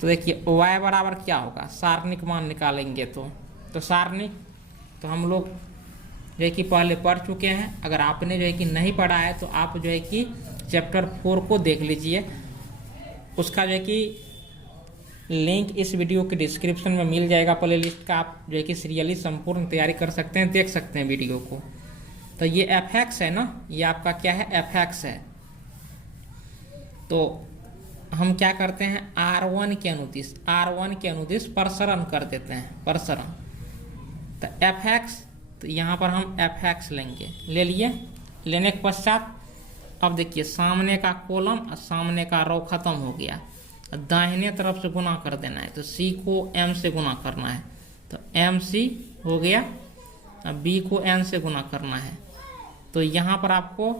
तो देखिए y बराबर क्या होगा, सारणिक मान निकालेंगे। तो सारणिक तो हम लोग जो है कि पहले पढ़ चुके हैं। अगर आपने जो है कि नहीं पढ़ा है तो आप जो है कि चैप्टर 4 को देख लीजिए, उसका जो है कि लिंक इस वीडियो के डिस्क्रिप्शन में मिल जाएगा, प्ले लिस्ट का। आप जो है कि सीरियली संपूर्ण तैयारी कर सकते हैं, देख सकते हैं वीडियो को। तो ये f(x) है ना, ये आपका क्या है f(x) है। तो हम क्या करते हैं, R1 के अनुदिश प्रसरण कर देते हैं, प्रसरण। तो f(x), तो यहाँ पर हम f(x) लेंगे, ले लिए। लेने के पश्चात अब देखिए सामने का कॉलम और सामने का रो खत्म हो गया, दाहिने तरफ से गुना कर देना है। तो c को m से गुना करना है, तो mc हो गया। अब b को n से गुना करना है, तो यहाँ पर आपको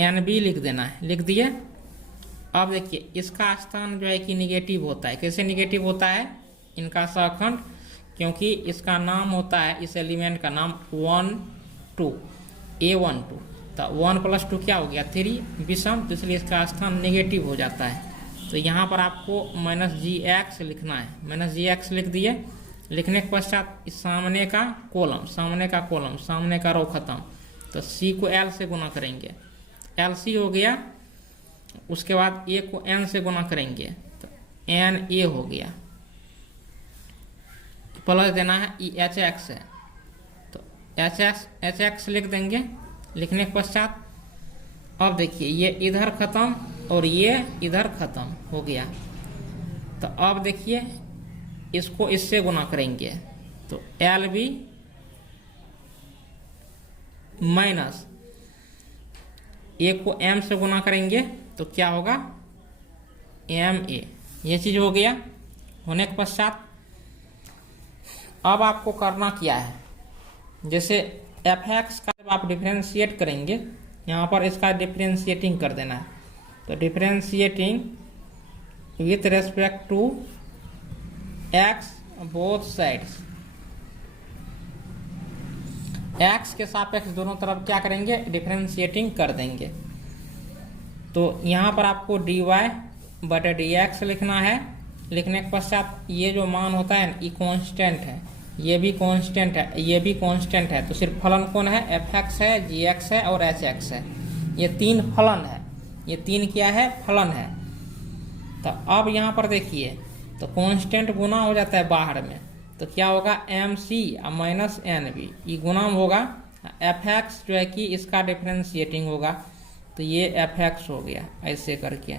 nb लिख देना है, लिख दिए। अब देखिए इसका स्थान जो है कि निगेटिव होता है। कैसे निगेटिव होता है इनका सहखंड, क्योंकि इसका नाम होता है, इस एलिमेंट का नाम 1 2 A12। तो 1 + 2 क्या हो गया 3 विषम, तो इसलिए इसका स्थान निगेटिव हो जाता है। तो यहाँ पर आपको -gx लिखना है। -gx लिख दिए। लिखने के पश्चात इस सामने का कॉलम, सामने का रो खत्म, तो c को l से गुना करेंगे, LC हो गया। उसके बाद a को n से गुना करेंगे तो NA हो गया, प्लस देना है HX है, तो HX लिख देंगे। लिखने के पश्चात अब देखिए ये इधर खत्म और ये इधर खत्म हो गया। तो अब देखिए इसको इससे गुना करेंगे तो LB माइनस a को m से गुना करेंगे तो क्या होगा MA। ये चीज हो गया। होने के पश्चात अब आपको करना क्या है, जैसे fx का जब आप डिफरेंशिएट करेंगे, यहाँ पर इसका डिफरेंशिएटिंग कर देना है। तो differentiating with respect to x both sides, x के सापेक्ष दोनों तरफ क्या करेंगे डिफरेंशिएटिंग कर देंगे। तो यहाँ पर आपको dy/dx लिखना है। लिखने के पश्चात ये जो मान होता है ये कांस्टेंट है, ये भी कांस्टेंट है, ये भी कांस्टेंट है। तो सिर्फ फलन कौन है fx है, gx है और hx है। ये तीन फलन है, ये तीन क्या है फलन है। तो अब यहाँ पर देखिए तो कांस्टेंट गुना हो जाता है बाहर में, तो क्या होगा MC माइनस NB, ये गुना होगा। fx जो है कि इसका डिफरेंशिएटिंग होगा, तो ये fx हो गया ऐसे करके।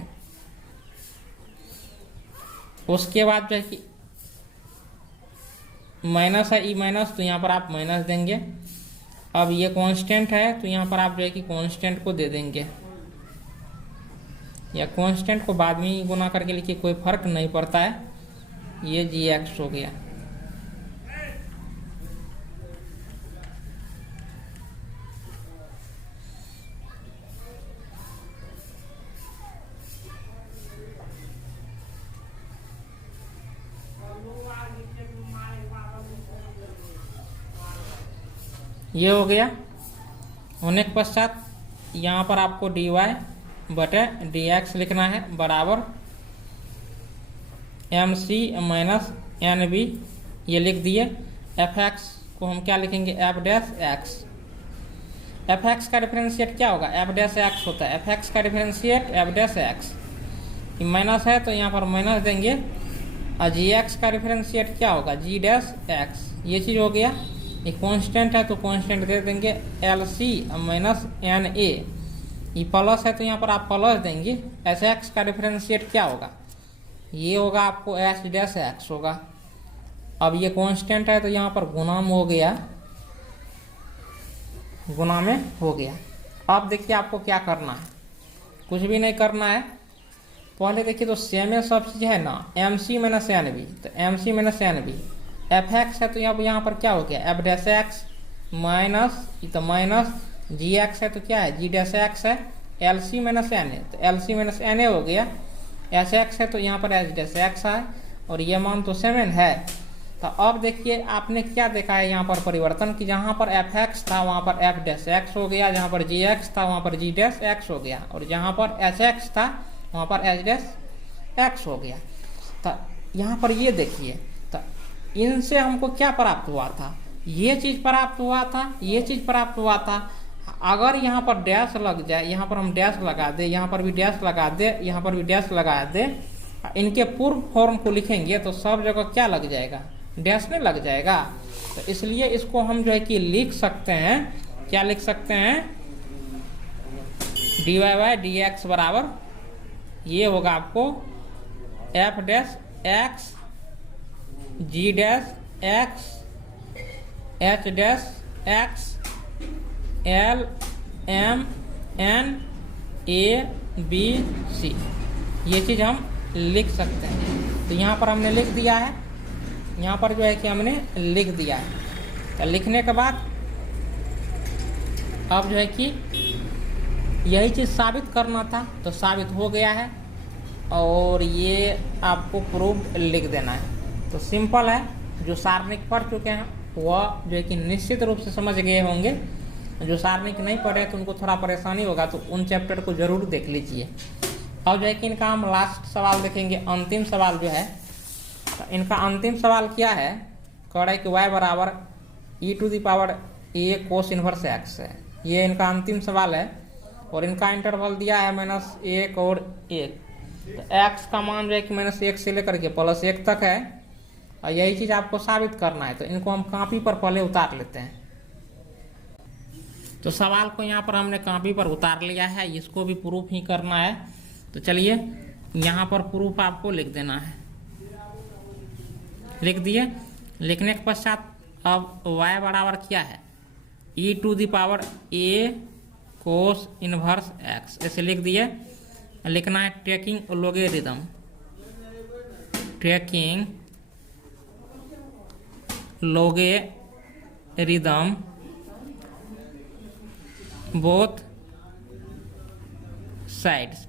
उसके बाद जो है कि माइनस है, ई माइनस, तो यहाँ पर आप माइनस देंगे। अब ये कांस्टेंट है तो यहाँ पर आप जो है कि कांस्टेंट को दे देंगे, या कांस्टेंट को बाद में ही गुना करके लिखिए, कोई फर्क नहीं पड़ता है। ये gx हो गया। ये हो गया। होने के पश्चात यहाँ पर आपको dy/dx लिखना है बराबर MC माइनस NB, ये लिख दिए। fx को हम क्या लिखेंगे f'(x). fx का डिफरेंशिएट क्या होगा f'(x) होता है, fx का डिफरेंशिएट f'(x). माइनस है तो यहाँ पर माइनस देंगे, और gx का डिफरेंशिएट क्या होगा g'(x). ये चीज हो गया। ये कांस्टेंट है तो कांस्टेंट दे देंगे LC माइनस NA। ये प्लस है तो यहाँ पर आप प्लस देंगे। hx का डिफरेंशिएट क्या होगा, ये होगा आपको h'(x) होगा। अब ये कांस्टेंट है तो यहाँ पर गुना में हो गया, गुना में हो गया। अब देखिए आपको क्या करना है, कुछ भी नहीं करना है। पहले देखिए तो सेम है सब चीज है ना, MC माइनस NB, तो MC माइनस NB। fx है तो यहाँ पर क्या हो गया f'(x) माइनस, तो माइनस gx है तो क्या है g'(x) है। LC माइनस NA, तो LC माइनस NA हो गया। hx है तो यहाँ पर h'(x) है, और ये मान तो 7 है। तो अब देखिए आपने क्या देखा है यहाँ पर परिवर्तन, कि जहाँ पर fx था वहाँ पर f'(x) हो गया, जहाँ पर gx था वहाँ पर g'(x) हो गया, और जहाँ पर hx था वहाँ पर h'(x) हो गया। तो यहाँ पर ये देखिए, तो इनसे हमको क्या प्राप्त हुआ था, ये चीज प्राप्त हुआ था, ये चीज प्राप्त हुआ था। अगर यहाँ पर डैश लग जाए, यहाँ पर हम डैश लगा दे, यहाँ पर भी डैश लगा दे, यहाँ पर भी डैश लगा दे, इनके पूर्व फॉर्म को लिखेंगे तो सब जगह क्या लग जाएगा डैश नहीं लग जाएगा। तो इसलिए इसको हम जो है कि लिख सकते हैं, क्या लिख सकते हैं dy/dx बराबर ये होगा आपको f'(x) g'(x) h'(x) L M N A B C, ये चीज हम लिख सकते हैं। तो यहाँ पर हमने लिख दिया है, यहाँ पर जो है कि हमने लिख दिया है। तो लिखने के बाद अब जो है कि यही चीज साबित करना था, तो साबित हो गया है। और ये आपको प्रूफ लिख देना है। तो सिंपल है, जो सारणिक पढ़ चुके हैं वह जो है कि निश्चित रूप से समझ गए होंगे, जो सारणिक नहीं पढ़े तो उनको थोड़ा परेशानी होगा, तो उन चैप्टर को जरूर देख लीजिए। और जो है कि इनका हम लास्ट सवाल देखेंगे, अंतिम सवाल जो है, तो इनका अंतिम सवाल क्या है, कह रहा है कि y बराबर e⁻a cos इनवर्स x है। ये इनका अंतिम सवाल है और इनका इंटरवल दिया है -1 और 1। तो x का मान जो है कि -1 से लेकर के +1 तक है और यही चीज आपको साबित करना है। तो इनको हम कॉपी पर पहले उतार लेते हैं। तो सवाल को यहाँ पर हमने कॉपी पर उतार लिया है, इसको भी प्रूफ ही करना है। तो चलिए यहाँ पर प्रूफ आपको लिख देना है। लिख दिए। लिखने के पश्चात अब y बराबर क्या है, e⁻a cos इनवर्स x, ऐसे लिख दिए। लिखना है taking logarithm, taking logarithm both sides.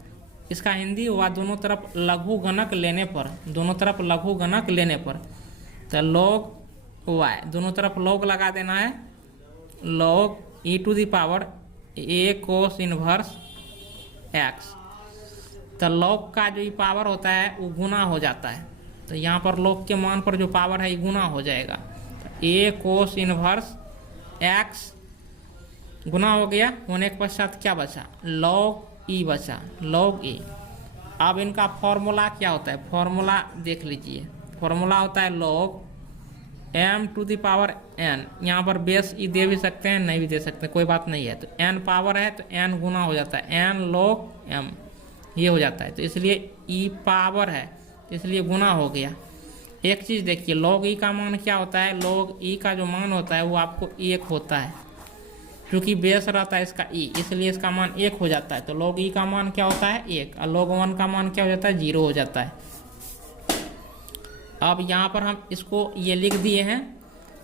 इसका हिंदी हुआ दोनों तरफ लघु गणक लेने पर, दोनों तरफ लघु गणक लेने पर। तो log y, दोनों तरफ log लगा देना है, log e⁻a cos inverse x। तो log का जो पावर होता है वो गुना हो जाता है। तो यहाँ पर log के मान पर जो पावर है ये गुना हो जाएगा। तो a cos इनवर्स x गुना हो गया, होने के पश्चात क्या बचा, log e बचा, log e। अब इनका फॉर्मूला क्या होता है, फॉर्मूला देख लीजिए। फॉर्मूला होता है log m⁻n, यहाँ पर बेस ई दे भी सकते हैं, नहीं भी दे सकते, कोई बात नहीं है। तो n पावर है तो n गुना हो जाता है, n log m ये हो जाता है। तो इसलिए e पावर है इसलिए गुना हो गया। एक चीज़ देखिए, log e का मान क्या होता है, log e का जो मान होता है वो आपको 1 होता है, क्योंकि बेस रहता है इसका e, इसलिए इसका मान 1 हो जाता है। तो log e का मान क्या होता है 1 और log 1 का मान क्या हो जाता है 0 हो जाता है। अब यहाँ पर हम इसको ये लिख दिए हैं।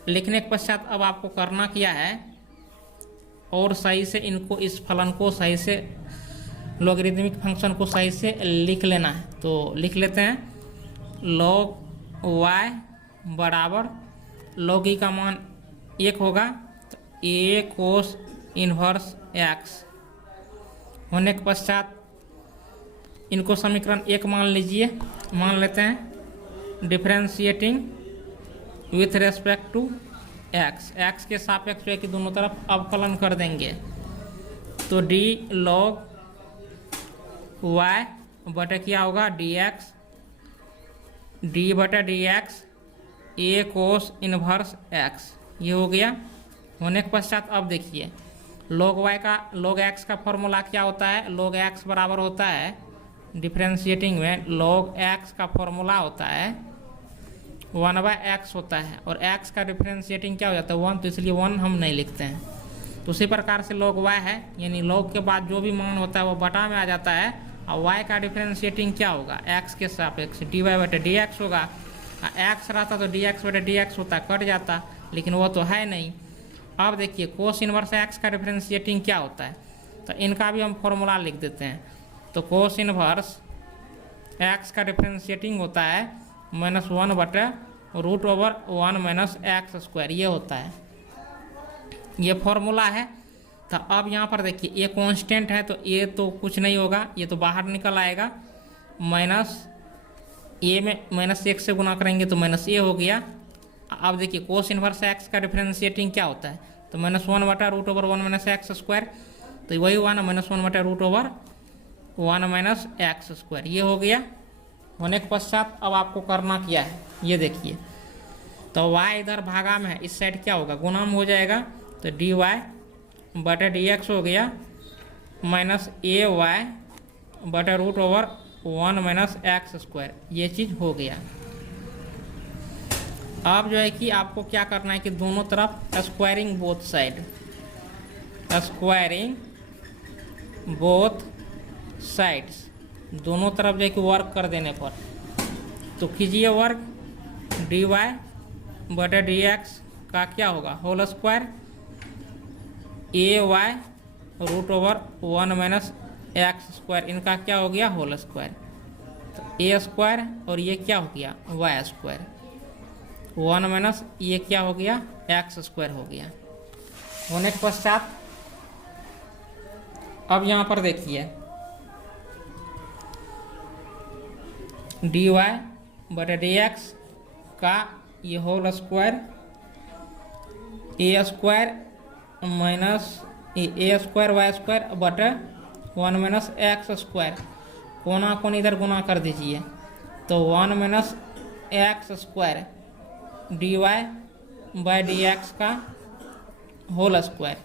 लिखने के पश्चात अब आपको करना क्या है, और सही से इनको, इस फलन को सही से, लॉगरिदमिक फंक्शन को सही से लिख लेना है। तो लिख लेते हैं, log y बराबर log e का मान 1 होगा, तो a cos इनवर्स x होने के पश्चात इनको समीकरण 1 मान लीजिए, मान लेते हैं। Differentiating with respect to x, x के सापेक्ष है कि दोनों तरफ अवकलन कर देंगे। तो d log y बटे क्या होगा dx, d बटे dx a cos inverse x, ये हो गया। होने के पश्चात अब देखिए log y का, log x का फॉर्मूला क्या होता है, log x बराबर होता है, डिफरेंशिएटिंग में log x का फॉर्मूला होता है 1/x होता है, और x का डिफरेंशिएटिंग क्या हो जाता है 1, तो इसलिए 1 हम नहीं लिखते हैं। तो उसी प्रकार से log y है, यानी log के बाद जो भी मान होता है वो बटा में आ जाता है, और y का डिफरेंशिएटिंग क्या होगा, x के सापेक्ष dy बटे dx होगा। x रहता तो dx बटे dx होता, कट जाता, लेकिन वो तो है नहीं। अब देखिए कोस इनवर्स x का डिफरेंशिएटिंग क्या होता है, तो इनका भी हम फॉर्मूला लिख देते हैं। तो कोस इनवर्स x का डिफरेंशिएटिंग होता है -1 बटे √1 - x², ये होता है, ये फॉर्मूला है। तो अब यहाँ पर देखिए ये कांस्टेंट है, तो ये तो कुछ नहीं होगा, ये तो बाहर निकल आएगा, माइनस ए में -1 से गुना करेंगे तो -a हो गया। अब देखिए कोस इनवर्स x का डिफरेंशिएटिंग क्या होता है, तो -1 बटा √1 - x², तो वही हुआ ना, -1 बटा √1 - x², ये हो गया। होने के पश्चात अब आपको करना क्या है, ये देखिए। तो y इधर भागा में है, इस साइड क्या होगा, गुना में हो जाएगा, तो dy बटे dx हो गया, -ay बटे √1 - x², ये चीज़ हो गया। अब जो है कि आपको क्या करना है कि दोनों तरफ squaring both side, squaring both sides, दोनों तरफ जो है कि वर्क कर देने पर, तो कीजिए वर्क, dy बटे dx का क्या होगा होल स्क्वायर, ay √1 - x², इनका क्या हो गया होल स्क्वायर। तो ए स्क्वायर और ये क्या हो गया वाई स्क्वायर, 1 माइनस ये क्या हो गया एक्स स्क्वायर हो गया। होने के पश्चात अब यहाँ पर देखिए डी वाई बटे डी एक्स का ये whole square, a square minus A square Y square बटे 1 माइनस एक्स स्क्वायर, कोना कोन इधर गुना कर दीजिए तो 1 minus x square d y by d x का होल स्क्वायर,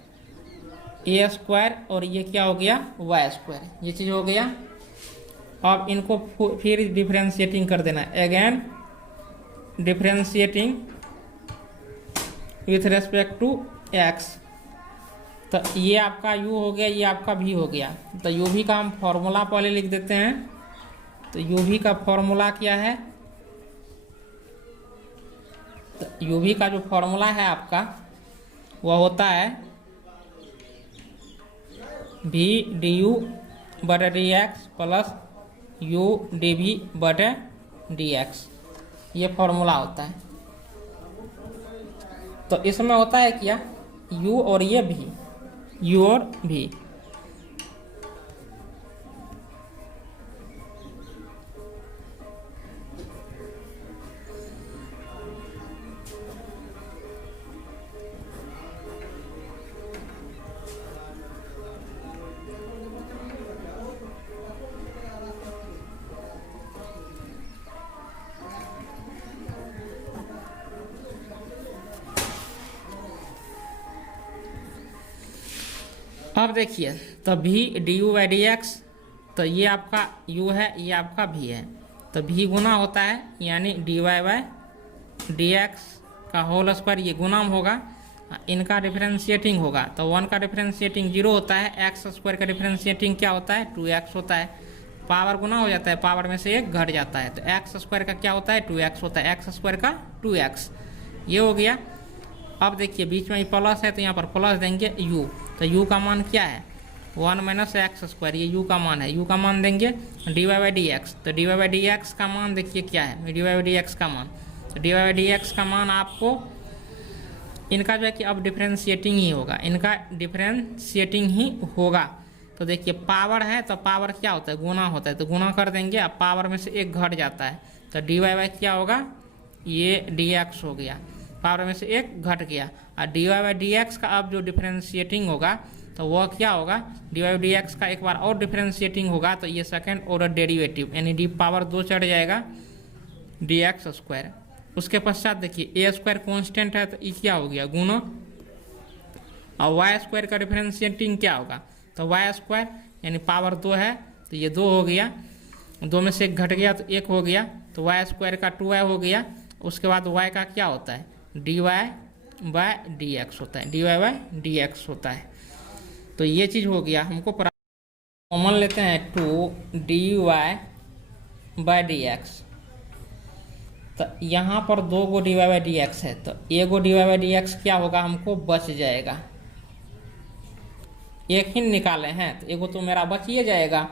ए स्क्वायर और ये क्या हो गया वाई स्क्वायर, ये चीज़ हो गया। अब इनको फिर डिफ्रेंशिएटिंग कर देना, again differentiating with respect to x. तो ये आपका u हो गया, ये आपका v हो गया। तो u v का हम फॉर्मूला पहले लिख देते हैं। तो u v का फॉर्मूला क्या है, तो u v का जो फॉर्मूला है आपका वह होता है v du बटे d x plus u dv बटे डी एक्स, ये फॉर्मूला होता है। तो इसमें होता है क्या u और ये v, u और v। अब देखिए तो v D u by d x, तो ये आपका u है, ये आपका v है, तो v गुना होता है यानी d y by d x का होल स्क्वायर, ये गुना होगा, इनका डिफरेंशिएटिंग होगा। तो 1 का डिफरेंशिएटिंग 0 होता है, एक्स स्क्वायर का डिफरेंशिएटिंग क्या होता है 2x होता है, पावर गुना हो जाता है, पावर में से एक घट जाता है, तो एक्स स्क्वायर का क्या होता है 2x होता है, एक्स स्क्वायर का 2x, ये हो गया। अब देखिए बीच में प्लस है तो यहाँ पर प्लस देंगे u, तो u का मान क्या है 1 माइनस एक्स स्क्वायर, ये u का मान है, u का मान देंगे d y by d x. तो d y by d x का मान देखिए क्या है, d y by d x का मान, तो d y by d x का मान आपको इनका जो है कि अब डिफरेंशिएटिंग ही होगा, इनका डिफरेंशिएटिंग ही होगा। तो देखिए पावर है तो पावर क्या होता है गुना होता है, तो गुना कर देंगे, अब पावर में से एक घट जाता है, तो डी वाई बाई क्या होगा ये डी एक्स हो गया, पावर में से एक घट गया। और d y by d x का अब जो डिफरेंशिएटिंग होगा तो वह क्या होगा d y by d x का एक बार और डिफरेंशिएटिंग होगा, तो ये सेकंड ऑर्डर डेरिवेटिव यानी डी पावर 2 चढ़ जाएगा डी एक्स स्क्वायर। उसके पश्चात देखिए ए स्क्वायर कॉन्स्टेंट है तो ये क्या हो गया गुना, और वाई स्क्वायर का डिफरेंशिएटिंग क्या होगा तो वाई स्क्वायर यानी पावर 2 है तो ये 2 हो गया, 2 में से एक घट गया तो 1 हो गया, तो वाई स्क्वायर का 2y हो गया। उसके बाद y का क्या होता है d y by d x होता है, d y by d x होता है। तो ये चीज़ हो गया, हमको कॉमन लेते हैं 2 d y by d x. तो यहाँ पर 2 गो d y by d x है, तो एगो d y by d x क्या होगा हमको बच जाएगा, एक ही निकाले हैं तो एगो तो मेरा बच ही जाएगा,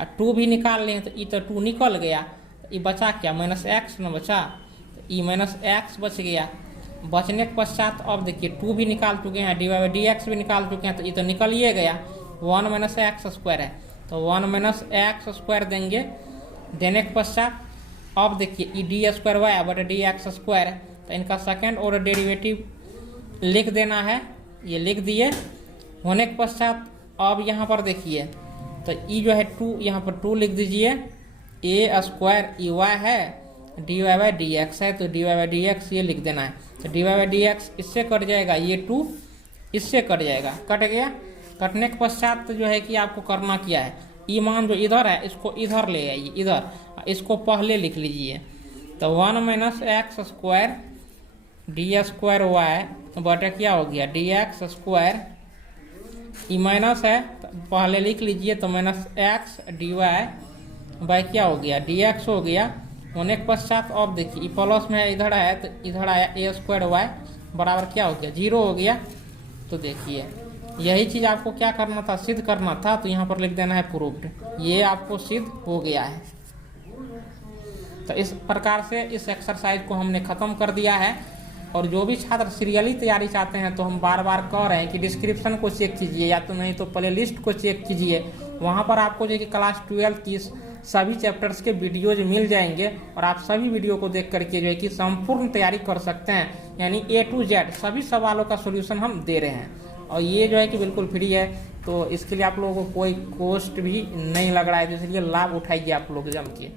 और 2 भी निकाल लें तो ये तो 2 निकल गया, तो ये बचा क्या माइनस एक्स न बचा, तो ये माइनस एक्स बच गया। बचने के पश्चात अब देखिए 2 भी निकाल चुके हैं, d y by d x भी निकाल चुके हैं, तो ये तो निकल ही गया, 1 माइनस एक्स स्क्वायर है, तो 1 माइनस एक्स स्क्वायर देंगे। देने के पश्चात अब देखिए ई डी स्क्वायर वाई बटे डी एक्स स्क्वायर है, तो इनका सेकेंड ऑर्डर डेरिवेटिव लिख देना है, ये लिख दिए। होने के पश्चात अब यहाँ पर देखिए तो ई जो है 2 यहाँ पर 2 लिख दीजिए, ए स्क्वायर ई वाई है, d y by d x है, तो d y by d x ये लिख देना है, तो d y by d x इससे कट जाएगा, ये 2 इससे कट जाएगा, कट गया। कटने के पश्चात जो है कि आपको करना क्या है, ई मान जो इधर है इसको इधर ले आइए, इधर इसको पहले लिख लीजिए, तो 1 minus x square d square y बटे क्या हो गया d x square, e minus है तो पहले लिख लीजिए, तो minus x d y by क्या हो गया डी एक्स हो गया। होने के पश्चात अब देखिए प्लस में इधर है तो इधर आया ए स्क्वायर वाई बराबर क्या हो गया 0 हो गया। तो देखिए यही चीज़ आपको क्या करना था सिद्ध करना था, तो यहाँ पर लिख देना है प्रूव्ड, ये आपको सिद्ध हो गया है। तो इस प्रकार से इस एक्सरसाइज को हमने ख़त्म कर दिया है। और जो भी छात्र सीरियली तैयारी चाहते हैं तो हम बार बार कह रहे हैं कि डिस्क्रिप्शन को चेक कीजिए, या तो नहीं तो प्ले लिस्ट को चेक कीजिए। वहाँ पर आपको जो है कि क्लास 12 की सभी चैप्टर्स के वीडियोज मिल जाएंगे और आप सभी वीडियो को देख करके जो है कि संपूर्ण तैयारी कर सकते हैं। यानी A to Z सभी सवालों का सोल्यूशन हम दे रहे हैं और ये जो है कि बिल्कुल फ्री है। तो इसके लिए आप लोगों को कोई कॉस्ट भी नहीं लग रहा है, तो इसलिए लाभ उठाइए आप लोग जम के।